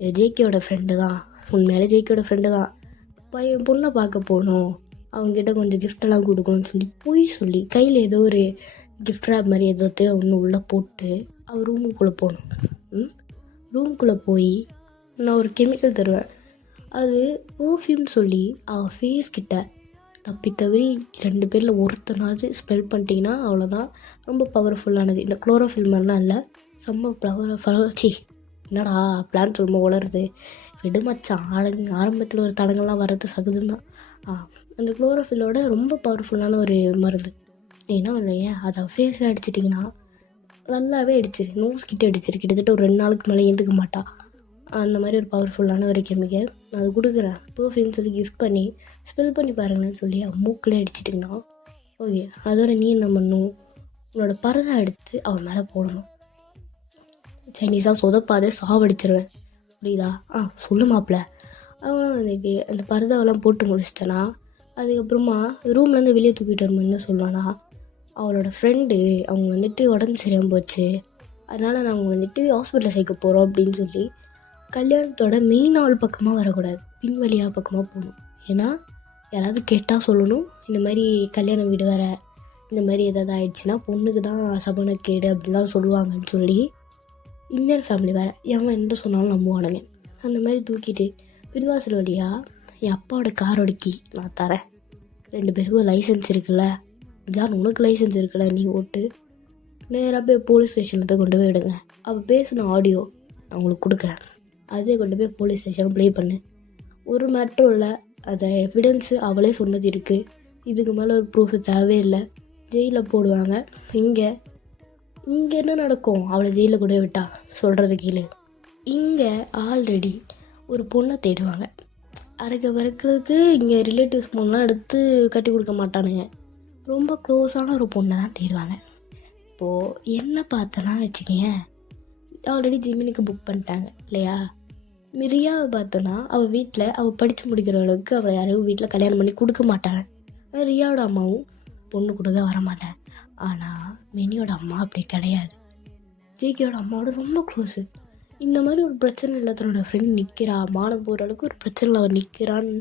ஜேகேயோட ஃப்ரெண்டு தான், உண்மையிலே ஜேகேயோட ஃப்ரெண்டு தான், பையன் பொண்ணை பார்க்க போகணும், அவங்ககிட்ட கொஞ்சம் கிஃப்டெல்லாம் கொடுக்கணும்னு சொல்லி கையில் ஏதோ ஒரு கிஃப்ட் ரேப் மாதிரி ஏதோத்தையும் ஒன்று உள்ளே போட்டு அவள் ரூமுக்குள்ளே போகணும். ரூமுக்குள்ளே போய் நான் ஒரு கெமிக்கல் தருவேன், அது பர்ஃப்யூம் சொல்லி அவள் ஃபேஸ் கிட்ட தப்பி தவறி 2 பேரில் ஒருத்தனாவது ஸ்மெல் பண்ணிட்டீங்கன்னா அவ்வளோதான். ரொம்ப பவர்ஃபுல்லானது. இந்த குளோரோஃபில் மாதிரிலாம் இல்லை, செம்ம சி என்னடா பிளான் ரொம்ப உளருது, விடுமச்சான். ஆரம்பத்தில் ஒரு தடங்கள்லாம் வர்றது சகஜம்தான். அந்த குளோரோஃபில்லோட ரொம்ப பவர்ஃபுல்லான ஒரு மருந்து. நீ என்ன பண்ணுறீங்க, அதை ஃபேஸில் அடிச்சிட்டிங்கன்னா நல்லாவே அடிச்சிரு, நோஸ் கிட்டே அடிச்சிரு, கிட்டத்தட்ட ஒரு 2 நாளுக்கு மேலே எழுந்துக்க மாட்டா. அந்த மாதிரி ஒரு பவர்ஃபுல்லான ஒரு கெமிக்கல் நான் அது கொடுக்குறேன், பர்ஃப்யூம் சொல்லி கிஃப்ட் பண்ணி ஸ்மெல் பண்ணி பாருங்கன்னு சொல்லி அவன் மூக்கில் அடிச்சிட்டிங்கன்னா ஓகே. அதோட நீ என்ன பண்ணணும், உன்னோட பரதை எடுத்து அவன் மேலே போடணும். சைனீஸாக சொதப்பாதே, சாவடிச்சிருவேன், புரியுதா? சொல்லு மாப்பிள்ள. அவங்களாம் வந்துட்டு அந்த பரதாவெல்லாம் போட்டு முடிச்சிட்டேன்னா அதுக்கப்புறமா ரூம்லேருந்து வெளியே தூக்கிட்டு வரணும். என்ன சொல்லுவானா, அவளோட ஃப்ரெண்டு அவங்க வந்துட்டு உடம்பு சரியாமல் போச்சு, அதனால் நாங்கள் வந்துட்டு ஹாஸ்பிட்டலில் சேர்க்க போகிறோம் அப்படின்னு சொல்லி கல்யாணத்தோட மெயின் ஆள் பக்கமாக வரக்கூடாது, பின் வழியாக பக்கமாக போகணும். ஏன்னா யாராவது கேட்டால் சொல்லணும், இந்த மாதிரி கல்யாண வீடு வேறு, இந்த மாதிரி ஏதாவது ஆயிடுச்சுன்னா பொண்ணுக்கு தான் சபனக்கேடு அப்படின்லாம் சொல்லுவாங்கன்னு சொல்லி இன்னொரு ஃபேமிலி வேறு எவன் எந்த சொன்னாலும் நம்புவானுங்க. அந்த மாதிரி தூக்கிட்டு பின்வாசல் வழியாக என் அப்பாவோட காரோட கீ நான் தரேன், 2 பேருக்கும் லைசன்ஸ் இருக்குல்ல, ஜான் உனக்கு லைசன்ஸ் இருக்குல்ல, நீ ஓட்டு, நேராக போய் போலீஸ் ஸ்டேஷனில் போய் கொண்டு போய் விடுங்க. அவள் பேசின ஆடியோ நான் உங்களுக்கு கொடுக்குறேன், அதே கொண்டு போய் போலீஸ் ஸ்டேஷனில் ப்ளே பண்ணு. ஒரு மேட்ரும் இல்லை, அதை எவிடன்ஸு அவளே சொன்னது இருக்குது, இதுக்கு மேலே ஒரு ப்ரூஃப் தேவையில்லை, ஜெயிலில் போடுவாங்க. இங்கே என்ன நடக்கும், அவளை ஜெயிலில் கொண்டு விட்டா சொல்கிறது கீழே, இங்கே ஆல்ரெடி ஒரு பொண்ணை தேடுவாங்க. அரைக்க பறக்கிறதுக்கு இங்கே ரிலேட்டிவ்ஸ் பொண்ணெலாம் எடுத்து கட்டி கொடுக்க மாட்டானுங்க. ரொம்ப க்ளோஸான ஒரு பொண்ணை தான் தேடுவாங்க. இப்போது என்ன பார்த்தனா வச்சுக்கேன், ஆல்ரெடி ஜிமினுக்கு புக் பண்ணிட்டாங்க இல்லையா. மிரியாவை பார்த்தோன்னா அவள் வீட்டில் அவள் படித்து முடிக்கிற அளவுக்கு அவளை யாரும் வீட்டில் கல்யாணம் பண்ணி கொடுக்க மாட்டாங்க. ரியாவோட அம்மாவும் பொண்ணு கொடுக்க வரமாட்டேன். ஆனால் மினியோட அம்மா அப்படி கிடையாது. ஜேகேயோட அம்மாவோட ரொம்ப க்ளோஸு. இந்த மாதிரி ஒரு பிரச்சனை இல்லை, தன்னோட ஃப்ரெண்ட் நிற்கிறா, மானம் போகிற அளவுக்கு ஒரு பிரச்சனையில் அவள் நிற்கிறான்னு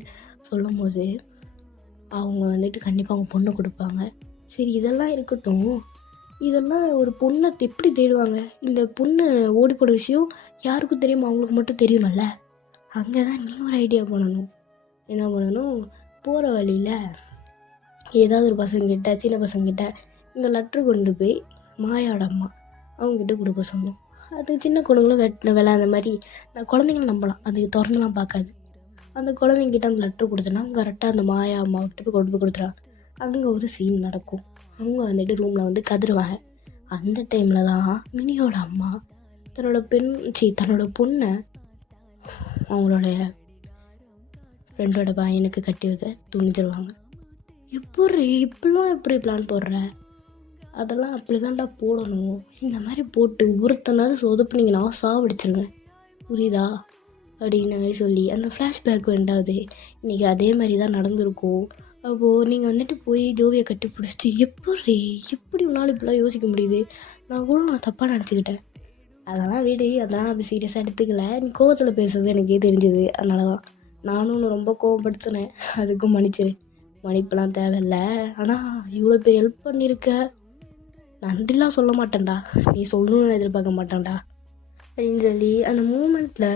சொல்லும் போது அவங்க வந்துட்டு கண்டிப்பாக அவங்க பொண்ணை கொடுப்பாங்க. சரி இதெல்லாம் இருக்கட்டும், இதெல்லாம் ஒரு பொண்ணை எப்படி தேடுவாங்க? இந்த பொண்ணு ஓடி போட விஷயம் யாருக்கும் தெரியுமா? அவங்களுக்கு மட்டும் தெரியணும்ல. அங்கே தான் நீ ஒரு ஐடியா பண்ணணும். என்ன பண்ணணும், போகிற வழியில் ஏதாவது ஒரு பசங்கிட்ட, சின்ன பசங்கிட்ட இந்த லெட்ரு கொண்டு போய் மாயாவோட அம்மா அவங்ககிட்ட கொடுக்க சொன்னோம். அது சின்ன குழந்தைங்களும் வெட்டின அந்த மாதிரி நான் குழந்தைங்களும் நம்பலாம், அதுக்கு திறந்துலாம் பார்க்காது. அந்த குழந்தைங்கிட்ட அந்த லெட்ரு கொடுத்தோன்னா கரெக்டாக அந்த மாயா அம்மாக்கிட்ட போய் கொண்டு போய் கொடுத்துருவாங்க. அங்கே ஒரு சீன் நடக்கும். அவங்க வந்துட்டு ரூமில் வந்து கதறுவாங்க. அந்த டைமில் தான் மினியோட அம்மா தன்னோட பொண்ணை அவங்களுடைய ஃப்ரெண்டோட பையனுக்கு கட்டி வைக்க துணிஞ்சிருவாங்க. எப்படி பிளான் போடுற? அதெல்லாம் அப்படி தான்டா போடணும். இந்த மாதிரி போட்டு ஒருத்தனாவது சொதப்புனீங்கன்னா சாவடிச்சிருவேன், புரியுதா அப்படின்னு சொல்லி அந்த ஃப்ளாஷ்பேக் வேண்டாது. இன்றைக்கி அதே மாதிரி தான் நடந்திருக்கும். அப்போது நீங்கள் வந்துட்டு போய் ஜோவியை கட்டி பிடிச்சிட்டு எப்படி உன்னால் இப்படிலாம் யோசிக்க முடியுது? நான் தப்பாக நினச்சிக்கிட்டேன். அதெல்லாம் அதெல்லாம் நான் சீரியஸாக எடுத்துக்கல. நீ கோவத்தில் பேசுறது எனக்கே தெரிஞ்சது. அதனால தான் நானும் ஒன்று ரொம்ப கோவப்படுத்தினேன். அதுக்கும் மன்னிச்சிரு. மன்னிப்பெல்லாம் தேவையில்லை. ஆனால் இவ்வளோ பேர் ஹெல்ப் பண்ணியிருக்க, நன்றிலாம் சொல்ல மாட்டேன்டா, நீ சொல்லணும்னு எதிர்பார்க்க மாட்டேன்டா அப்படின்னு சொல்லி அந்த மூமெண்ட்டில்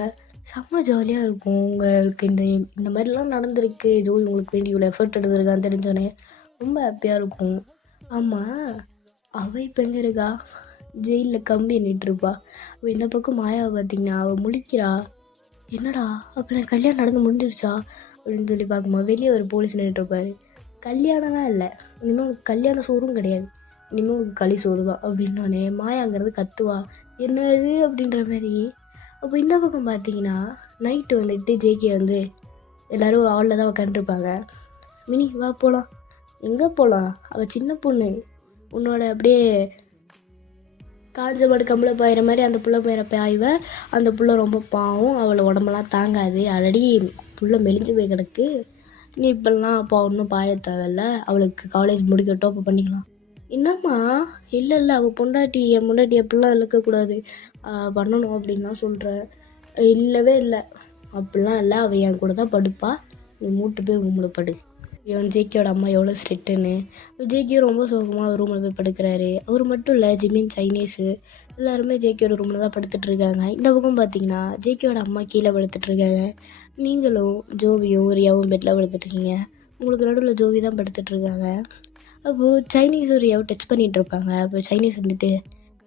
செம்ம ஜாலியாக இருக்கும். உங்களுக்கு இந்த மாதிரிலாம் நடந்திருக்கு, ஜோவி உங்களுக்கு வேண்டி இவ்வளோ எஃபர்ட் எடுத்துருக்கான்னு தெரிஞ்சோடனே ரொம்ப ஹாப்பியாக இருக்கும். ஆமாம், அவள் இப்போ எங்கே இருக்கா? ஜெயிலில் கம்பி எண்ணிட்டுருப்பா. அவள் இந்த பக்கம் மாயாவை பார்த்திங்கன்னா அவள் முழிக்கிறா. என்னடா அப்போ எனக்கு கல்யாணம் நடந்து முடிஞ்சிருச்சா அப்படின்னு சொல்லி பார்க்கும்போது வெளியே ஒரு போலீஸ் நின்றுட்டுருப்பாரு. கல்யாணம்லாம் இல்லை, இனிமேல் உங்களுக்கு கல்யாண சோறும் கிடையாது, இனிமேல் உங்களுக்கு களி சோறு தான் அப்படின்னோடனே மாயாங்கிறது கத்துவா. என்னது அப்படின்ற மாதிரி. அப்போ இந்த பக்கம் பார்த்தீங்கன்னா நைட்டு வந்துட்டு ஜேகே வந்து எல்லோரும் ஹாலில் தான் உட்காந்துருப்பாங்க. மினி வா போகலாம். எங்கே போகலாம்? அவள் சின்ன பொண்ணு, உன்னோட அப்படியே காஞ்ச மாடு கம்பளை பாயிற மாதிரி அந்த புள்ள பாயிற பாய்வ. அந்த புள்ள ரொம்ப பாவம், அவளை உடம்பெல்லாம் தாங்காது, ஆல்ரெடி புள்ள மெலிஞ்சு போய் கிடக்கு. நீ இப்பெல்லாம் அப்பா ஒன்றும் பாய தேவையில்ல, அவளுக்கு காலேஜ் முடிக்கட்டும், அப்போ பண்ணிக்கலாம். என்னம்மா? இல்லை அவள் பொண்டாட்டி, என் பொண்டாட்டி அப்படிலாம் இழுக்கக்கூடாது, பண்ணணும் அப்படின்னு தான் சொல்கிறேன். இல்லவே இல்லை, அப்படிலாம் இல்லை, அவள் என் கூட தான் படுப்பா, நீ மூட்டு போய் ரூமில் படு. இவன் ஜேகேயோட அம்மா எவ்வளோ ஸ்ட்ரிக்ட்டுன்னு. ஜேகேயும் ரொம்ப சோகமாக அவர் ரூமில் போய் படுக்கிறாரு. அவர் மட்டும் இல்லை, ஜிமின், சைனீஸு எல்லாருமே ஜேகேயோட ரூமில் தான் படுத்துட்ருக்காங்க. இந்த பக்கம் பார்த்தீங்கன்னா ஜேகேயோட அம்மா கீழே படுத்துட்ருக்காங்க. நீங்களும் ஜோவியும் ரியாவும் பெட்டில் படுத்துட்ருக்கீங்க. உங்களுக்கு நடுவில் ஜோவி தான் படுத்துட்ருக்காங்க. அப்போது சைனீஸ் ரியாவை டச் பண்ணிகிட்ருப்பாங்க. அப்போ சைனீஸ் வந்துட்டு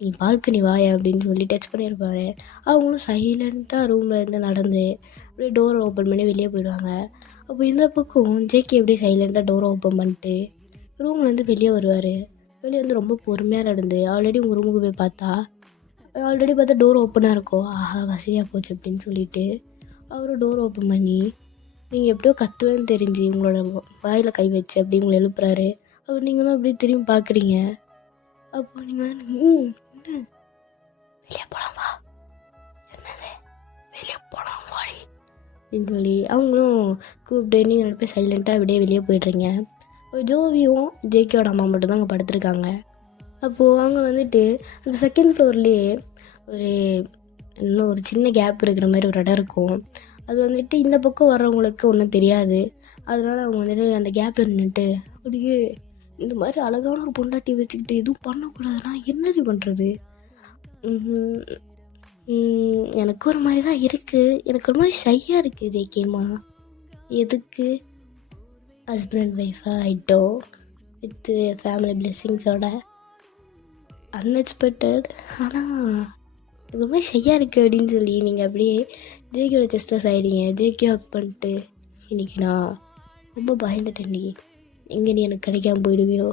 நீ பால்கனி வாய அப்படின்னு சொல்லி டச் பண்ணியிருப்பாரு. அவங்களும் சைலண்ட்டாக ரூமில் இருந்து நடந்து அப்படியே டோரை ஓப்பன் பண்ணி வெளியே போயிடுவாங்க. அப்போ இந்த பக்கம் ஜேகே அப்படியே சைலண்ட்டாக டோரை ஓப்பன் பண்ணிட்டு ரூம்லேருந்து வெளியே வருவார். வெளியே வந்து ரொம்ப பொறுமையாக நடந்து ஆல்ரெடி உங்கள் ரூமுக்கு போய் பார்த்தா டோர் ஓப்பனாக இருக்கும். ஆஹா வசதியாக போச்சு அப்படின்னு சொல்லிட்டு அவரும் டோர் ஓப்பன் பண்ணி நீங்கள் எப்படியோ கத்துவேன்னு தெரிஞ்சு உங்களோட வாயில் கை வச்சு அப்படி உங்களை எழுப்புறாரு. அப்போ நீங்கள் தான் அப்படியே திரும்பி பார்க்குறீங்க. அப்போ நீங்கள் என்ன வெளியே போகலாமா? என்னது வெளியே போகலாம் வாடி அப்படின்னு சொல்லி அவங்களும் கூப்பிட்டு நீங்கள் ரெண்டு பேர் சைலண்ட்டாக அப்படியே வெளியே போய்ட்றீங்க. ஜோவியும் ஜேகேயோட அம்மா மட்டும் தான் அங்கே படுத்துருக்காங்க. அப்போது அவங்க வந்துட்டு அந்த செகண்ட் ஃப்ளோர்லேயே இன்னும் ஒரு சின்ன கேப் இருக்கிற மாதிரி ஒரு இடம் இருக்கும். அது வந்துட்டு இந்த பக்கம் வர்றவங்களுக்கு ஒன்றும் தெரியாது. அதனால் அவங்க வந்துட்டு அந்த கேப்பில் நின்றுட்டு அப்படியே இந்த மாதிரி அழகான ஒரு பொண்டாட்டி வச்சுக்கிட்டு எதுவும் பண்ணக்கூடாதுன்னா என்னடி பண்ணுறது? எனக்கு ஒரு மாதிரி தான் இருக்குது, எனக்கு ஒரு மாதிரி ஷையாக இருக்குது ஜேகேம்மா. எதுக்கு? ஹஸ்பண்ட் ஒய்ஃபாக ஆகிட்டோம் வித் ஃபேமிலி பிளெஸ்ஸிங்ஸோட, அன்எக்ஸ்பெக்டட். ஆனால் இது மாதிரி ஷையாக இருக்குது அப்படின்னு சொல்லி நீங்கள் அப்படியே ஜேகேயோட செஸ்ட்லெஸ் ஆகிடுங்க. ஜேகே ஹக் பண்ணிட்டு இன்றைக்கி நான் ரொம்ப பயந்துட்டேன், நீ எங்கே நீ எனக்கு கிடைக்காம போயிடுவியோ,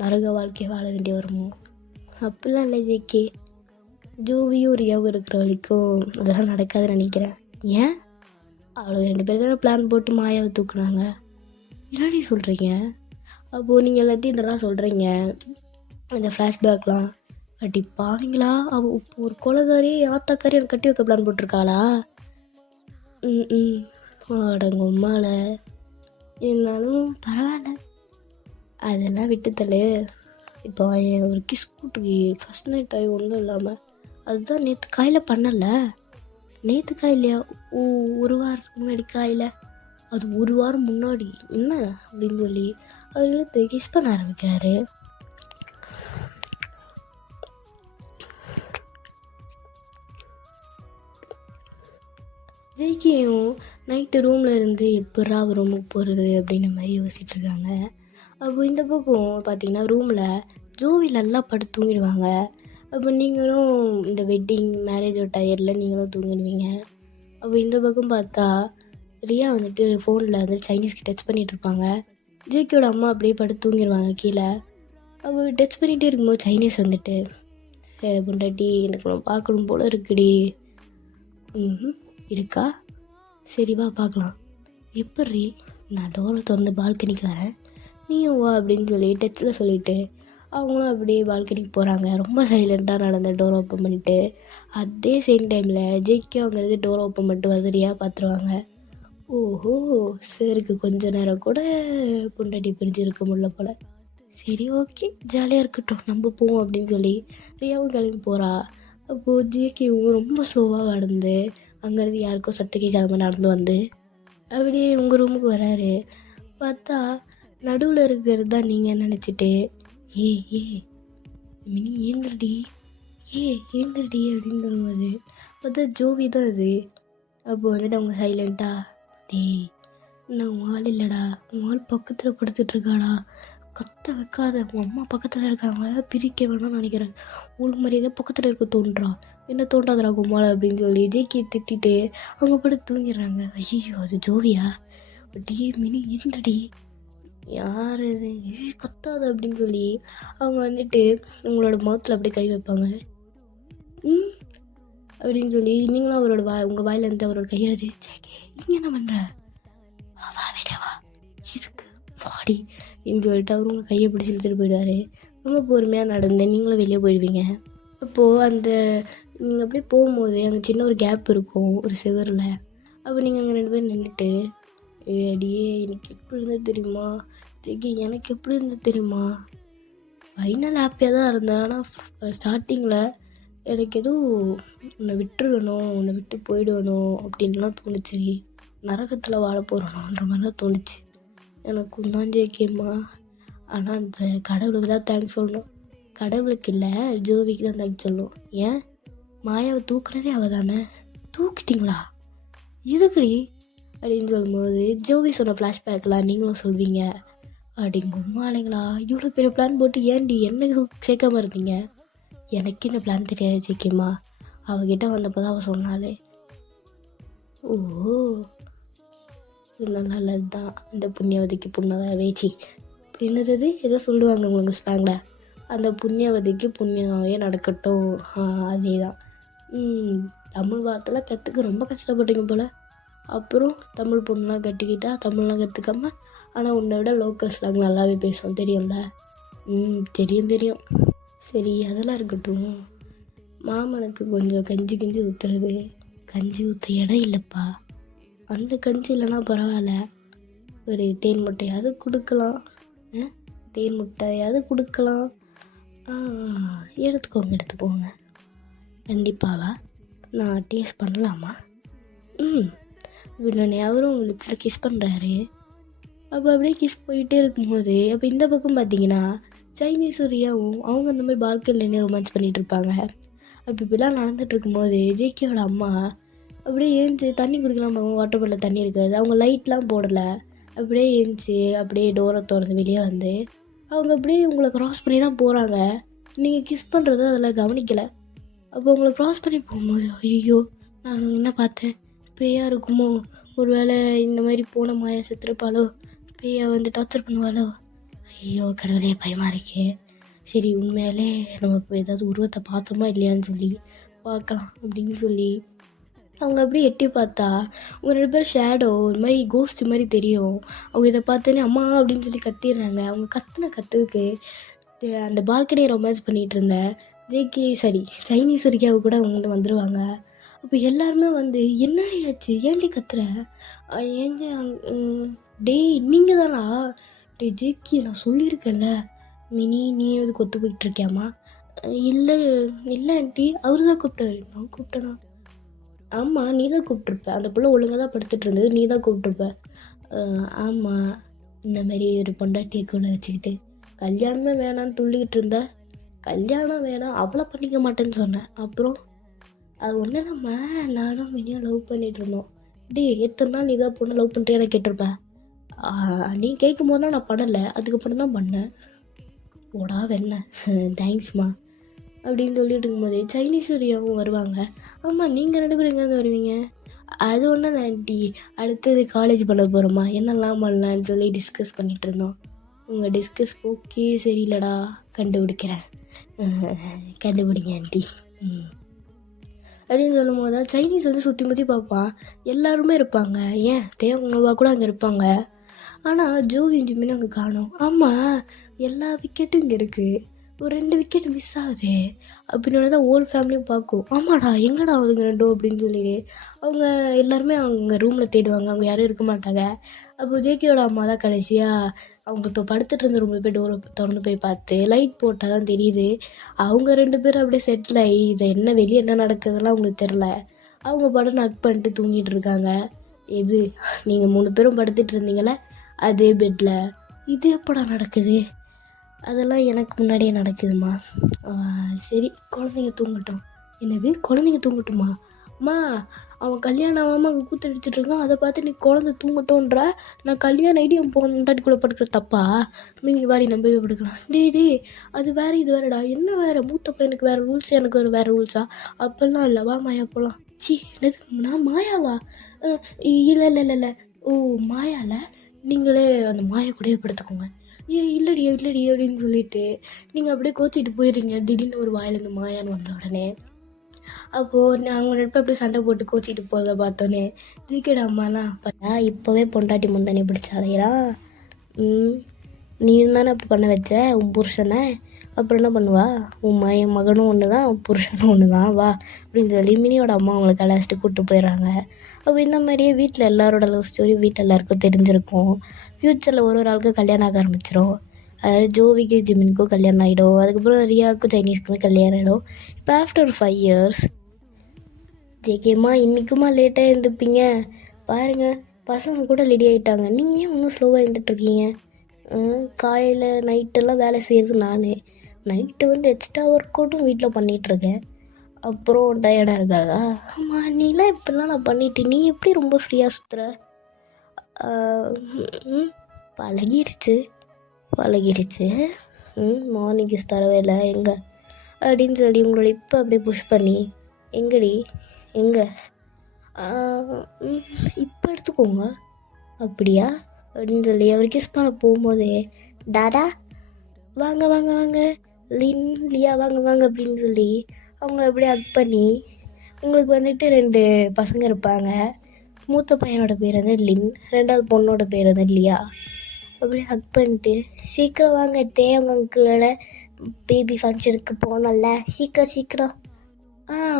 நரக வாழ்க்கையை வாழ வேண்டிய வருமோ. அப்படிலாம் இல்லை ஜேகே, ஜோவியும் ரியாவும் இருக்கிற வரைக்கும் அதெல்லாம் நடக்காதுன்னு நினைக்கிறேன். ஏன் அவ்வளோ 2 பேர் தானே பிளான் போட்டு மாயாவை தூக்குனாங்க. என்னடி சொல்கிறீங்க? அப்போது நீங்கள் எல்லாத்தையும் இதெல்லாம் சொல்கிறீங்க, இந்த ஃப்ளாஷ்பேக்லாம். அடி பாவீங்களா, அவள் இப்போ ஒரு கொலகாரி ஆத்தாக்காரி எனக்கு கட்டி வைக்க பிளான் போட்டிருக்காளா? அடங்கும்மால. இருந்தாலும் பரவாயில்ல, அதெல்லாம் விட்டுத்தள்ளு. இப்போ ஒரு கிஸ் கூட்டுக்கு ஃபஸ்ட் நைட் ஆகி ஒன்றும் இல்லாமல் அதுதான் நேற்று காயில் பண்ணல. நேற்று காயிலையா? ஒரு வாரத்துக்கு முன்னாடி காயில். அது ஒரு வாரம் முன்னாடி என்ன அப்படின்னு சொல்லி அவர் இழுத்து கிஸ் பண்ண ஆரம்பிக்கிறாரு. ஜெய்கியும் நைட்டு ரூமில் இருந்து எப்படா ரூமுக்கு போகிறது அப்படின்ற மாதிரி யோசிச்சுட்டு இருக்காங்க. அப்போ இந்த பக்கம் பார்த்தீங்கன்னா ரூமில் ஜோவி நல்லா படுத்து தூங்கிடுவாங்க. அப்போ நீங்களும் இந்த வெட்டிங் மேரேஜ் டயரில் நீங்களும் தூங்கிடுவீங்க. அப்போ இந்த பக்கம் பார்த்தா ரியா வந்துட்டு ஃபோனில் வந்து சைனீஸ்க்கு டச் பண்ணிகிட்டு இருப்பாங்க. ஜேக்கியோட அம்மா அப்படியே படுத்து தூங்கிடுவாங்க கீழே. அப்போ டச் பண்ணிகிட்டே இருக்கும்போது சைனீஸ் வந்துட்டு, பொண்டாட்டி எனக்கு நான் பார்க்கணும் போல் இருக்குடி. இருக்கா, சரி வா பார்க்கலாம். எப்படி? நான் டோரை திறந்து பால்கனிக்கு வரேன், நீயும் வா அப்படின்னு சொல்லி டச்சில் சொல்லிவிட்டு அவங்களும் அப்படியே பால்கனிக்கு போகிறாங்க. ரொம்ப சைலண்ட்டாக நடந்த டோர் ஓப்பன் பண்ணிவிட்டு அதே சேம் டைமில் ஜேக்கியும் அங்கே டோர் ஓப்பன் பண்ணிட்டு வசதியாக பார்த்துருவாங்க. ஓஹோ, சருக்கு கொஞ்ச நேரம் கூட பொண்டாட்டி பிரிஞ்சிருக்க முடியல போல். சரி ஓகே, ஜாலியாக இருக்கட்டும், நம்ம போவோம் அப்படின்னு சொல்லி ரியாவும் கிளம்பி போகிறா. அப்போது ஜேக்கியும் ரொம்ப ஸ்லோவாக நடந்து அங்கேருந்து யாருக்கும் சத்து கேட்காம நடந்து வந்து அப்படியே உங்கள் ரூமுக்கு வராரு. பார்த்தா நடுவில் இருக்கிறது தான் நீங்கள் நினச்சிட்டு, ஏ மினி ஏந்திரடி, ஏந்திரடி அப்படின்னு சொல்லுவாது. பார்த்தா ஜோவி தான் அது. அப்போ வந்துட்டு அவங்க சைலண்ட்டாக, டேய் நான் உன் ஆள் இல்லைடா, உன் ஆள் பக்கத்தில் படுத்துட்ருக்காடா, கத்த வைக்காத, உன் அம்மா பக்கத்தில் இருக்காங்க, பிரிக்க வேணும்னு நினைக்கிறேன், உனக்கு மாதிரியே பக்கத்தில் இருக்க தோன்றா, என்ன தோன்றாதரா கும்மாளை அப்படின்னு சொல்லி ஜேக்கி திட்டிட்டு அவங்க படுத்து தூங்கிடுறாங்க. ஐயோ அது ஜோவியா? அப்படியே மினி இருந்துடி, யார் கத்தாது அப்படின்னு சொல்லி அவங்க வந்துட்டு உங்களோட முகத்தில் அப்படியே கை வைப்பாங்க. அப்படின்னு சொல்லி நீங்களும் அவரோட உங்கள் வாயிலேருந்து அவரோட கையெழுதி, ஜேக்கி இங்கே என்ன பண்ணுற, வா விடவா இதுக்கு வாடி அப்படின்னு சொல்லிட்டு அவர் உங்கள் கையை பிடிச்சி இழுத்துட்டு போயிடுவார். ரொம்ப பொறுமையாக நடந்து நீங்களும் வெளியே போயிடுவீங்க. அப்போது அந்த நீங்கள் அப்படியே போகும்போது அங்கே சின்ன ஒரு கேப் இருக்கும் ஒரு சிவரில். அப்போ நீங்கள் அங்கே 2 பேரும் நின்றுட்டு, அடியே எனக்கு எப்படி இருந்தது தெரியுமா ஜெகி, எனக்கு எப்படி இருந்தது தெரியுமா, ஃபைனல் ஹாப்பியாக தான் இருந்தேன், ஆனால் ஸ்டார்டிங்கில் எனக்கு எதுவும் உன்னை விட்டுருவேணும், உன்னை விட்டு போயிடுவேணும் அப்படின்லாம் தோணுச்சு, நரகத்தில் வாழ போகிறோன்ற மாதிரி தான் தோணுச்சு எனக்கு தான் ஜேகேம்மா. ஆனால் அந்த கடவுளுக்கு தான் தேங்க்ஸ் சொல்லணும், கடவுளுக்கு இல்லை ஜோவிக்கு தான் தேங்க்ஸ் சொல்லணும். ஏன், மாயாவை தூக்குனதே அவள் தானே, தூக்கிட்டீங்களா இதுக்குடி அப்படின்னு சொல்லும்போது ஜோவி சொன்ன ஃப்ளாஷ்பேக்கெலாம் நீங்களும் சொல்வீங்க. அப்படிங்கும்மா இல்லைங்களா, இவ்வளோ பெரிய பிளான் போட்டு ஏன்டி என்ன சேர்க்காம இருக்கீங்க? எனக்கு இந்த பிளான் தெரியாது ஜேகேம்மா, அவகிட்ட வந்தப்போ தான் அவள் சொன்னாலே. ஓஹோ, இது நல்லது தான், இந்த புண்ணியவதிக்கு புண்ணதாக வேச்சி என்னது ஏதோ சொல்லுவாங்க உங்களுக்கு ஸ்லாங்கில், அந்த புண்ணியவதிக்கு புண்ணியமாகவே நடக்கட்டும். அதே தான். தமிழ் வார்த்தைலாம் கற்றுக்க ரொம்ப கஷ்டப்பட்டீங்க போல். அப்புறம் தமிழ் பொண்ணுலாம் கட்டிக்கிட்டா தமிழ்லாம் கற்றுக்காம, ஆனால் உன்னை விட லோக்கல் ஸ்லாங் நல்லாவே பேசுவோம் தெரியும்ல. தெரியும். சரி அதெல்லாம் இருக்கட்டும், மாமனுக்கு கொஞ்சம் கஞ்சி ஊற்றுறது, கஞ்சி ஊற்ற இடம் இல்லைப்பா, அந்த கஞ்சி இல்லைன்னா பரவாயில்ல, ஒரு தேன் முட்டையாவது கொடுக்கலாம், தேன் முட்டையாவது கொடுக்கலாம். எடுத்துக்கோங்க கண்டிப்பாவா, நான் டேஸ்ட் பண்ணலாமா? வில்லனே அவரும் லிப்ஸில் கிஸ் பண்ணுறாரு. அப்போ அப்படியே கிஸ் போயிட்டே இருக்கும்போது அப்போ இந்த பக்கம் பார்த்தீங்கன்னா சைனீஸ் ரியாவும் அவங்க அந்த மாதிரி பால்கனிலேயே ரொமான்ஸ் பண்ணிகிட்டு இருப்பாங்க. அப்போ இப்படிலாம் நடந்துகிட்டு இருக்கும்போது ஜேக்கியோட அம்மா அப்படியே ஏஞ்சி தண்ணி குடிக்கலாம், வாட்டர் பாட்டில் தண்ணி இருக்காது, அவங்க லைட்லாம் போடலை, அப்படியே ஏஞ்சி அப்படியே டோரை திறந்து வெளியே வந்து அவங்க அப்படியே உங்களை க்ராஸ் பண்ணி தான் போகிறாங்க. நீங்கள் கிஸ் பண்ணுறது அதில் கவனிக்கலை. அப்போ உங்களை க்ராஸ் பண்ணி போகும்போது ஐயோ நான் என்ன பார்த்தேன், பேயாக இருக்குமோ, ஒரு வேளை இந்த மாதிரி போன மாயா செத்துருப்பாளோ, பேயா வந்து டார்ச்சர் பண்ணுவாளோ, ஐயோ கடவுளே பயமாக இருக்கே, சரி உண்மையாலே நம்ம இப்போ ஏதாவது உருவத்தை பார்த்தோமா இல்லையான்னு சொல்லி பார்க்கலாம் அப்படின்னு சொல்லி அவங்க அப்படியே எட்டி பார்த்தா அவங்க 2 பேரும் ஷேடோ ஒரு மாதிரி கோஸ்ட் மாதிரி தெரியும். அவங்க இதை பார்த்தோன்னே அம்மா அப்படின்னு சொல்லி கத்திடுறாங்க. அவங்க கத்துன கத்துக்கு அந்த பால்கனியை ரொமான்ஸ் பண்ணிகிட்டு இருந்த சைனீஸ் ரியாவு கூட அவங்க வந்து வந்துடுவாங்க. அப்போ எல்லாருமே வந்து என்னடி ஆச்சு, ஏன்டி கத்துற, ஏங்க டேய் நீங்கள் தானா, டே ஜேக்கி நான் சொல்லியிருக்கேன்ல மினி நீ அது கொத்து போயிட்டுருக்கியாம்மா. இல்லை இல்லை ஆண்டி அவர் தான் கூப்பிட்டாரு. நான் கூப்பிட்டேனா? ஆமாம் நீ தான் கூப்பிட்ருப்ப. அந்த பிள்ளை ஒழுங்காக தான் படுத்துட்டு இருந்தது, நீ தான் கூப்பிட்ருப்ப. ஆமாம் இந்த மாதிரி ஒரு பொண்டாட்டியை கூட வச்சுக்கிட்டு கல்யாணமே வேணான்னு துள்ளிக்கிட்டு இருந்த. கல்யாணம் வேணாம் அவளை பண்ணிக்க மாட்டேன்னு சொன்னேன். அப்புறம் அது ஒன்றும் இல்லாமல் நானும் மினியும் லவ் பண்ணிகிட்டு இருந்தோம். டே எத்தனை நாள் நீ தான் பொண்ணு லவ் பண்ணுறியா நான் கேட்டிருப்பேன். நீ கேட்கும் போது தான் நான் பண்ணலை, அதுக்கப்புறம் தான் பண்ணேன். ஓடா வெண்ண தேங்க்ஸ்மா அப்படின்னு சொல்லிட்டு இருக்கும்போது சைனீஸ் ரியாவும் வருவாங்க. ஆமாம் நீங்கள் 2 பேரும் எங்கேருந்து வருவீங்க? அது ஒன்றும் இல்லை ஆண்டி, அடுத்தது காலேஜ் பண்ண போகிறோமா, என்னெல்லாம் பண்ணலான்னு சொல்லி டிஸ்கஸ் பண்ணிகிட்டு இருந்தோம். உங்கள் டிஸ்கஸ் ஓகே சரியில்லடா, கண்டுபிடிக்கிறேன், கண்டுபிடிங்க ஆண்டி அப்படின்னு சொல்லும் போது தான் சைனீஸ் வந்து சுற்றி முற்றி பார்ப்பான். எல்லாருமே இருப்பாங்க, ஏன் தேவங்கவா கூட அங்கே இருப்பாங்க. ஆனால் ஜோவி ஜிம்மின்னு அங்கே காணும். ஆமாம் எல்லா விக்கெட்டும் இங்கே இருக்குது, ஒரு 2 விக்கெட் மிஸ் ஆகுது அப்படின்னு தான் ஓல்டு ஃபேமிலியும் பார்க்கும். ஆமாடா எங்கடா அதுங்க 2 அப்படின்னு சொல்லிட்டு அவங்க எல்லாருமே அவங்க ரூமில் தேடுவாங்க, அவங்க யாரும் இருக்க மாட்டாங்க. அப்போது ஜேக்கியோட அம்மா தான் கடைசியாக அவங்க இப்போ படுத்துட்டு இருந்த ரூமில் போய் டோரை திறந்து போய் பார்த்து லைட் போட்டால் தான் தெரியுது. அவங்க 2 பேரும் அப்படியே செட்டில் ஆகி இதை என்ன வெளியே என்ன நடக்குதுலாம் அவங்களுக்கு தெரில. அவங்க படம் நக் பண்ணிட்டு தூங்கிட்டு இருக்காங்க. எது நீங்கள் 3 பேரும் படுத்துட்டு இருந்தீங்களே அதே பெட்டில். இது எப்படா நடக்குது? அதெல்லாம் எனக்கு முன்னாடியே நடக்குதுமா. சரி குழந்தைங்க தூங்கட்டும். என்னது குழந்தைங்க தூங்கட்டுமா? அம்மா அவன் கல்யாணம் ஆகாமல் அங்கே கூத்தடிச்சிட்டு இருக்கான், அதை பார்த்து நீ குழந்தை தூங்கட்டோன்ற. நான் கல்யாணம் ஆகிட்டு என் பொண்டாட்டி கூட படுக்கிற தப்பா? நீங்கள் வாடி நம்பவே படுக்கலாம். டே அது வேறு இது வேறுடா. என்ன வேறு? மூத்த பையனுக்கு வேறு ரூல்ஸ், எனக்கு வேறு ரூல்ஸா? அப்போல்லாம் இல்லை, வா மாயா போகலாம். என்னது நான் மாயாவா? இல்லை இல்லை இல்லை இல்லை ஓ மாயால நீங்களே அந்த மாயா கூடயே படுத்துக்கோங்க. இல்லடி அப்படின்னு சொல்லிட்டு நீங்கள் அப்படியே கோச்சிட்டு போயிடுறீங்க. திடீர்னு ஒரு வாயிலேருந்து மாயான்னு வந்த உடனே அப்போது நாங்கள் நட்பு அப்படியே சண்டை போட்டு கோச்சிட்டு போகிறத பார்த்தோன்னே ஜிக்கேட அம்மாலாம் பார்த்தா இப்போவே பொண்டாட்டி முந்தானி பிடிச்சாலையா. நீ தானே அப்படி பண்ண வச்ச உன் புருஷனை, அப்புறம் என்ன பண்ணுவா? உன் மகனும் ஒன்று தான், உன் புருஷனும் ஒன்று தான், வா அப்படின்னு சொல்லி மினியோட அம்மா அவங்களை கலாச்சிட்டு கூப்பிட்டு போயிடுறாங்க. அப்போ இந்த மாதிரியே வீட்டில் எல்லாரோட லவ் ஸ்டோரி வீட்டில் எல்லாருக்கும் தெரிஞ்சிருக்கும். ஃப்யூச்சரில் ஒரு ஆளுக்கு கல்யாணம் ஆக ஆரம்பிச்சிடும். அதாவது ஜோவிக்கு ஜிமினுக்கும் கல்யாணம் ஆகிடும். அதுக்கப்புறம் ரியாவுக்கும் சைனீஸ்க்குமே கல்யாணம் ஆகிடும். இப்போ ஆஃப்டர் 5 years ஜேகேம்மா இன்றைக்குமா லேட்டாக எழுந்துப்பீங்க பாருங்கள், பசங்க கூட ரெடி ஆகிட்டாங்க, நீங்கள் ஏன் இன்னும் ஸ்லோவாக எழுந்துட்டுருக்கீங்க? காலையில் நைட்டெல்லாம் வேலை செய்கிறது நான், நைட்டு வந்து எக்ஸ்ட்ரா ஒர்க் அவுட்டும் வீட்டில் பண்ணிகிட்ருக்கேன், அப்புறம் டயர்டாக இருக்காதா? ஆமாம் நீலாம் இப்படிலாம் நான் பண்ணிட்டு நீ எப்படி ரொம்ப ஃப்ரீயாக சுற்றுற? பழகிருச்சு மார்னிங் தரவே இல்லை எங்கே அப்படின்னு சொல்லி உங்களோட இப்போ அப்படியே புஷ் பண்ணி எங்கடி எங்கே இப்போ எடுத்துக்கோங்க அப்படியா அப்படின்னு சொல்லி அவர் கிஸ் பண்ண போகும்போதே டாடா வாங்க வாங்க வாங்க லியா வாங்க அப்படின்னு சொல்லி அவங்கள அப்படியே ஹக் பண்ணி, உங்களுக்கு வந்துட்டு 2 பசங்க இருப்பாங்க. மூத்த பையனோட பேர் வந்து லின், 2வது பொண்ணோட பேர் வந்து லியா. அப்படியே ஹக் பண்ணிட்டு சீக்கிரம் வாங்க அவங்க அங்கிளோட பேபி ஃபங்க்ஷனுக்கு போனோம்ல, சீக்கிரம்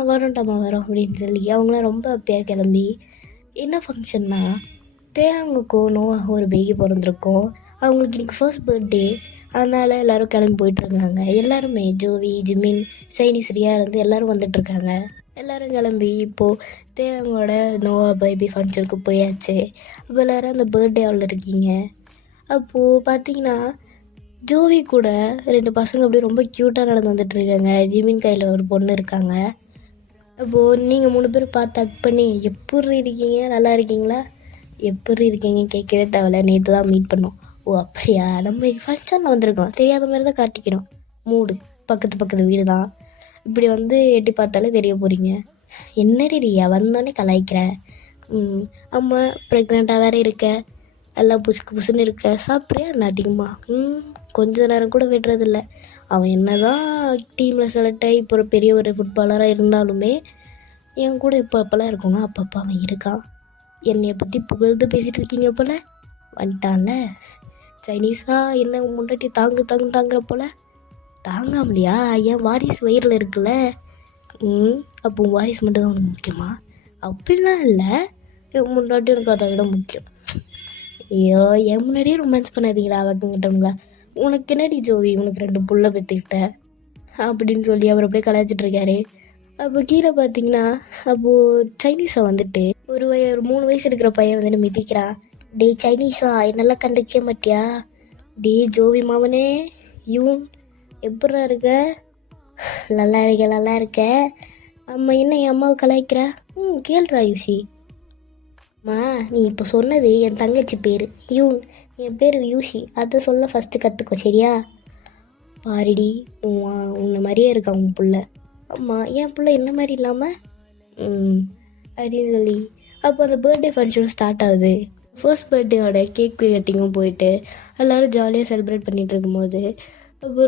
வரோம்டாம்மா வரோம் அப்படின்னு சொல்லி அவங்களாம் ரொம்ப ஹாப்பியாக கிளம்பி, என்ன ஃபங்க்ஷன்னா அவங்க ஒரு பேபி பிறந்திருக்கும், அவங்களுக்கு இன்றைக்கி ஃபர்ஸ்ட் பர்த்டே, அதனால் எல்லோரும் கிளம்பி போயிட்டுருக்காங்க. எல்லாருமே ஜோவி ஜிமின் சைனீஸ் ரியா இருந்து எல்லோரும் வந்துட்டுருக்காங்க. எல்லோரும் கிளம்பி இப்போது அவங்களோட நோவா பேபி ஃபங்க்ஷனுக்கு போயாச்சு. அப்போ எல்லோரும் அந்த பர்த்டே ஹாலில் இருக்கீங்க. அப்போது பார்த்தீங்கன்னா ஜோவி கூட 2 பசங்க அப்படியே ரொம்ப க்யூட்டாக நடந்து வந்துட்டுருக்காங்க. ஜிமின் கையில் ஒரு பொண்ணு இருக்காங்க. அப்போது நீங்கள் 3 பேர் பார்த்து ஹக் பண்ணி எப்படி இருக்கீங்க, நல்லா இருக்கீங்களா, எப்படி இருக்கீங்க கேட்கவே தேவையில்ல, நேற்று தான் மீட் பண்ணோம். ஓ அப்படியா, நம்ம ஃபங்க்ஷனில் வந்திருக்கோம், தெரியாத மாதிரி தான் காட்டிக்கிறோம், மூடு பக்கத்து வீடு தான், இப்படி வந்து எட்டி பார்த்தாலே தெரிய போகிறீங்க. என்னடி ரியா வந்தோடனே கலாய்க்கிற? அம்மா ப்ரெக்னெண்ட்டாக வேறு இருக்க, எல்லாம் புசுன்னு இருக்க, சாப்பிட்றியா என்ன அதிகமாக? கொஞ்ச நேரம் கூட விடுறதில்ல. அவன் என்ன தான் டீமில் செலக்ட் ஆகி இப்போ ஒரு பெரிய ஒரு ஃபுட்பாலராக இருந்தாலுமே என் கூட இப்போ அப்போல்லாம் இருக்கணும், அப்பப்போ அவன் இருக்கான். என்னைய பற்றி புகழ்ந்து பேசிகிட்டு இருக்கீங்க போல். வந்துட்டான்ல சைனீஸா, என்ன முன்னாடி தாங்கு தாங்கு தாங்குற போல். தாங்காமலையா? என் வாரிசு வயிறில் இருக்குல்ல. அப்போ உன் வாரிசு மட்டும் தான் உனக்கு முக்கியமா? அப்படிலாம் இல்லை, என் முன்னாடி எனக்கு அதை விட முக்கியம். ஐயோ, என் முன்னாடியே ரொமான்ஸ் பண்ணாதீங்களா அவங்கிட்டவங்களா. உனக்கு என்னடி ஜோவி, உனக்கு 2 புள்ள பெற்றுக்கிட்ட அப்படின்னு சொல்லி அவர் அப்படியே கலாய்ச்சிட்டு இருக்காரு. அப்போ கீழே பார்த்தீங்கன்னா அப்போது சைனீஸை வந்துட்டு ஒரு 3 வயசு இருக்கிற பையன் வந்துட்டு மிதிக்கிறான். டே சைனீஸா, என்னெல்லாம் கண்டுக்க மாட்டியா? டே ஜோவி மாமனே, யூன் எப்படா இருக்க? நல்லா இருக்கேன். அம்மா என்ன என் அம்மாவை கலாய்க்கிற? கேள்றா யூசி. மா, நீ இப்போ சொன்னது என் தங்கச்சி பேர் யூன், என் பேர் யூசி. அதை சொல்ல ஃபஸ்ட்டு கற்றுக்கோ, சரியா? பாருடி, உன்னை மாதிரியே இருக்கா உன் புள்ள. அம்மா, என் பிள்ளை என்ன மாதிரி இல்லாமல் அப்படின்னு சொல்லி அப்போ அந்த பர்த்டே ஃபங்க்ஷன் ஸ்டார்ட் ஆகுது. ஃபர்ஸ்ட் பர்த்டேயோட கேக் கட்டிங்கும் போயிட்டு எல்லோரும் ஜாலியாக செலிப்ரேட் பண்ணிகிட்டு இருக்கும்போது அப்போ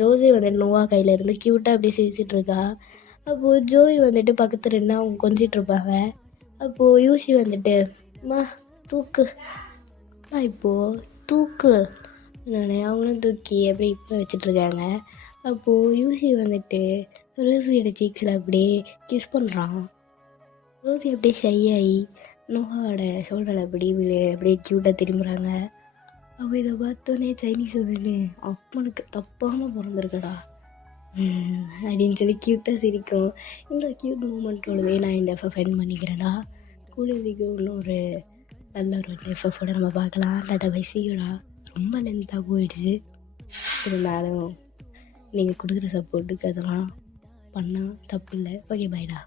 ரோஸே வந்துட்டு நோவா கையில் இருந்து க்யூட்டாக அப்படியே சிரிச்சிட்ருக்கா. அப்போது ஜோவி வந்துட்டு பக்கத்து ரெண்டு அவங்க கொஞ்சிட்ருப்பாங்க. அப்போது யூசி வந்துட்டு அம்மா தூக்கு, இப்போது தூக்கு அவங்களும் தூக்கி அப்படியே இப்போ வச்சிட்ருக்காங்க. அப்போது யூசி வந்துட்டு ரோசியோட சீக்ஸில் அப்படியே கிஸ் பண்ணுறான். ரோசி அப்படியே ஷையாகி நோவாவோட ஷோல்டரில் அப்படியே க்யூட்டாக திரும்புகிறாங்க. அப்போ இதை பார்த்தோன்னே சைனீஸ் வந்துட்டு அப்பனுக்கு தப்பாமல் பிறந்திருக்கடா அப்படின்னு சொல்லி க்யூட்டாக சிரிக்கும். இந்த க்யூட் மூமெண்ட்டோடவே நான் இந்த எஃப்எஃப் ஃபைன் பண்ணிக்கிறேன்டா. கூலிக்கு இன்னொரு நல்ல ஒரு எஃப்எஃபோட நம்ம பார்க்கலாம். டாட்டா பை, see you டா. ரொம்ப லென்த்தாக போயிடுச்சு. இருந்தாலும் நீங்கள் கொடுக்குற சப்போர்ட்டுக்கு அதெல்லாம் பண்ணால் தப்பு இல்லை. ஓகே, பைடா.